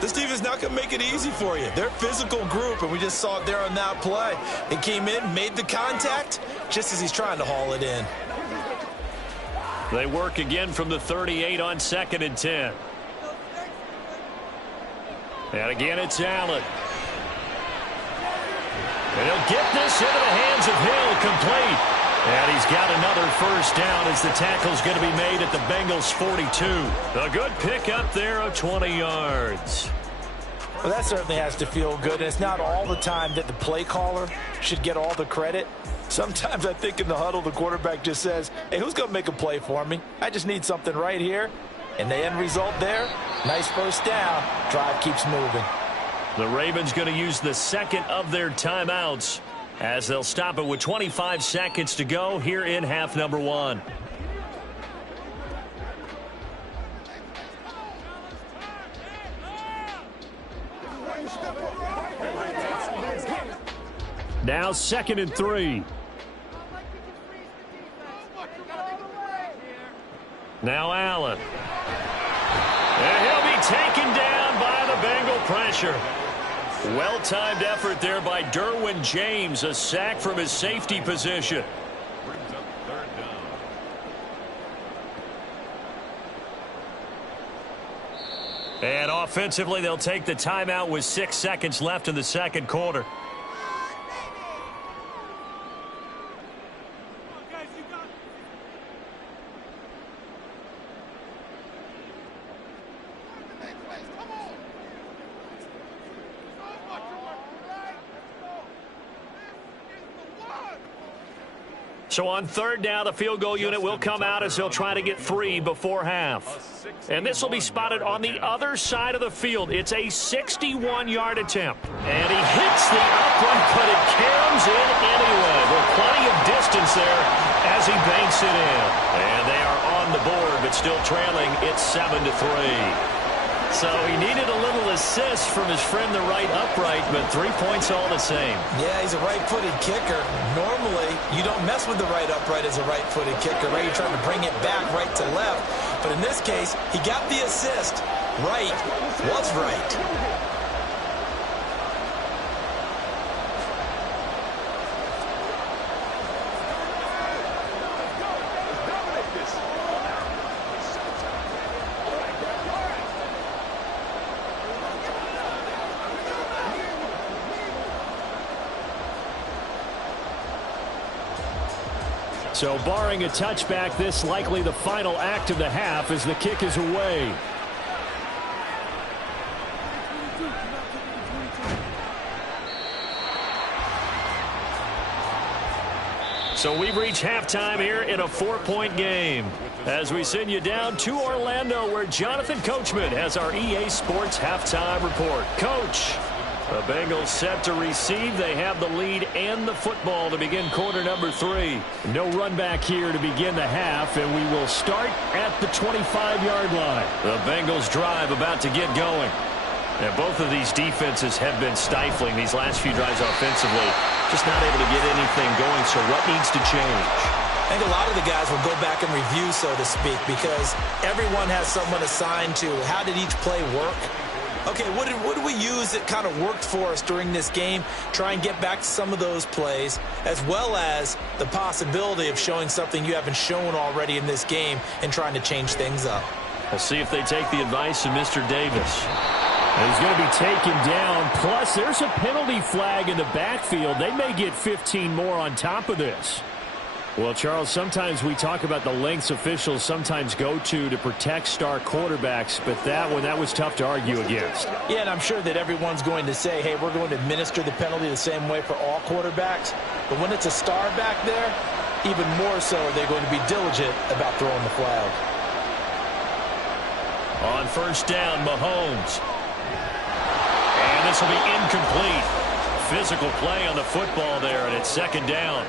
This defense not going to make it easy for you. They're a physical group, and we just saw it there on that play. It came in, made the contact, just as he's trying to haul it in. They work again from the 38 on 2nd and 10. And again, it's Allen. And he'll get this into the hands of Hill, complete. And he's got another first down as the tackle's going to be made at the Bengals' 42. A good pickup there of 20 yards. Well, that certainly has to feel good. And it's not all the time that the play caller should get all the credit. Sometimes I think in the huddle, the quarterback just says, hey, who's going to make a play for me? I just need something right here. And the end result there, nice first down. Drive keeps moving. The Ravens going to use the second of their timeouts as they'll stop it with 25 seconds to go here in half number 1. Now 2nd and 3. Now Allen. And he'll be taken down by the Bengal pressure. Well-timed effort there by Derwin James. A sack from his safety position. Brings up 3rd down. And offensively, they'll take the timeout with 6 seconds left in the second quarter. So on 3rd down, the field goal unit will come out as they'll try to get 3 before half. And this will be spotted on the other side of the field. It's a 61-yard attempt. And he hits the upright, but it caroms in anyway. Well, plenty of distance there as he banks it in. And they are on the board, but still trailing. It's 7-3. So he needed a little assist from his friend, the right upright, but 3 points all the same. Yeah, he's a right-footed kicker. Normally, you don't mess with the right upright as a right-footed kicker, right? You're trying to bring it back right to left. But in this case, he got the assist. Right was right. So barring a touchback, this likely the final act of the half as the kick is away. So we've reached halftime here in a 4-point game as we send you down to Orlando where Jonathan Coachman has our EA Sports halftime report. Coach, the Bengals set to receive. They have the lead and the football to begin quarter number 3. No run back here to begin the half, and we will start at the 25-yard line. The Bengals drive about to get going. And both of these defenses have been stifling these last few drives offensively. Just not able to get anything going, so what needs to change? I think a lot of the guys will go back and review, so to speak, because everyone has someone assigned to how did each play work. Okay, what did we use that kind of worked for us during this game? Try and get back to some of those plays, as well as the possibility of showing something you haven't shown already in this game and trying to change things up. We'll see if they take the advice of Mr. Davis. He's going to be taken down. Plus, there's a penalty flag in the backfield. They may get 15 more on top of this. Well, Charles, sometimes we talk about the lengths officials sometimes go to protect star quarterbacks, but that was tough to argue against. Yeah, and I'm sure that everyone's going to say, hey, we're going to administer the penalty the same way for all quarterbacks. But when it's a star back there, even more so are they going to be diligent about throwing the flag. On first down, Mahomes. And this will be incomplete. Physical play on the football there, and it's second down.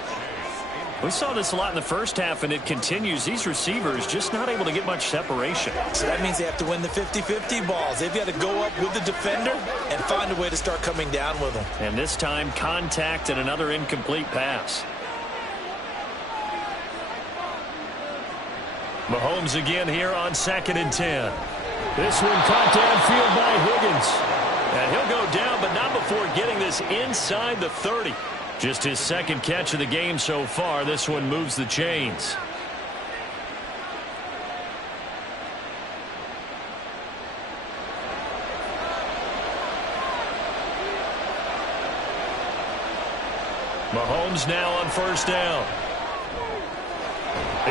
We saw this a lot in the first half, and it continues. These receivers just not able to get much separation. So that means they have to win the 50-50 balls. They've got to go up with the defender and find a way to start coming down with them. And this time, contact and another incomplete pass. Mahomes again here on 2nd and 10. This one caught downfield by Higgins. And he'll go down, but not before getting this inside the 30. Just his second catch of the game so far. This one moves the chains. Mahomes now on 1st down.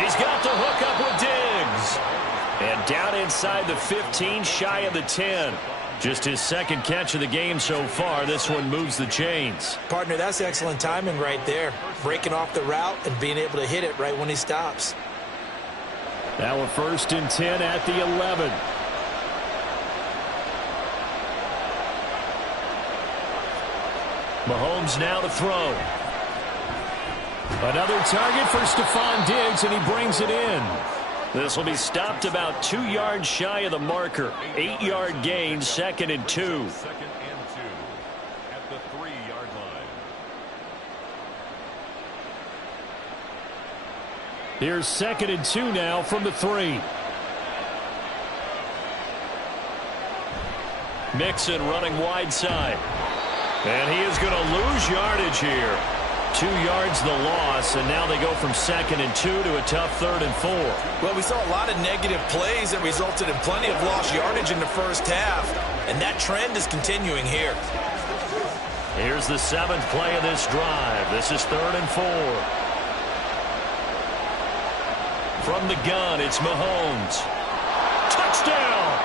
He's got the hook up with Diggs. And down inside the 15, shy of the 10. Just his second catch of the game so far. This one moves the chains. Partner, that's excellent timing right there. Breaking off the route and being able to hit it right when he stops. Now a 1st and 10 at the 11. Mahomes now to throw. Another target for Stephon Diggs, and he brings it in. This will be stopped about 2 yards shy of the marker. 8-yard gain, 2nd and 2. 2nd and 2 at the 3-yard line. Here's 2nd and 2 now from the 3. Mixon running wide side. And he is going to lose yardage here. 2 yards the loss, and now they go from 2nd and 2 to a tough 3rd and 4. Well, we saw a lot of negative plays that resulted in plenty of lost yardage in the first half, and that trend is continuing here. Here's the 7th play of this drive. This is 3rd and 4. From the gun, it's Mahomes. Touchdown!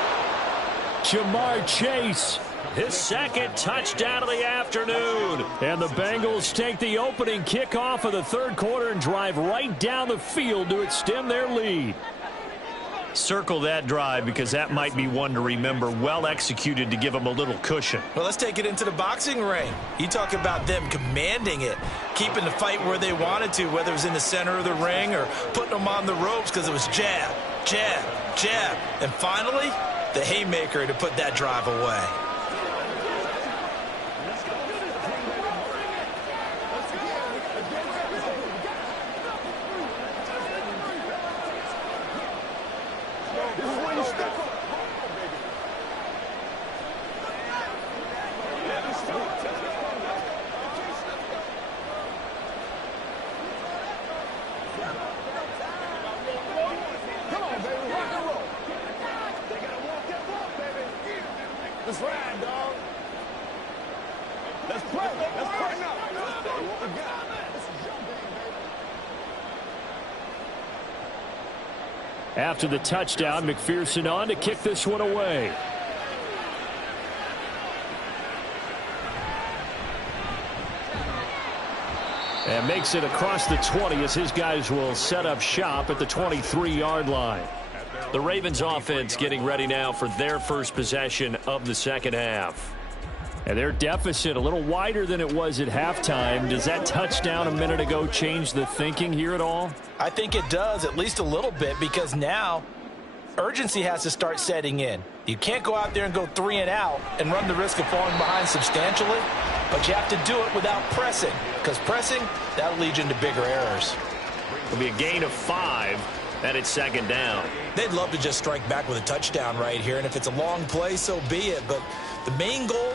Jamar Chase. His second touchdown of the afternoon. And the Bengals take the opening kickoff of the 3rd quarter and drive right down the field to extend their lead. Circle that drive because that might be one to remember. Well executed to give them a little cushion. Well, let's take it into the boxing ring. You talk about them commanding it, keeping the fight where they wanted to, whether it was in the center of the ring or putting them on the ropes because it was jab, jab, jab. And finally, the haymaker to put that drive away. Let's ride, dog. Let's play. Let's play now. What we got? This is your game, baby. After the touchdown, McPherson on to kick this one away. And makes it across the 20 as his guys will set up shop at the 23-yard line. The Ravens offense getting ready now for their first possession of the second half. And their deficit a little wider than it was at halftime. Does that touchdown a minute ago change the thinking here at all? I think it does, at least a little bit, because now urgency has to start setting in. You can't go out there and go 3 and out and run the risk of falling behind substantially, but you have to do it without pressing, because pressing, that'll lead you into bigger errors. It'll be a gain of 5. And it's 2nd down. They'd love to just strike back with a touchdown right here, and if it's a long play, so be it. But the main goal,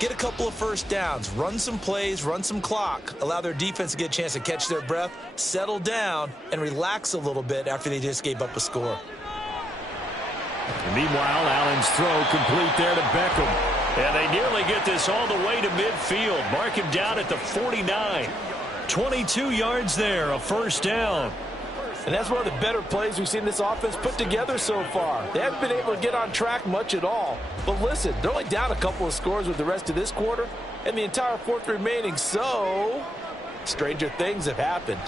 get a couple of first downs, run some plays, run some clock, allow their defense to get a chance to catch their breath, settle down, and relax a little bit after they just gave up a score. Meanwhile, Allen's throw complete there to Beckham. And they nearly get this all the way to midfield. Mark him down at the 49. 22 yards there, a 1st down. And that's one of the better plays we've seen this offense put together so far. They haven't been able to get on track much at all. But listen, they're only down a couple of scores with the rest of this quarter and the entire 4th remaining. So, stranger things have happened.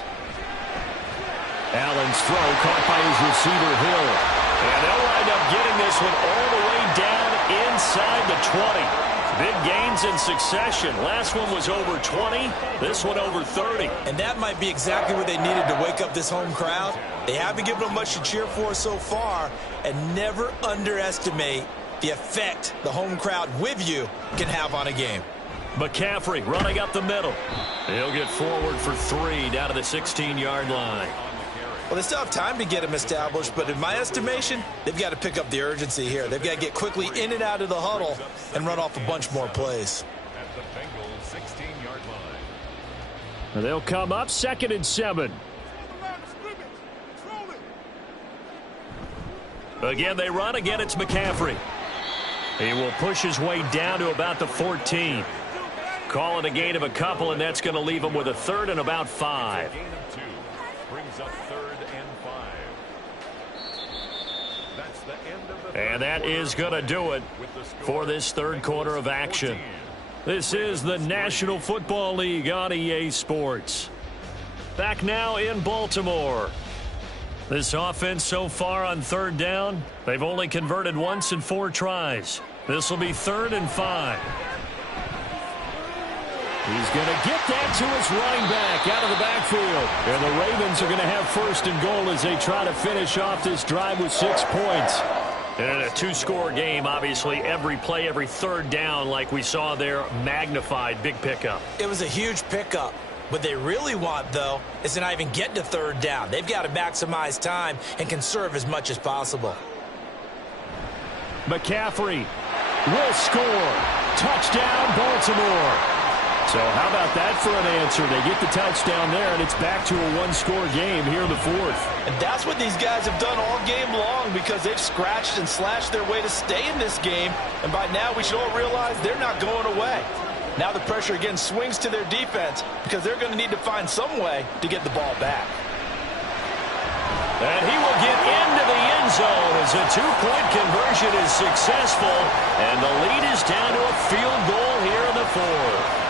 Allen's throw caught by his receiver, Hill. And they'll wind up getting this one all the way down inside the 20. Big gains in succession. Last one was over 20. This one over 30. And that might be exactly what they needed to wake up this home crowd. They haven't given them much to cheer for so far. And never underestimate the effect the home crowd with you can have on a game. McCaffrey running up the middle. He'll get forward for 3 down to the 16-yard line. Well, they still have time to get him established, but in my estimation, they've got to pick up the urgency here. They've got to get quickly in and out of the huddle and run off a bunch more plays. At the Bengals' 16-yard line. They'll come up 2nd and 7. Again, they run. Again, it's McCaffrey. He will push his way down to about the 14. Call it a gain of a couple, and that's going to leave him with a 3rd and about 5. Gain of 2. Brings up 3rd and 5. That's the end of the And that is going to do it for this 3rd quarter of action. This is the National Football League on EA Sports. Back now in Baltimore. This offense so far on 3rd down, they've only converted once in 4 tries. This will be 3rd and 5. He's going to get that to his running back out of the backfield. And the Ravens are going to have 1st and goal as they try to finish off this drive with 6 points. And in a 2-score game, obviously, every play, every 3rd down, like we saw there, magnified. Big pickup. It was a huge pickup. What they really want, though, is to not even get to 3rd down. They've got to maximize time and conserve as much as possible. McCaffrey will score. Touchdown, Baltimore. So how about that for an answer? They get the touchdown there, and it's back to a 1-score game here in the 4th. And that's what these guys have done all game long because they've scratched and slashed their way to stay in this game. And by now, we should all realize they're not going away. Now the pressure again swings to their defense because they're going to need to find some way to get the ball back. And he will get into the end zone as a 2-point conversion is successful. And the lead is down to a field goal here in the 4th.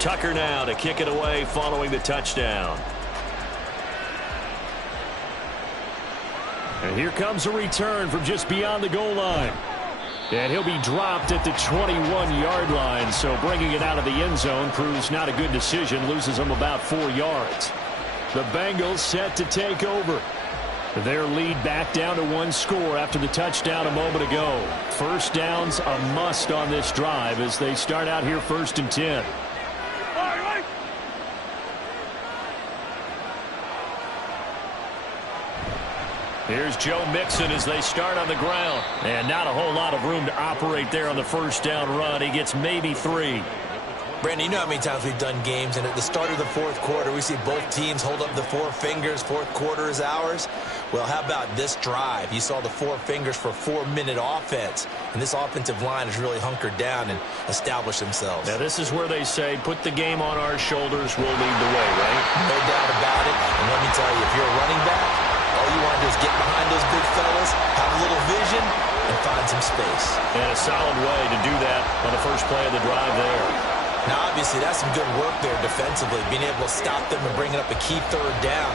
Tucker now to kick it away following the touchdown. And here comes a return from just beyond the goal line. And he'll be dropped at the 21-yard line, so bringing it out of the end zone proves not a good decision, loses him about 4 yards. The Bengals set to take over. Their lead back down to 1 score after the touchdown a moment ago. 1st downs a must on this drive as they start out here 1st and 10. Here's Joe Mixon as they start on the ground. And not a whole lot of room to operate there on the 1st down run. He gets maybe 3. Brandon, you know how many times we've done games, and at the start of the 4th quarter, we see both teams hold up the 4 fingers, 4th quarter is ours. Well, how about this drive? You saw the 4 fingers for 4-minute offense, and this offensive line has really hunkered down and established themselves. Now, this is where they say, put the game on our shoulders, we'll lead the way, right? No doubt about it, and let me tell you, if you're a running back, all you want to do is get behind those big fellas, have a little vision, and find some space. And a solid way to do that on the first play of the drive there. Now, obviously, that's some good work there defensively, being able to stop them and bringing up a key 3rd down.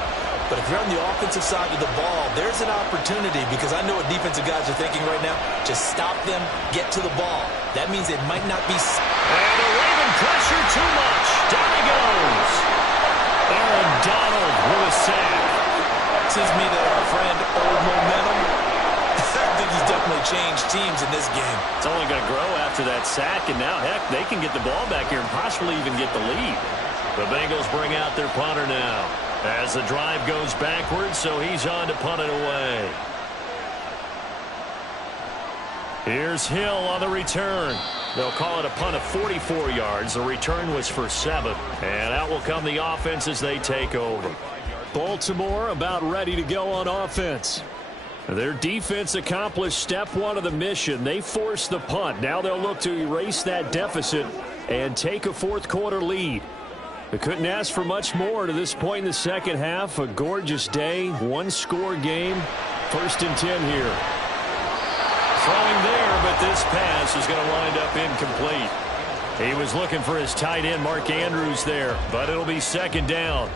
But if you're on the offensive side of the ball, there's an opportunity because I know what defensive guys are thinking right now. Just stop them, get to the ball. That means it might not be... And the Raven pressure too much. Down he goes. Aaron Donald with a sack. Seems to me that our friend Old Momentum, I think he's definitely changed teams in this game. It's only going to grow after that sack, and now, heck, they can get the ball back here and possibly even get the lead. The Bengals bring out their punter now as the drive goes backwards, so he's on to punt it away. Here's Hill on the return. They'll call it a punt of 44 yards. The return was for 7. And out will come the offense as they take over. Baltimore about ready to go on offense. Their defense accomplished step 1 of the mission. They forced the punt. Now they'll look to erase that deficit and take a fourth-quarter lead. They couldn't ask for much more to this point in the second half. A gorgeous day, one-score game. 1st and 10 here. Throwing there, but this pass is going to wind up incomplete. He was looking for his tight end, Mark Andrews, there, but it'll be 2nd down.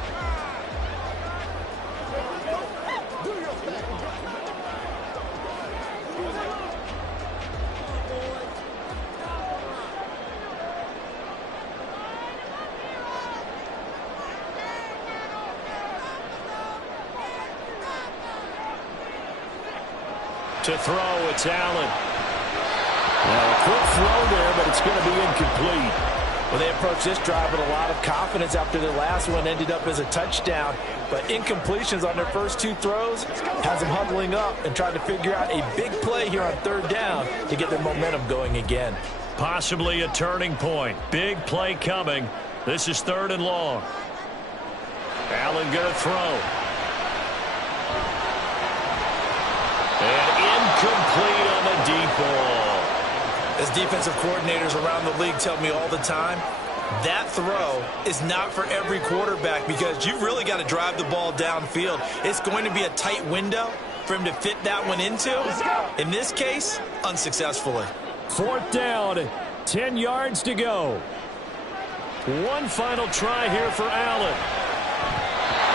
To throw, it's Allen. Well, a quick throw there, but it's going to be incomplete. Well, they approached this drive with a lot of confidence after their last one ended up as a touchdown. But incompletions on their first 2 throws has them huddling up and trying to figure out a big play here on 3rd down to get their momentum going again. Possibly a turning point. Big play coming. This is 3rd and long. Allen going to throw. And incomplete on the deep ball. As defensive coordinators around the league tell me all the time, that throw is not for every quarterback because you've really got to drive the ball downfield. It's going to be a tight window for him to fit that one into. In this case, unsuccessfully. 4th down, 10 yards to go. One final try here for Allen.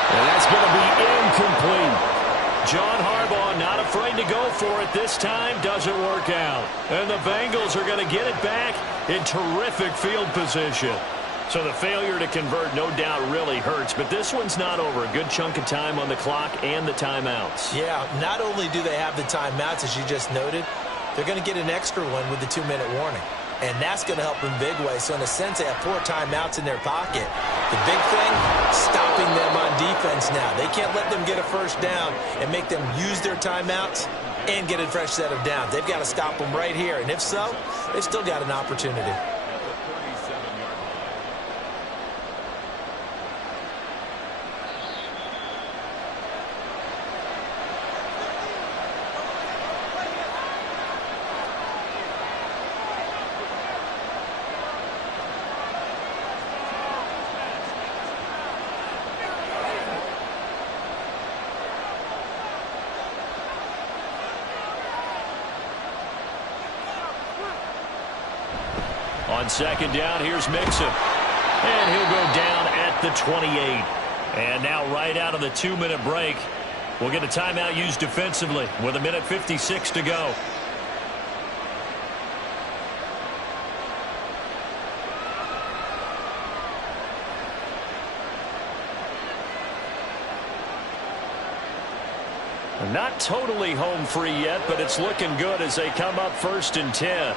And that's going to be incomplete. John Harbaugh not afraid to go for it this time. Doesn't work out. And the Bengals are going to get it back in terrific field position. So the failure to convert no doubt really hurts. But this one's not over. A good chunk of time on the clock and the timeouts. Yeah, not only do they have the timeouts, as you just noted, they're going to get an extra one with the 2-minute warning. And that's going to help in big way. So in a sense, they have 4 timeouts in their pocket. The big thing, stopping them on defense now. They can't let them get a first down and make them use their timeouts and get a fresh set of downs. They've got to stop them right here. And if so, they've still got an opportunity. On 2nd down, here's Mixon. And he'll go down at the 28. And now right out of the 2-minute break, we'll get a timeout used defensively with 1:56 to go. Not totally home free yet, but it's looking good as they come up 1st and 10.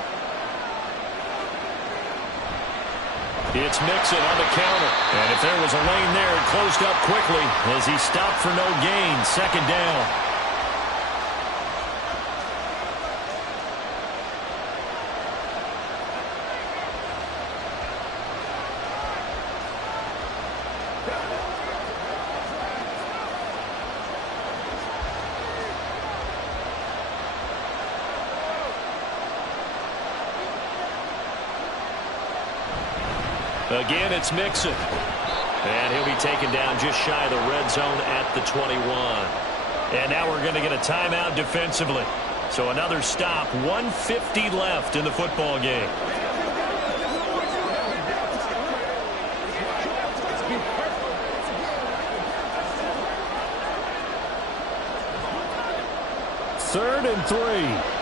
It's Mixon on the counter. And if there was a lane there, it closed up quickly as he stopped for no gain. 2nd down. Again, it's Mixon. And he'll be taken down just shy of the red zone at the 21. And now we're going to get a timeout defensively. So another stop. 1:50 left in the football game. Third and 3.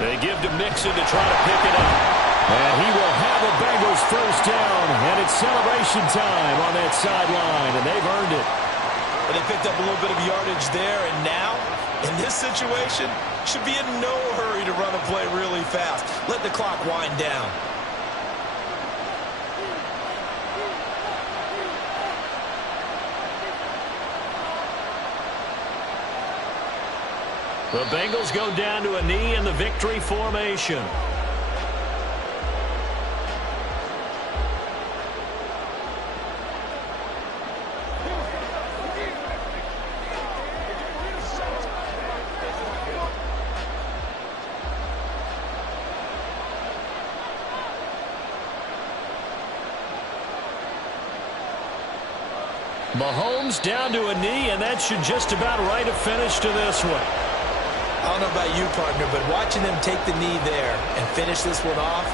They give to Mixon to try to pick it up. And he will have a Bengals first down. And it's celebration time on that sideline. And they've earned it. But they picked up a little bit of yardage there. And now, in this situation, should be in no hurry to run a play really fast. Let the clock wind down. The Bengals go down to a knee in the victory formation. Mahomes down to a knee, and that should just about write a finish to this one. I don't know about you, partner, but watching them take the knee there and finish this one off,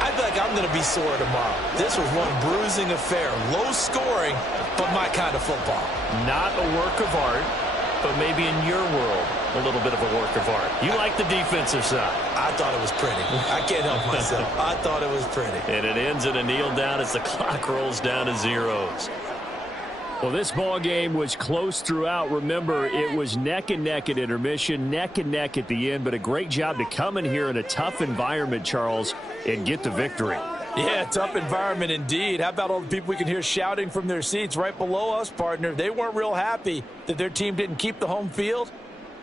I feel like I'm going to be sore tomorrow. This was one bruising affair. Low scoring, but my kind of football. Not a work of art, but maybe in your world, a little bit of a work of art. You like the defensive side. I thought it was pretty. I can't help myself. I thought it was pretty. And it ends in a kneel down as the clock rolls down to zeros. Well, this ball game was close throughout. Remember, it was neck and neck at intermission, neck and neck at the end, but a great job to come in here in a tough environment, Charles, and get the victory. Yeah, tough environment indeed. How about all the people we can hear shouting from their seats right below us, partner? They weren't real happy that their team didn't keep the home field.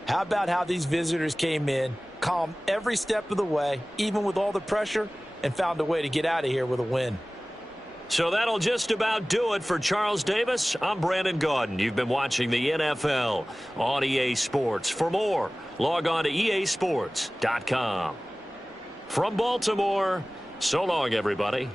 How about how these visitors came in, calm every step of the way, even with all the pressure, and found a way to get out of here with a win. So that'll just about do it for Charles Davis. I'm Brandon Gaudin. You've been watching the NFL on EA Sports. For more, log on to easports.com. From Baltimore, so long, everybody.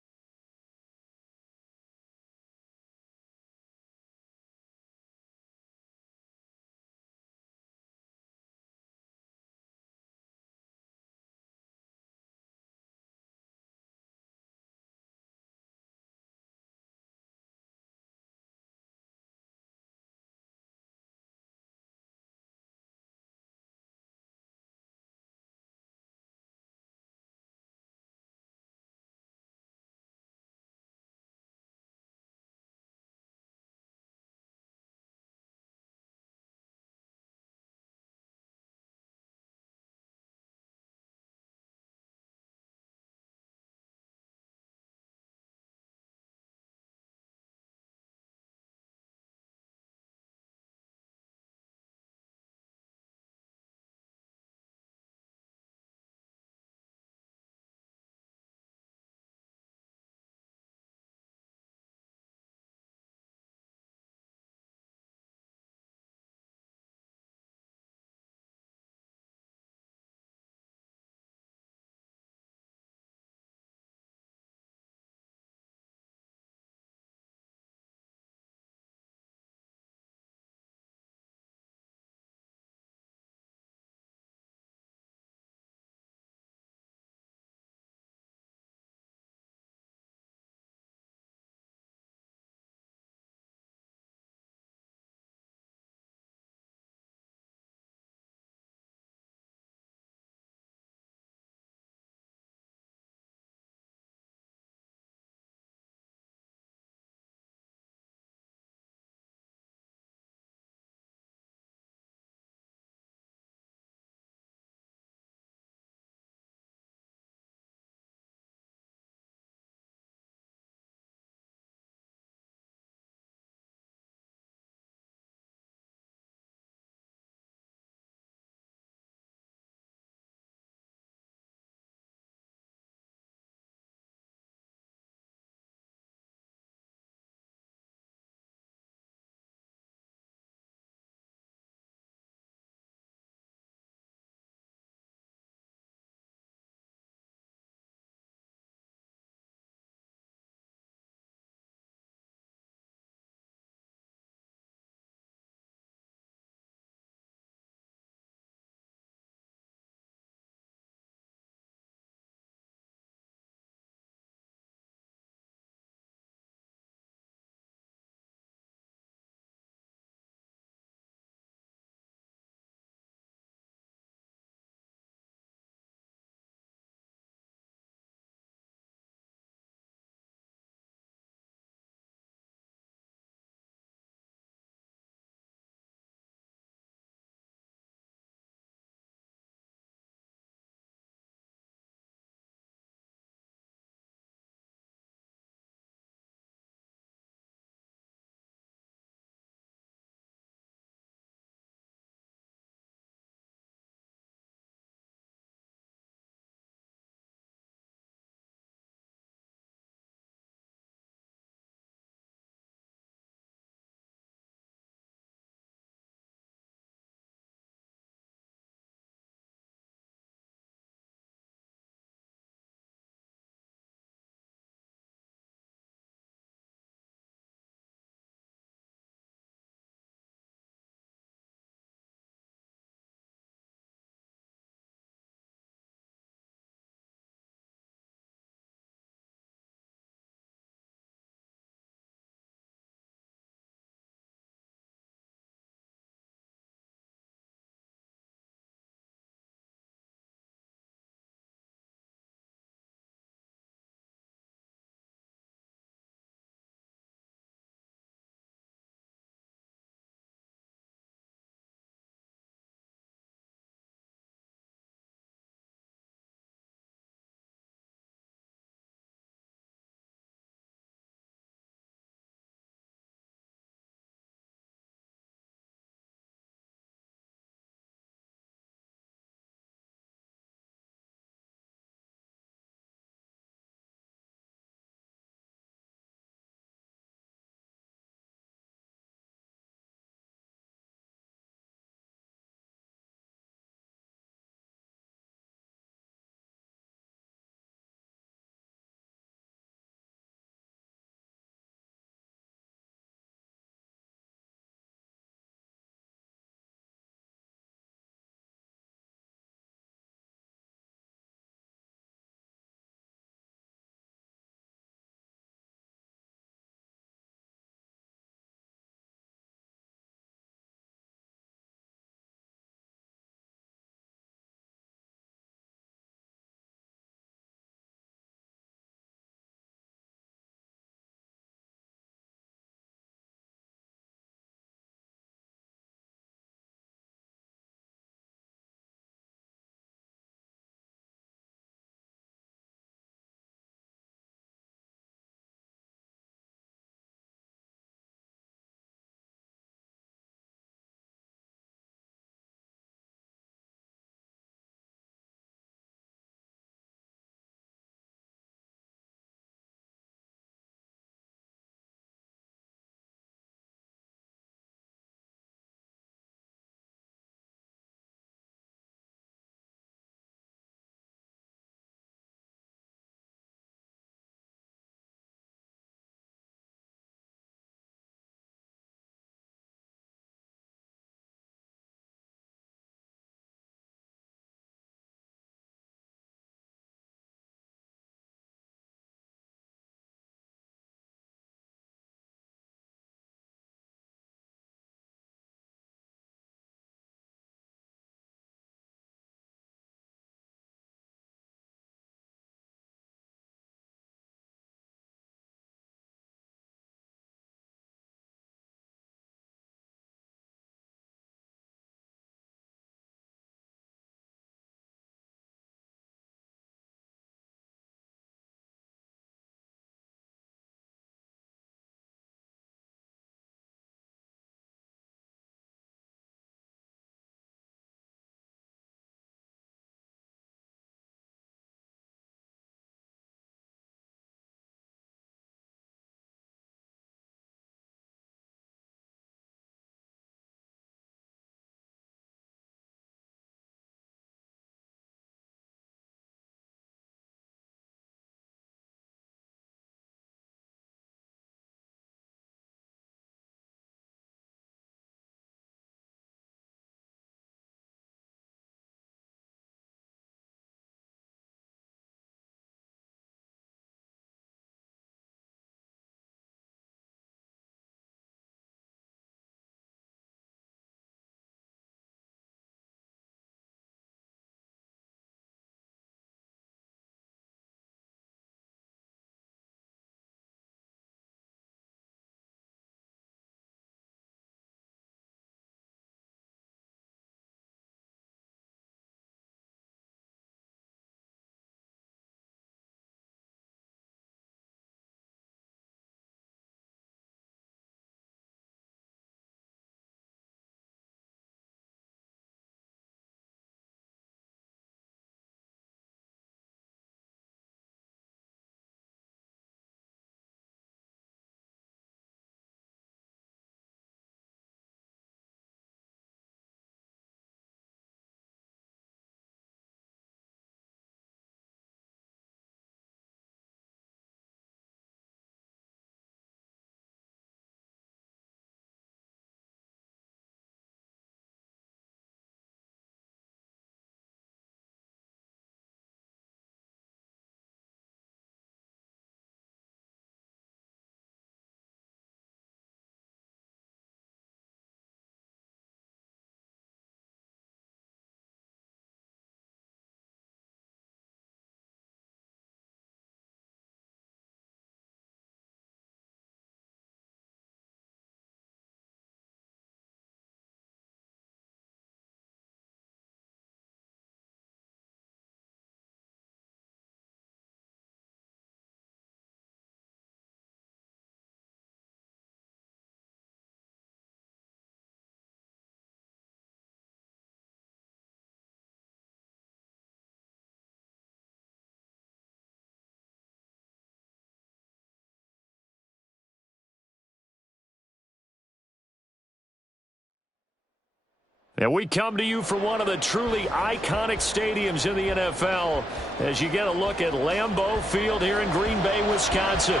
And we come to you from one of the truly iconic stadiums in the NFL as you get a look at Lambeau Field here in Green Bay, Wisconsin.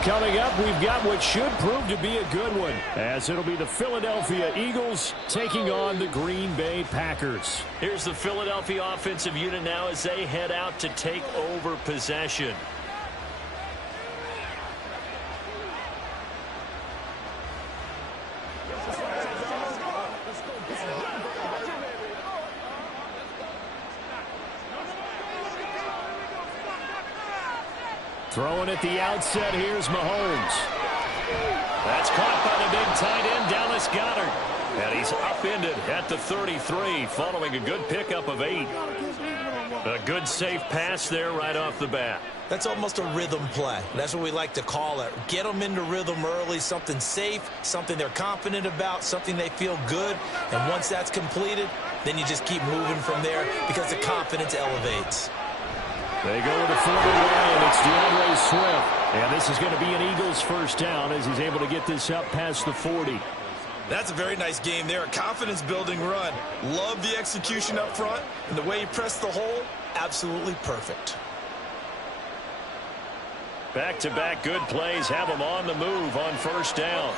Coming up, we've got what should prove to be a good one, as it'll be the Philadelphia Eagles taking on the Green Bay Packers. Here's the Philadelphia offensive unit now as they head out to take over possession. Throwing at the outset, here's Mahomes. That's caught by the big tight end, Dallas Goedert. And he's upended at the 33, following a good pickup of 8. A good safe pass there right off the bat. That's almost a rhythm play. That's what we like to call it. Get them into rhythm early, something safe, something they're confident about, something they feel good. And once that's completed, then you just keep moving from there because the confidence elevates. They go with the forward line. It's DeAndre Swift. And this is going to be an Eagles first down as he's able to get this up past the 40. That's a very nice game there. A confidence-building run. Love the execution up front. And the way he pressed the hole, absolutely perfect. Back-to-back good plays have them on the move on first down.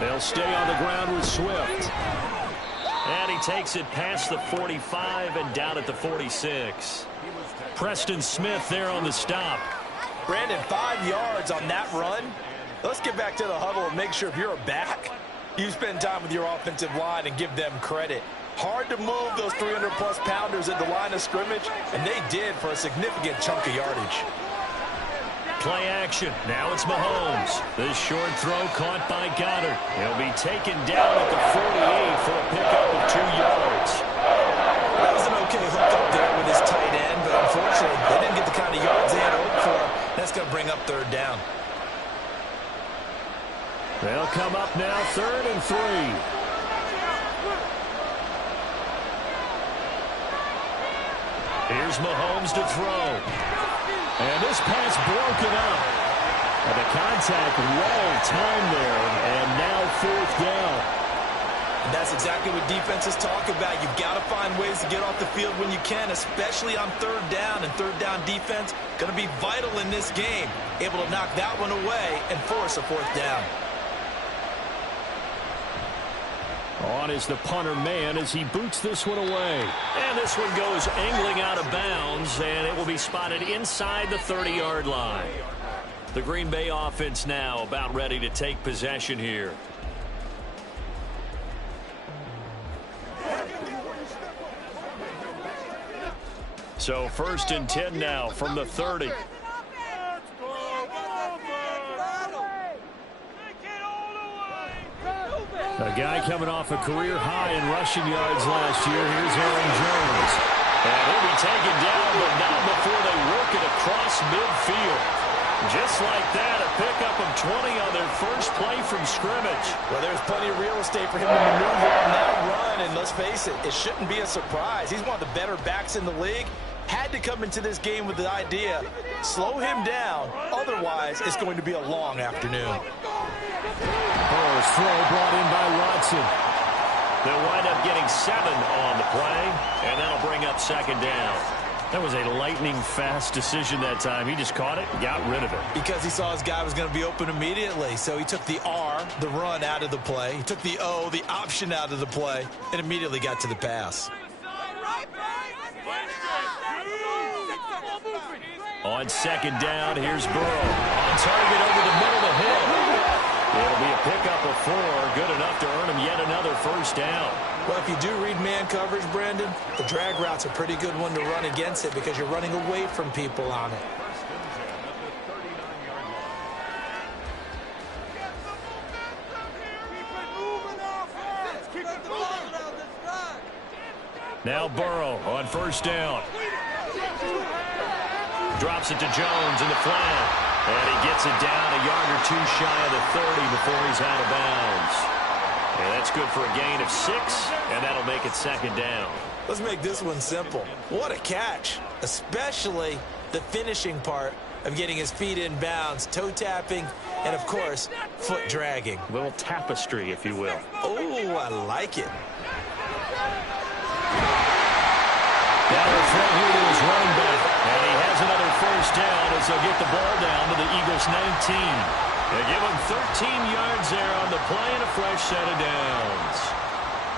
They'll stay on the ground with Swift. And he takes it past the 45 and down at the 46. Preston Smith there on the stop. Brandon, 5 yards on that run. Let's get back to the huddle and make sure if you're a back, you spend time with your offensive line and give them credit. Hard to move those 300-plus pounders at the line of scrimmage, and they did for a significant chunk of yardage. Play action. Now it's Mahomes. This short throw caught by Goddard. He'll be taken down at the 48 for a pickup of 2 yards. That was an okay hook up there with his tight end, but unfortunately, they didn't get the kind of yards they had hoped for. That's going to bring up third down. They'll come up now, 3rd and 3. Here's Mahomes to throw. And this pass broken up. And the contact well timed there. And now 4th down. And that's exactly what defenses talk about. You've got to find ways to get off the field when you can, especially on 3rd down. And 3rd down defense going to be vital in this game. Able to knock that one away and force a 4th down. On is the punter man as he boots this one away. And this one goes angling out of bounds, and it will be spotted inside the 30-yard line. The Green Bay offense now about ready to take possession here. So 1st and 10 now from the 30. A guy coming off a career high in rushing yards last year. Here's Aaron Jones. And he'll be taken down, but not before they work it across midfield. Just like that, a pickup of 20 on their first play from scrimmage. Well, there's plenty of real estate for him to maneuver on that run, and let's face it, it shouldn't be a surprise. He's one of the better backs in the league. Had to come into this game with the idea, slow him down, otherwise it's going to be a long afternoon. Burrow's throw brought in by Watson. They'll wind up getting 7 on the play, and that'll bring up 2nd down. That was a lightning-fast decision that time. He just caught it and got rid of it. Because he saw his guy was going to be open immediately, so he took the R, the run, out of the play. He took the O, the option, out of the play, and immediately got to the pass. On 2nd down, here's Burrow. On target over the middle of the hill. It'll be a pickup of 4, good enough to earn him yet another first down. Well, if you do read man coverage, Brandon, the drag route's a pretty good one to run against it because you're running away from people on it. Now Burrow on first down. Drops it to Jones in the flat. And he gets it down a yard or 2 shy of the 30 before he's out of bounds. And that's good for a gain of 6, and that'll make it 2nd down. Let's make this one simple. What a catch, especially the finishing part of getting his feet in bounds, toe tapping and, of course, foot dragging. A little tapestry, if you will. Oh, I like it. Down the throw here to his running back. And he has another first down as they'll get the ball down to the Eagles' 19. They give him 13 yards there on the play and a fresh set of downs.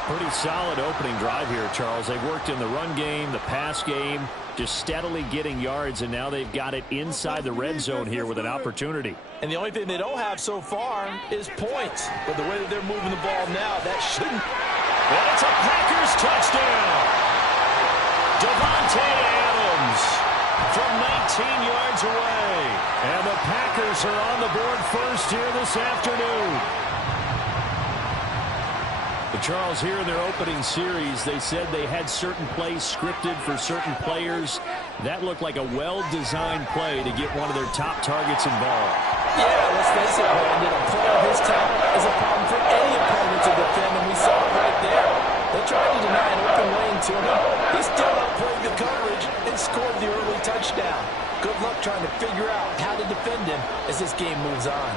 Pretty solid opening drive here, Charles. They've worked in the run game, the pass game, just steadily getting yards, and now they've got it inside the red zone here with an opportunity. And the only thing they don't have so far is points. But the way that they're moving the ball now, that shouldn't. And it's a Packers touchdown. Davante Adams from 19 yards away. And the Packers are on the board first here this afternoon. But Charles, here in their opening series, they said they had certain plays scripted for certain players. That looked like a well-designed play to get one of their top targets involved. Yeah, let's face it, Brandon. A player of his talent is a problem for any opponent to defend, and we saw it right there. They tried to deny an open lane to him. He still outplayed the coverage and scored the early touchdown. Good luck trying to figure out how to defend him as this game moves on.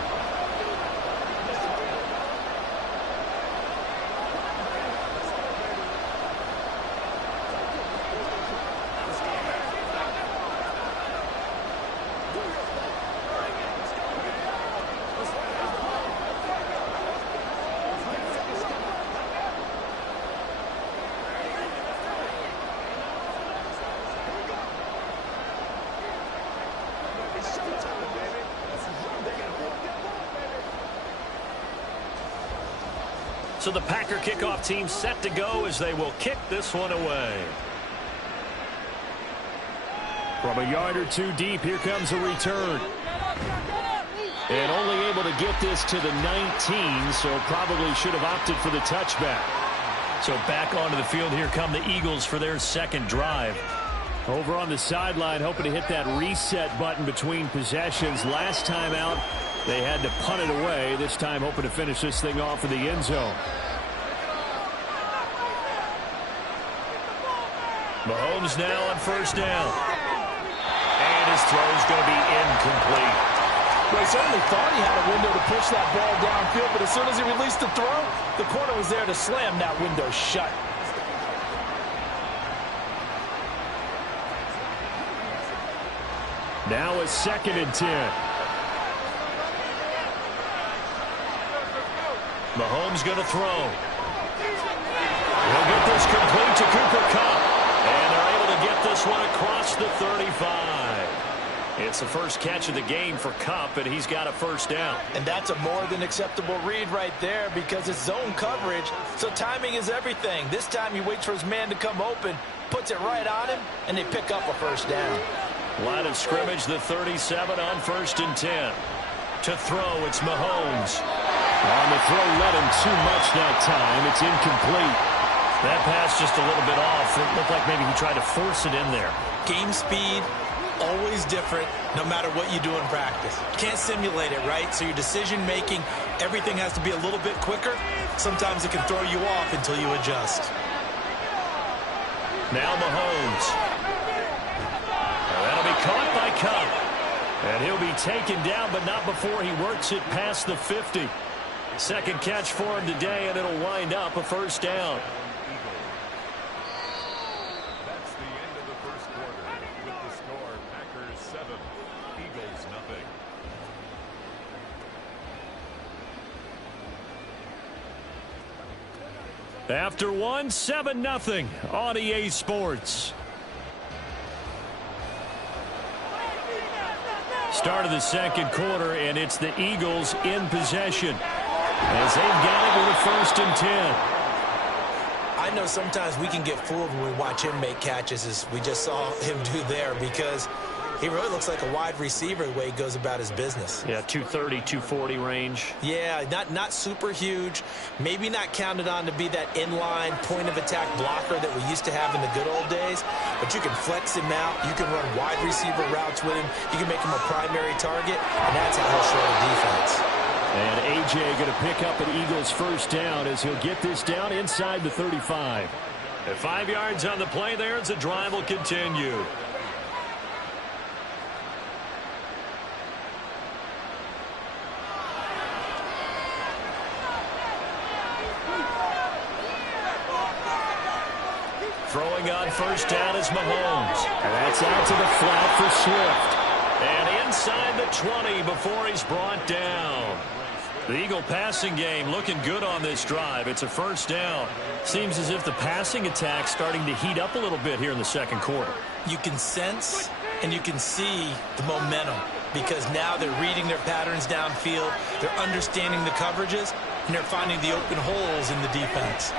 So the Packer kickoff team set to go as they will kick this one away. From a yard or two deep, here comes a return. And only able to get this to the 19, so probably should have opted for the touchback. So back onto the field, here come the Eagles for their second drive. Over on the sideline, hoping to hit that reset button between possessions. Last time out, they had to punt it away. This time hoping to finish this thing off in the end zone. Mahomes now on first down. And his throw's going to be incomplete. Well, he certainly thought he had a window to push that ball downfield, but as soon as he released the throw, the corner was there to slam that window shut. Now a 2nd and 10. Mahomes going to throw. He'll get this complete to Cooper Kupp. And they're able to get this one across the 35. It's the first catch of the game for Kupp, and he's got a first down. And that's a more than acceptable read right there because it's zone coverage, so timing is everything. This time he waits for his man to come open, puts it right on him, and they pick up a first down. Line of scrimmage, the 37 on 1st and 10. To throw, it's Mahomes. On the throw, let him too much that time. It's incomplete. That pass just a little bit off. It looked like maybe he tried to force it in there. Game speed, always different, no matter what you do in practice. You can't simulate it, right? So your decision-making, everything has to be a little bit quicker. Sometimes it can throw you off until you adjust. Now Mahomes. That'll be caught by Kupp. And he'll be taken down, but not before he works it past the 50. Second catch for him today, and it'll wind up a first down. That's the end of the first quarter. With the score, Packers 7, Eagles nothing. After one, 7-0 on EA Sports. Start of the second quarter, and it's the Eagles in possession as they've got it with a 1st and 10. I know sometimes we can get fooled when we watch him make catches, as we just saw him do there, because he really looks like a wide receiver the way he goes about his business. Yeah, 230, 240 range. Yeah, not super huge. Maybe not counted on to be that inline point-of-attack blocker that we used to have in the good old days. But you can flex him out. You can run wide receiver routes with him. You can make him a primary target, and that's how he'll show the defense. And A.J. going to pick up an Eagles first down as he'll get this down inside the 35. At 5 yards on the play there as the drive will continue. Throwing on first down is Mahomes. And that's out to the flat for Swift. And inside the 20 before he's brought down. The Eagle passing game looking good on this drive. It's a first down. Seems as if the passing attack's starting to heat up a little bit here in the second quarter. You can sense and you can see the momentum because now they're reading their patterns downfield. They're understanding the coverages, and they're finding the open holes in the defense.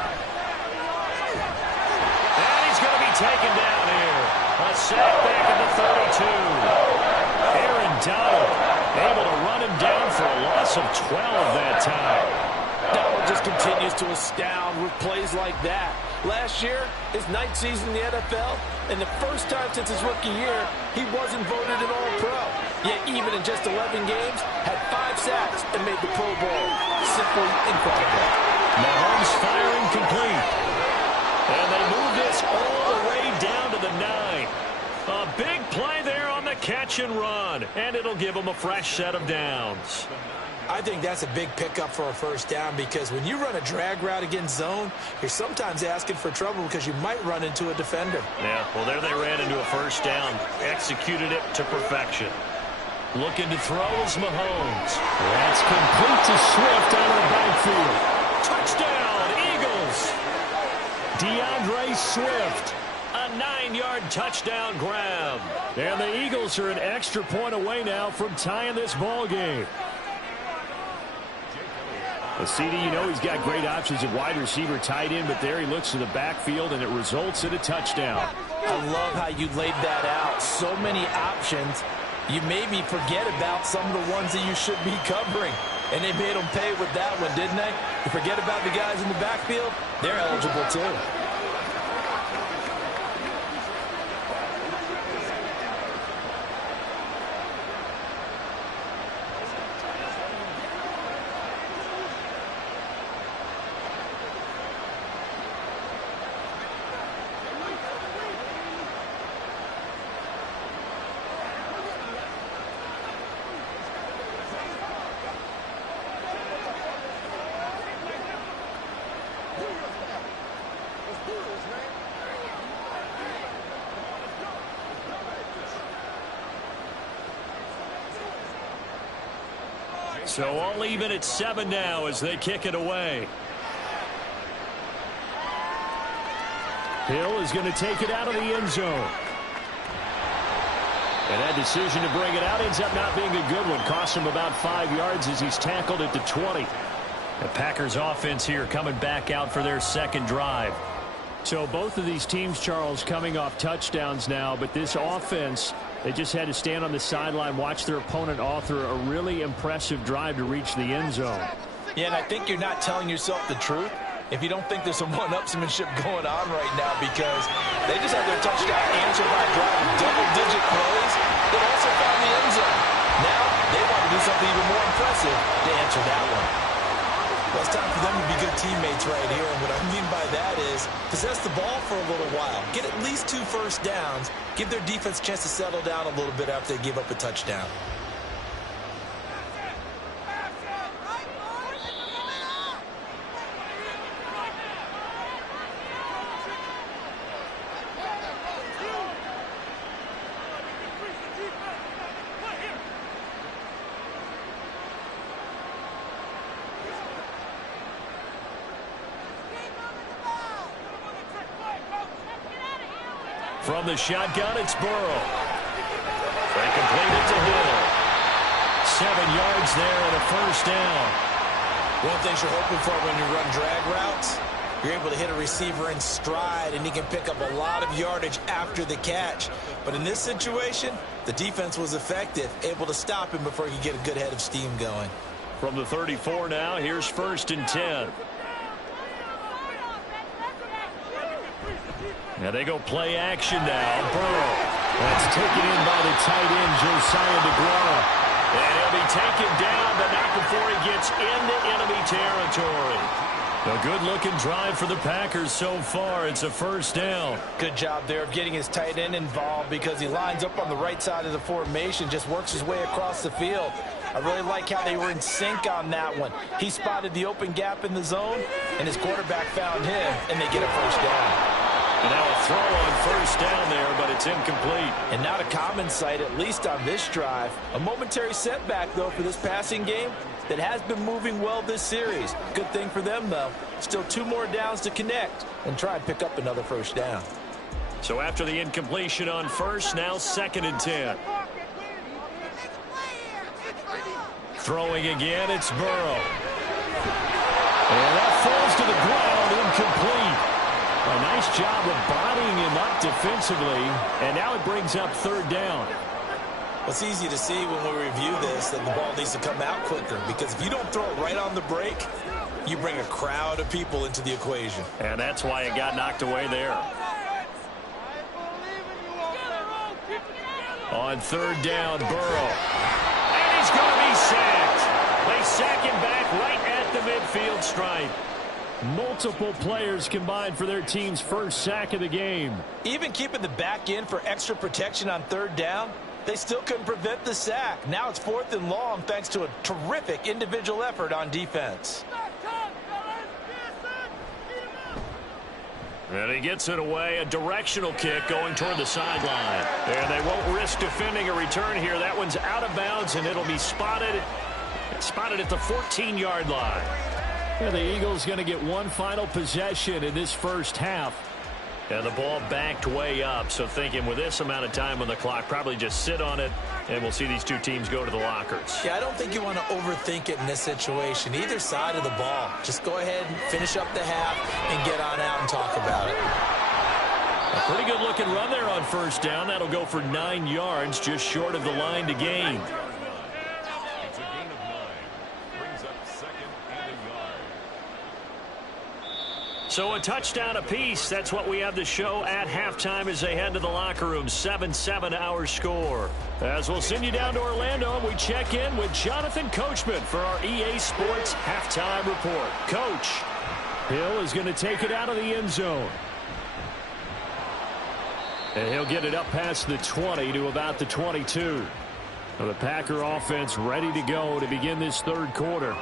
And he's going to be taken down here. A sack back at the 32. Aaron Donald able to run him down for a loss of 12 that time. Donald just continues to astound with plays like that. Last year, his 9th season in the NFL, and the first time since his rookie year, he wasn't voted an All-Pro. Yet even in just 11 games, had 5 sacks and made the Pro Bowl. Simply incredible. Mahomes firing complete. And they move this all the way down to the 9. A big play there on the catch and run. And it'll give them a fresh set of downs. I think that's a big pickup for a first down because when you run a drag route against zone, you're sometimes asking for trouble because you might run into a defender. Yeah, well, there they ran into a first down. Executed it to perfection. Looking to throw is Mahomes. That's complete to Swift out of the backfield. Touchdown, Eagles. DeAndre Swift. A 9-yard touchdown grab. And the Eagles are an extra point away now from tying this ball game. Well, CD, you know he's got great options at wide receiver, tight end, but there he looks to the backfield, and it results in a touchdown. I love how you laid that out. So many options. You made me forget about some of the ones that you should be covering. And they made them pay with that one, didn't they? You forget about the guys in the backfield, they're eligible too. So all even at 7 now as they kick it away. Hill is going to take it out of the end zone. And that decision to bring it out ends up not being a good one. Costs him about 5 yards as he's tackled at the 20. The Packers offense here coming back out for their second drive. So both of these teams, Charles, coming off touchdowns now, but this offense, they just had to stand on the sideline, watch their opponent author a really impressive drive to reach the end zone. Yeah, and I think you're not telling yourself the truth if you don't think there's some one-upsmanship going on right now because they just had their touchdown answered by a drive with double-digit plays that also found the end zone. Now they want to do something even more impressive to answer that one. Well, it's time for them to be good teammates right here, and what I mean by that is possess the ball for a little while, get at least 2 first downs, give their defense a chance to settle down a little bit after they give up a touchdown. From the shotgun, it's Burrow. They complete it to Hill. 7 yards there and a first down. One thing you're hoping for when you run drag routes, you're able to hit a receiver in stride, and he can pick up a lot of yardage after the catch. But in this situation, the defense was effective, able to stop him before he could get a good head of steam going. From the 34 now, here's 1st and 10. Now they go play action now. Burrow. That's taken in by the tight end, Josiah DeGuara. And he'll be taken down, but not before he gets into enemy territory. A good-looking drive for the Packers so far. It's a first down. Good job there of getting his tight end involved because he lines up on the right side of the formation, just works his way across the field. I really like how they were in sync on that one. He spotted the open gap in the zone, and his quarterback found him, and they get a first down. And now a throw on first down there, but it's incomplete. And not a common sight, at least on this drive. A momentary setback, though, for this passing game that has been moving well this series. Good thing for them, though. Still 2 more downs to connect and try and pick up another first down. So after the incompletion on first, now 2nd and 10. Throwing again, it's Burrow. And that falls to the ground, incomplete. A nice job of bodying him up defensively, and now it brings up 3rd down. It's easy to see when we review this that the ball needs to come out quicker, because if you don't throw it right on the break, you bring a crowd of people into the equation. And that's why it got knocked away there. On 3rd down, Burrow. And he's going to be sacked. They sack him back right at the midfield stripe. Multiple players combined for their team's first sack of the game. Even keeping the back in for extra protection on 3rd down, they still couldn't prevent the sack. Now it's 4th and long thanks to a terrific individual effort on defense. And he gets it away, a directional kick going toward the sideline. And they won't risk defending a return here. That one's out of bounds, and it'll be spotted at the 14-yard line. And the Eagles going to get one final possession in this first half. And the ball backed way up, so thinking with this amount of time on the clock, probably just sit on it, and we'll see these two teams go to the lockers. Yeah, I don't think you want to overthink it in this situation. Either side of the ball. Just go ahead and finish up the half and get on out and talk about it. A pretty good-looking run there on first down. That'll go for 9 yards, just short of the line to gain. It's a gain of 9. Brings up 2nd and a yard. So a touchdown apiece. That's what we have to show at halftime as they head to the locker room. 7-7 our score. As we'll send you down to Orlando, and we check in with Jonathan Coachman for our EA Sports Halftime Report. Coach, Hill is going to take it out of the end zone. And he'll get it up past the 20 to about the 22. So the Packer offense ready to go to begin this 3rd quarter.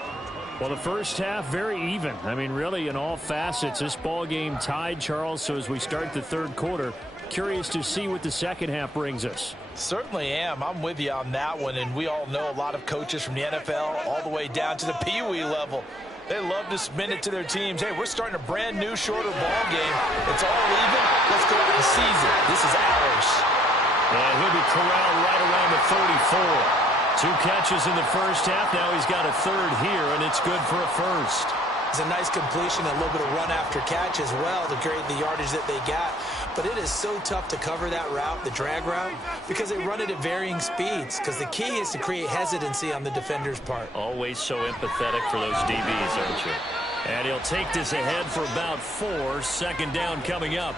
Well, the first half, very even. I mean, really, in all facets, this ball game tied, Charles. So as we start the 3rd quarter, curious to see what the second half brings us. Certainly am. I'm with you on that one. And we all know a lot of coaches from the NFL all the way down to the Pee Wee level. They love to spin it to their teams. Hey, we're starting a brand new, shorter ball game. It's all even. Let's go out and seize it. This is ours. And he'll be corralled right around the 34. 2 catches in the first half. Now he's got a 3rd here, and it's good for a first. It's a nice completion, a little bit of run after catch as well to create the yardage that they got. But it is so tough to cover that route, the drag route, because they run it at varying speeds. Because the key is to create hesitancy on the defender's part. Always so empathetic for those DBs, aren't you? And he'll take this ahead for about 4. 2nd down coming up.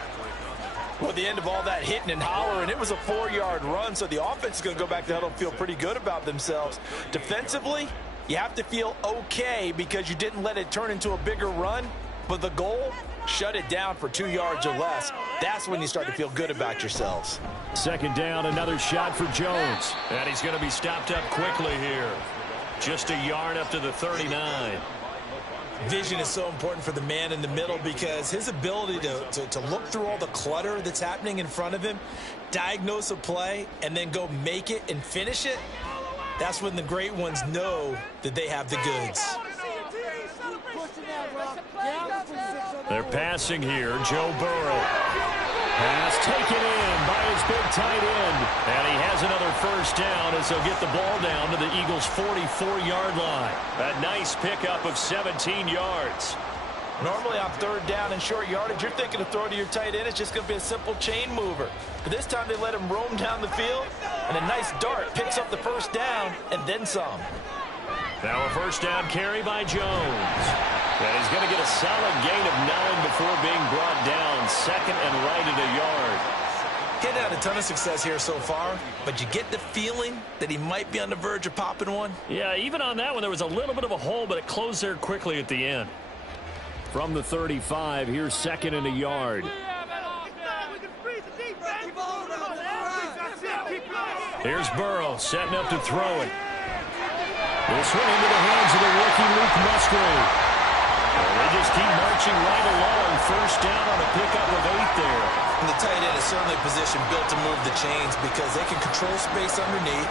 Well, at the end of all that hitting and hollering, it was a 4-yard run, so the offense is going to go back to huddle and feel pretty good about themselves. Defensively, you have to feel okay because you didn't let it turn into a bigger run, but the goal, shut it down for 2 yards or less. That's when you start to feel good about yourselves. 2nd down, another shot for Jones. And he's going to be stopped up quickly here. Just a yard up to the 39. Vision is so important for the man in the middle because his ability to look through all the clutter that's happening in front of him, diagnose a play, and then go make it and finish it, that's when the great ones know that they have the goods. They're passing here. Joe Burrow. Pass taken in by his big tight end. And he has another first down as they'll get the ball down to the Eagles' 44-yard line. A nice pickup of 17 yards. Normally on 3rd down and short yardage, you're thinking to throw to your tight end. It's just going to be a simple chain mover. But this time they let him roam down the field, and a nice dart picks up the first down and then some. Now a first down carry by Jones. And he's going to get a solid gain of 9 before being brought down. 2nd and right at a yard. He's had a ton of success here so far, but you get the feeling that he might be on the verge of popping one. Yeah, even on that one, there was a little bit of a hole, but it closed there quickly at the end. From the 35, here's 2nd and a yard. Here's Burrow setting up to throw it. This one into the hands of the rookie Luke Musgrave. They just keep marching right along. First down on a pickup of 8 there. And the tight end is certainly a position built to move the chains because they can control space underneath.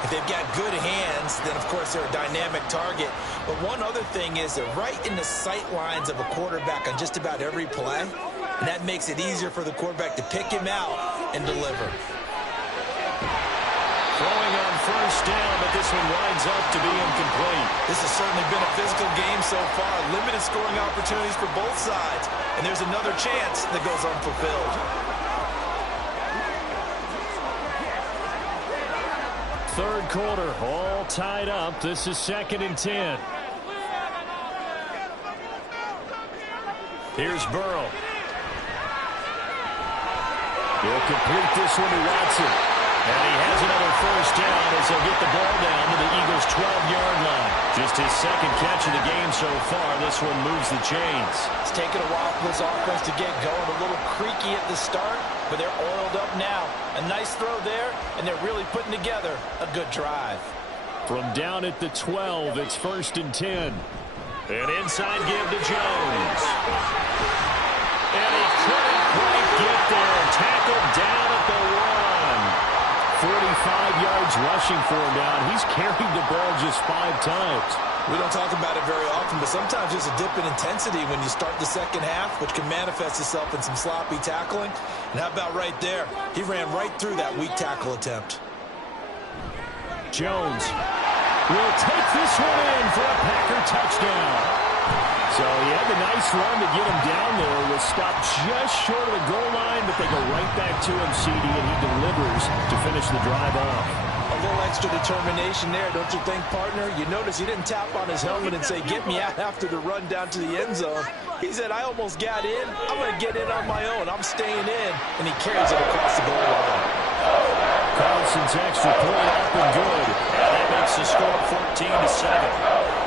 If they've got good hands, then, of course, they're a dynamic target. But one other thing is they're right in the sight lines of a quarterback on just about every play, and that makes it easier for the quarterback to pick him out and deliver. Throwing on first down, but this one winds up to be incomplete. This has certainly been a physical game so far. Limited scoring opportunities for both sides, and there's another chance that goes unfulfilled. Third quarter, all tied up. This is 2nd and 10. Here's Burrow. He'll complete this one to Watson. And he has another first down as they'll get the ball down to the Eagles' 12-yard line. Just his second catch of the game so far. This one moves the chains. It's taken a while for this offense to get going. A little creaky at the start, but they're oiled up now. A nice throw there, and they're really putting together a good drive. From down at the 12, it's 1st and 10. An inside give to Jones. And he couldn't quite get there. Tackled down at the 1. 45 yards rushing for him down. He's carried the ball just 5 times. We don't talk about it very often, but sometimes there's a dip in intensity when you start the second half, which can manifest itself in some sloppy tackling. And how about right there? He ran right through that weak tackle attempt. Jones will take this one in for a Packer touchdown. So he had the nice run to get him down there. Was stopped just short of the goal line, but they go right back to him, CD, and he delivers to finish the drive off. A little extra determination there, don't you think, partner? You notice he didn't tap on his helmet and say, get me out after the run down to the end zone. He said, I almost got in. I'm going to get in on my own. I'm staying in. And he carries it across the goal line. Carlson's extra point up and good. And that makes the score 14-7.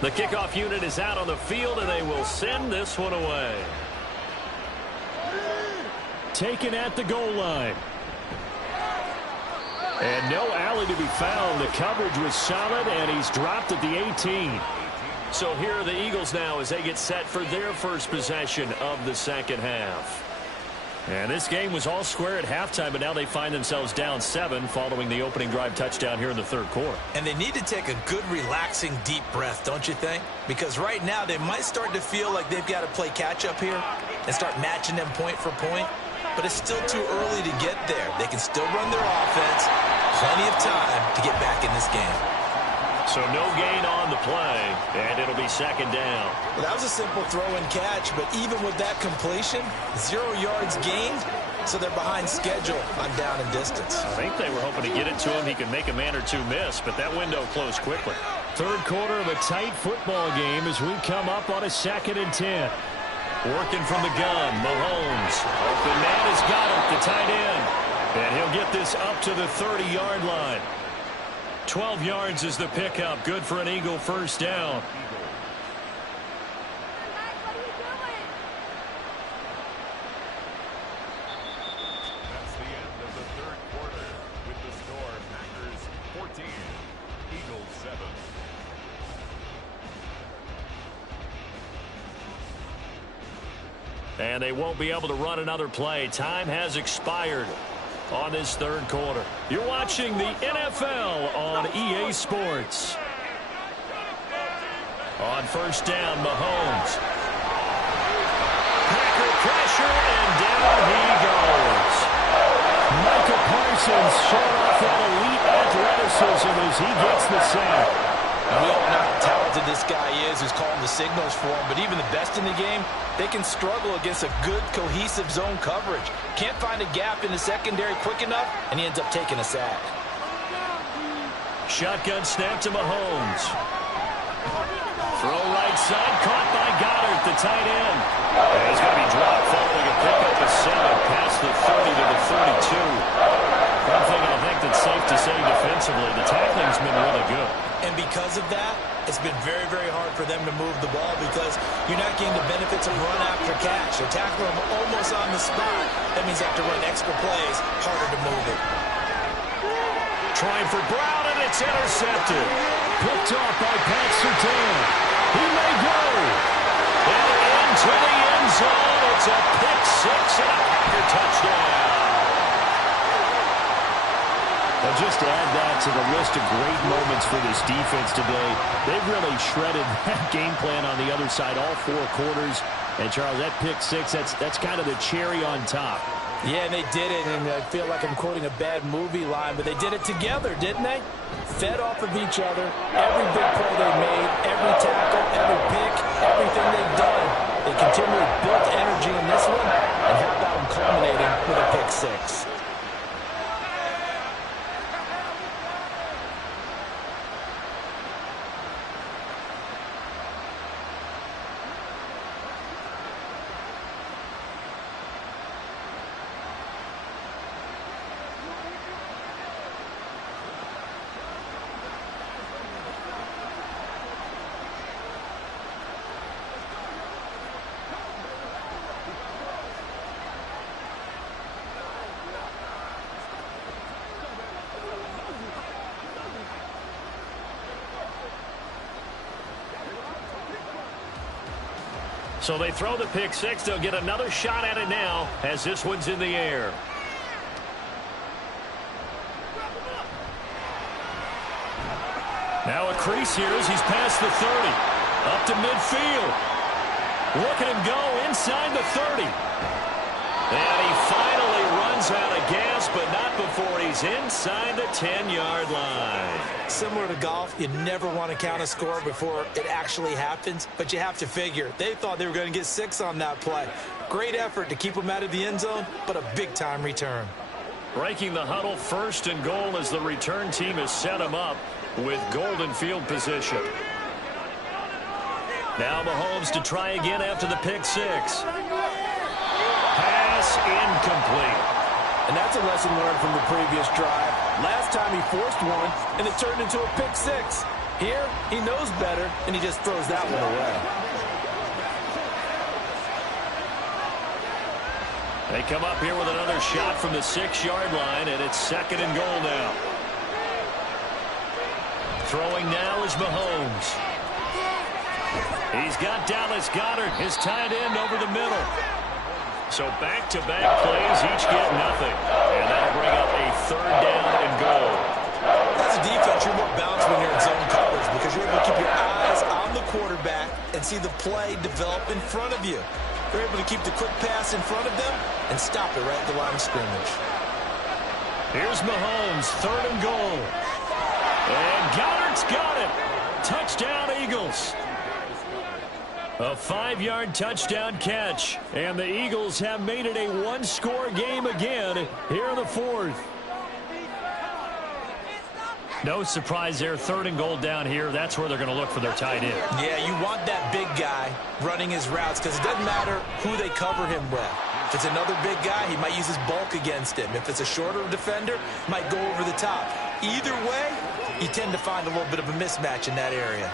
The kickoff unit is out on the field, and they will send this one away. Taken at the goal line. And no alley to be found. The coverage was solid, and he's dropped at the 18. So here are the Eagles now as they get set for their first possession of the second half. And this game was all square at halftime, but now they find themselves down 7 following the opening drive touchdown here in the third quarter. And they need to take a good, relaxing, deep breath, don't you think? Because right now they might start to feel like they've got to play catch-up here and start matching them point for point. But it's still too early to get there. They can still run their offense. Plenty of time to get back in this game. So no gain on the play, and it'll be second down. Well, that was a simple throw and catch, but even with that completion, 0 yards gained, so they're behind schedule on down and distance. I think they were hoping to get it to him. He could make a man or two miss, but that window closed quickly. Third quarter of a tight football game as we come up on a 2nd and 10. Working from the gun, Mahomes. Open man has got it, the tight end. And he'll get this up to the 30-yard line. 12 yards is the pickup. Good for an Eagle first down. That's the end of the third quarter with the score Packers 14, Eagles 7. And they won't be able to run another play. Time has expired on this third quarter. You're watching the NFL on EA Sports. On first down, Mahomes. Packer pressure, and down he goes. Michael Parsons showing off that elite athleticism as he gets the sack. And we all know how talented talented this guy is who's calling the signals for him, but even the best in the game, they can struggle against a good, cohesive zone coverage. Can't find a gap in the secondary quick enough, and he ends up taking a sack. Shotgun snap to Mahomes. Throw right side, caught by Goddard, the tight end. And he's going to be dropped following a pickup of 7 past the 30 to the 32. One thing I think that's safe to say defensively, the tackling's been really good. And because of that, it's been very, very hard for them to move the ball because you're not getting the benefits of run after catch. They're tackling them almost on the spot. That means they have to run extra plays, harder to move it. Trying for Brown, and it's intercepted. Picked off by Pat Surtain. He may go. And into the end zone. It's a pick 6 and a Packer touchdown. And just to add that to the list of great moments for this defense today, they've really shredded that game plan on the other side all 4 quarters. And, Charles, that pick 6, that's kind of the cherry on top. Yeah, and they did it, and I feel like I'm quoting a bad movie line, but they did it together, didn't they? Fed off of each other, every big play they made, every tackle, every pick, everything they've done. They continually built energy in this one, and how about them culminating with a pick 6? So they throw the pick 6. They'll get another shot at it now as this one's in the air. Now a crease here as he's past the 30. Up to midfield. Look at him go inside the 30. And he finally runs out of gas, but not before he's inside the 10-yard line. Similar to golf, you never want to count a score before it actually happens, but you have to figure. They thought they were going to get 6 on that play. Great effort to keep them out of the end zone, but a big-time return. Breaking the huddle, 1st and goal as the return team has set him up with golden field position. Now Mahomes to try again after the pick 6. Pass incomplete. And that's a lesson learned from the previous drive. Last time he forced one, and it turned into a pick 6. Here, he knows better, and he just throws that one away. They come up here with another shot from the 6-yard line, and it's 2nd and goal now. Throwing now is Mahomes. He's got Dallas Goedert, his tight end, over the middle. So back-to-back plays, each get nothing. And that'll bring up a 3rd down and goal. As a defense, you're more balanced when you're in zone coverage because you're able to keep your eyes on the quarterback and see the play develop in front of you. You're able to keep the quick pass in front of them and stop it right at the line of scrimmage. Here's Mahomes, 3rd and goal. And Goddard's got it. Touchdown, Eagles. A 5-yard touchdown catch. And the Eagles have made it a 1-score game again here in the 4th. No surprise there. 3rd and goal down here. That's where they're going to look for their tight end. Yeah, you want that big guy running his routes because it doesn't matter who they cover him with. If it's another big guy, he might use his bulk against him. If it's a shorter defender, he might go over the top. Either way, you tend to find a little bit of a mismatch in that area.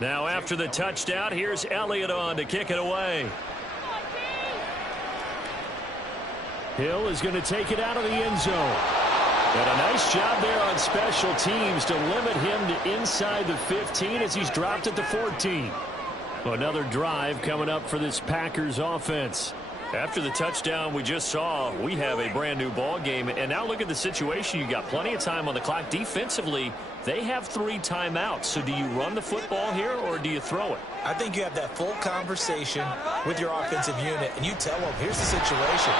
Now after the touchdown, here's Elliott on to kick it away. Hill is going to take it out of the end zone. And a nice job there on special teams to limit him to inside the 15 as he's dropped at the 14. Another drive coming up for this Packers offense. After the touchdown we just saw, we have a brand new ball game. And now look at the situation. You got plenty of time on the clock. Defensively, they have 3 timeouts. So do you run the football here or do you throw it? I think you have that full conversation with your offensive unit, and you tell them, here's the situation.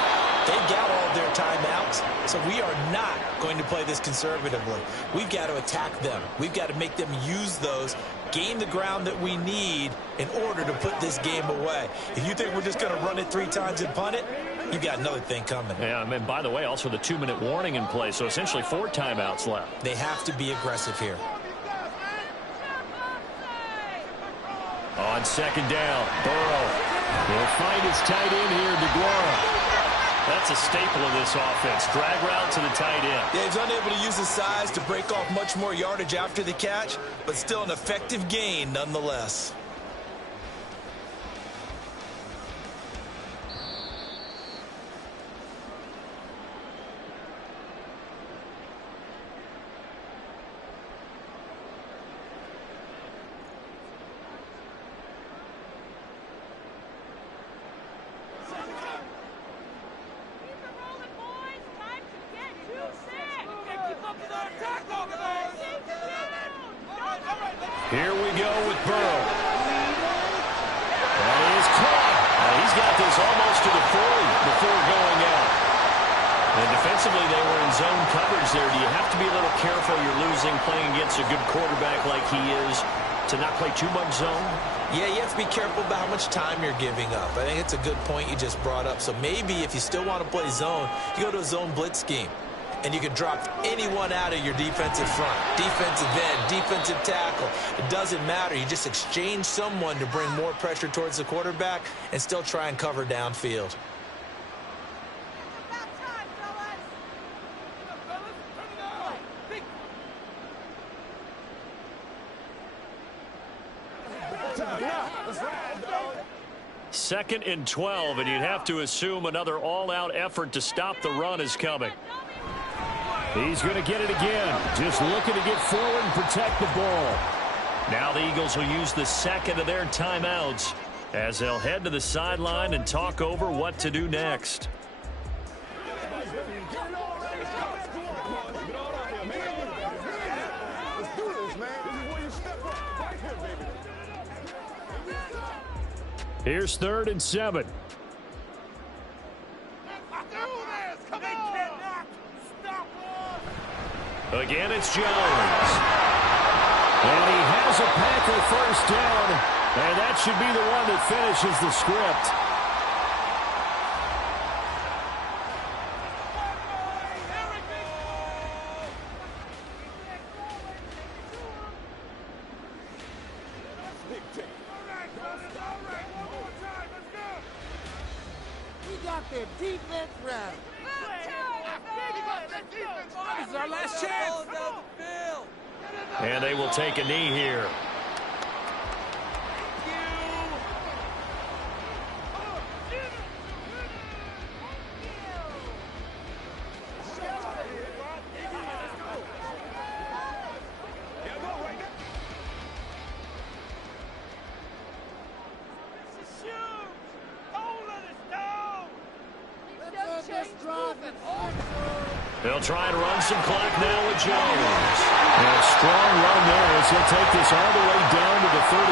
They've got all of their timeouts, so we are not going to play this conservatively. We've got to attack them. We've got to make them use those, gain the ground that we need in order to put this game away. If you think we're just going to run it 3 times and punt it, you got another thing coming. Yeah, and by the way, also the 2-minute warning in play, so essentially 4 timeouts left. They have to be aggressive here. On second down, Burrow will find his tight end here, DeGuara. That's a staple of this offense. Drag route to the tight end. Yeah, he's unable to use his size to break off much more yardage after the catch, but still an effective gain nonetheless. Here we go with Burrow. That is caught. He's got this almost to the 40 before going out. And defensively, they were in zone coverage there. Do you have to be a little careful? You're losing playing against a good quarterback like he is to not play too much zone? Yeah, you have to be careful about how much time you're giving up. I think it's a good point you just brought up. So maybe if you still want to play zone, you go to a zone blitz scheme. And you can drop anyone out of your defensive front, defensive end, defensive tackle. It doesn't matter. You just exchange someone to bring more pressure towards the quarterback and still try and cover downfield. Second and 12, and you'd have to assume another all-out effort to stop the run is coming. He's going to get it again. Just looking to get forward and protect the ball. Now the Eagles will use the second of their timeouts as they'll head to the sideline and talk over what to do next. Here's 3rd and 7. Again, it's Jones. And he has a Packer first down, and that should be the one that finishes the script. We got their defense right. This is our last chance. And they will take a knee here. They'll try and run some clock now with Jones. And a strong run there as he'll take this all the way down to the 35.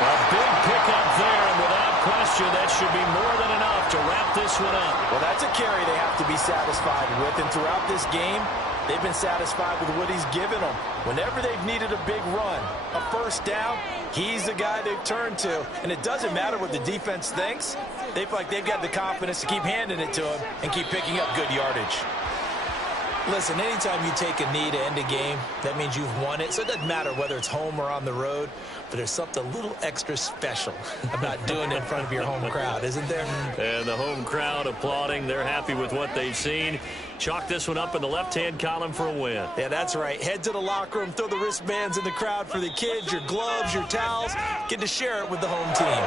A big pickup there, and without question, that should be more than enough to wrap this one up. Well, that's a carry they have to be satisfied with, and throughout this game, they've been satisfied with what he's given them. Whenever they've needed a big run, a first down, he's the guy they've turned to. And it doesn't matter what the defense thinks. They feel like they've got the confidence to keep handing it to him and keep picking up good yardage. Listen, anytime you take a knee to end a game, that means you've won it. So it doesn't matter whether it's home or on the road, but there's something a little extra special about doing it in front of your home crowd, isn't there? And the home crowd applauding. They're happy with what they've seen. Chalk this one up in the left-hand column for a win. Yeah, that's right. Head to the locker room, throw the wristbands in the crowd for the kids, your gloves, your towels. Get to share it with the home team.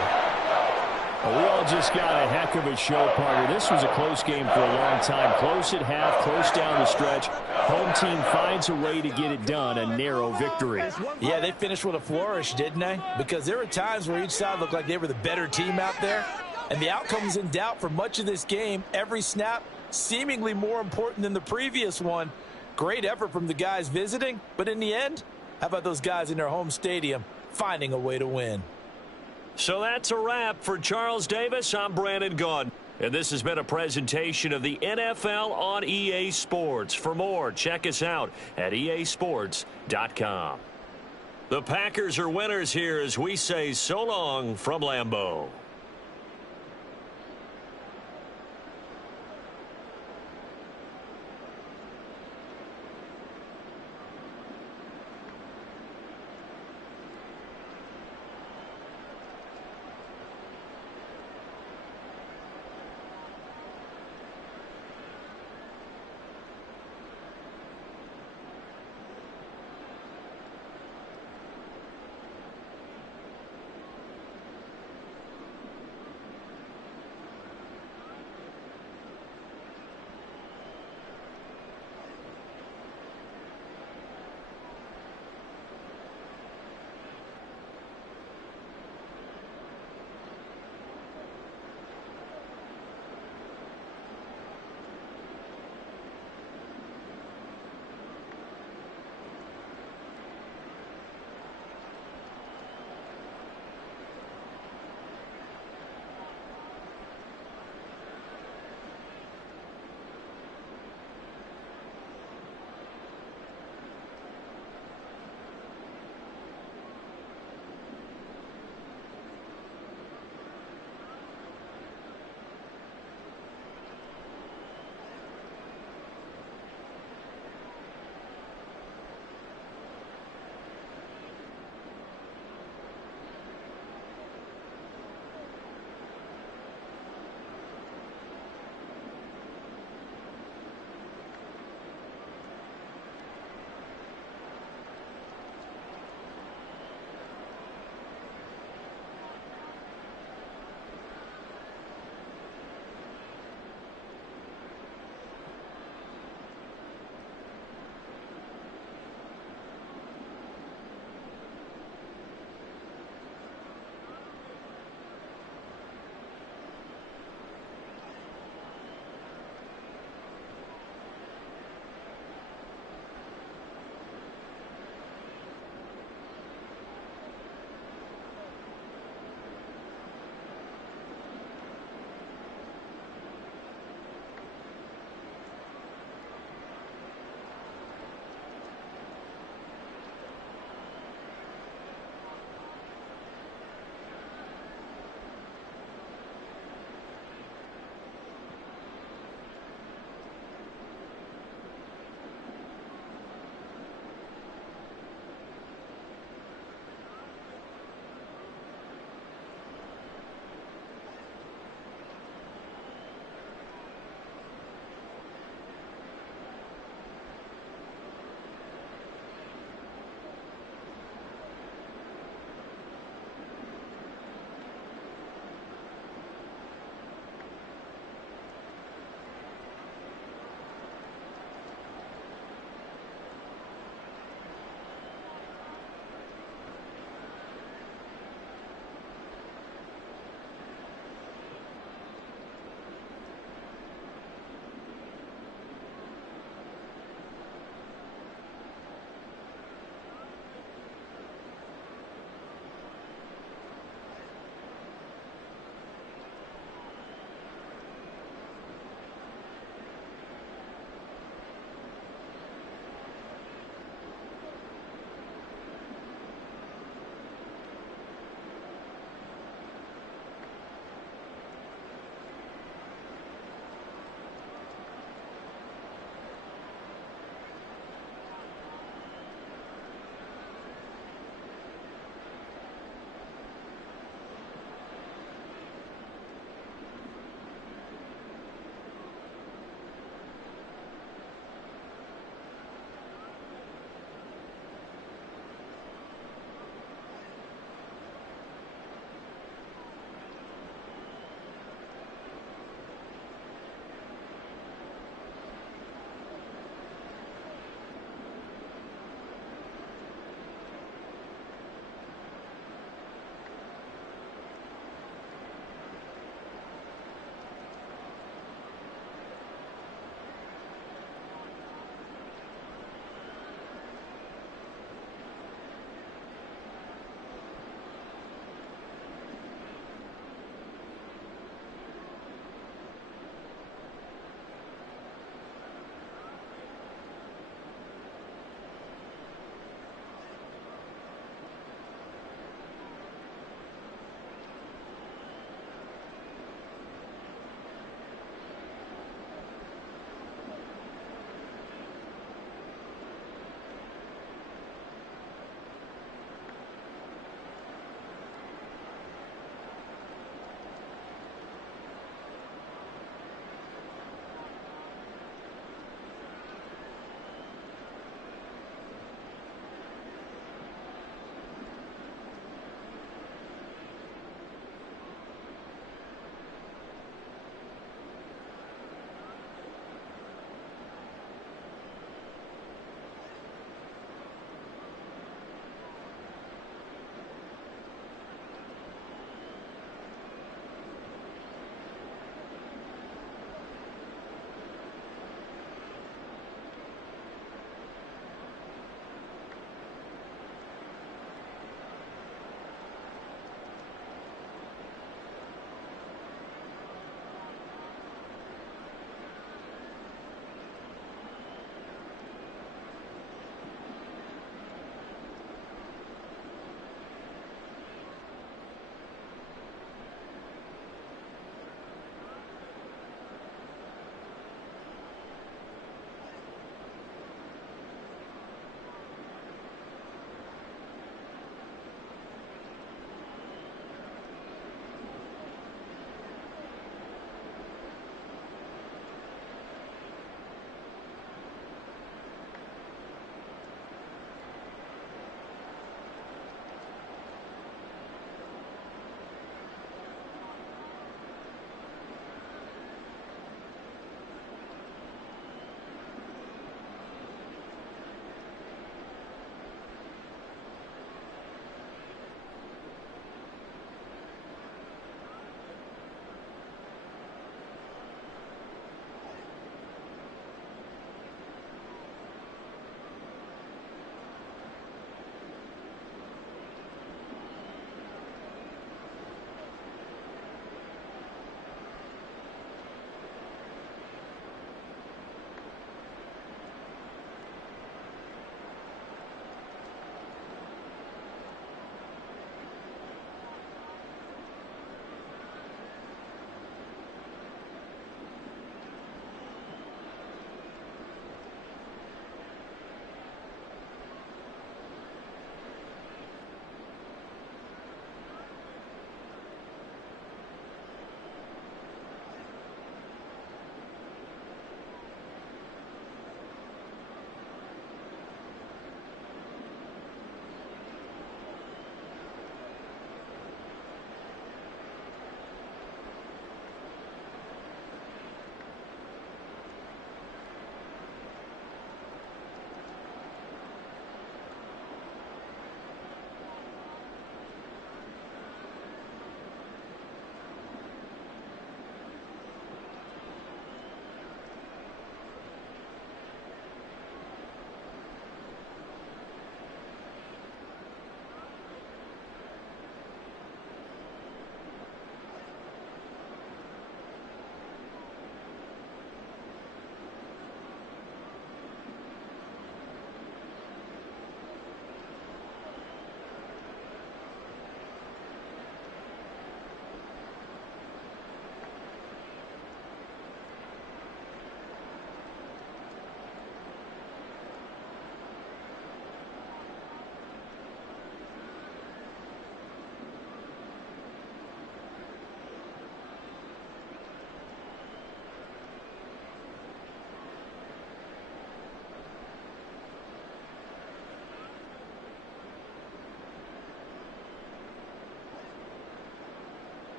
Well, we all just got a heck of a show, partner. This was a close game for a long time. Close at half, close down the stretch. Home team finds a way to get it done, a narrow victory. Yeah, they finished with a flourish, didn't they? Because there were times where each side looked like they were the better team out there. And the outcome was in doubt for much of this game. Every snap seemingly more important than the previous one. Great effort from the guys visiting. But in the end, how about those guys in their home stadium finding a way to win? So that's a wrap for Charles Davis. I'm Brandon Gaudin. And this has been a presentation of the NFL on EA Sports. For more, check us out at easports.com. The Packers are winners here as we say so long from Lambeau.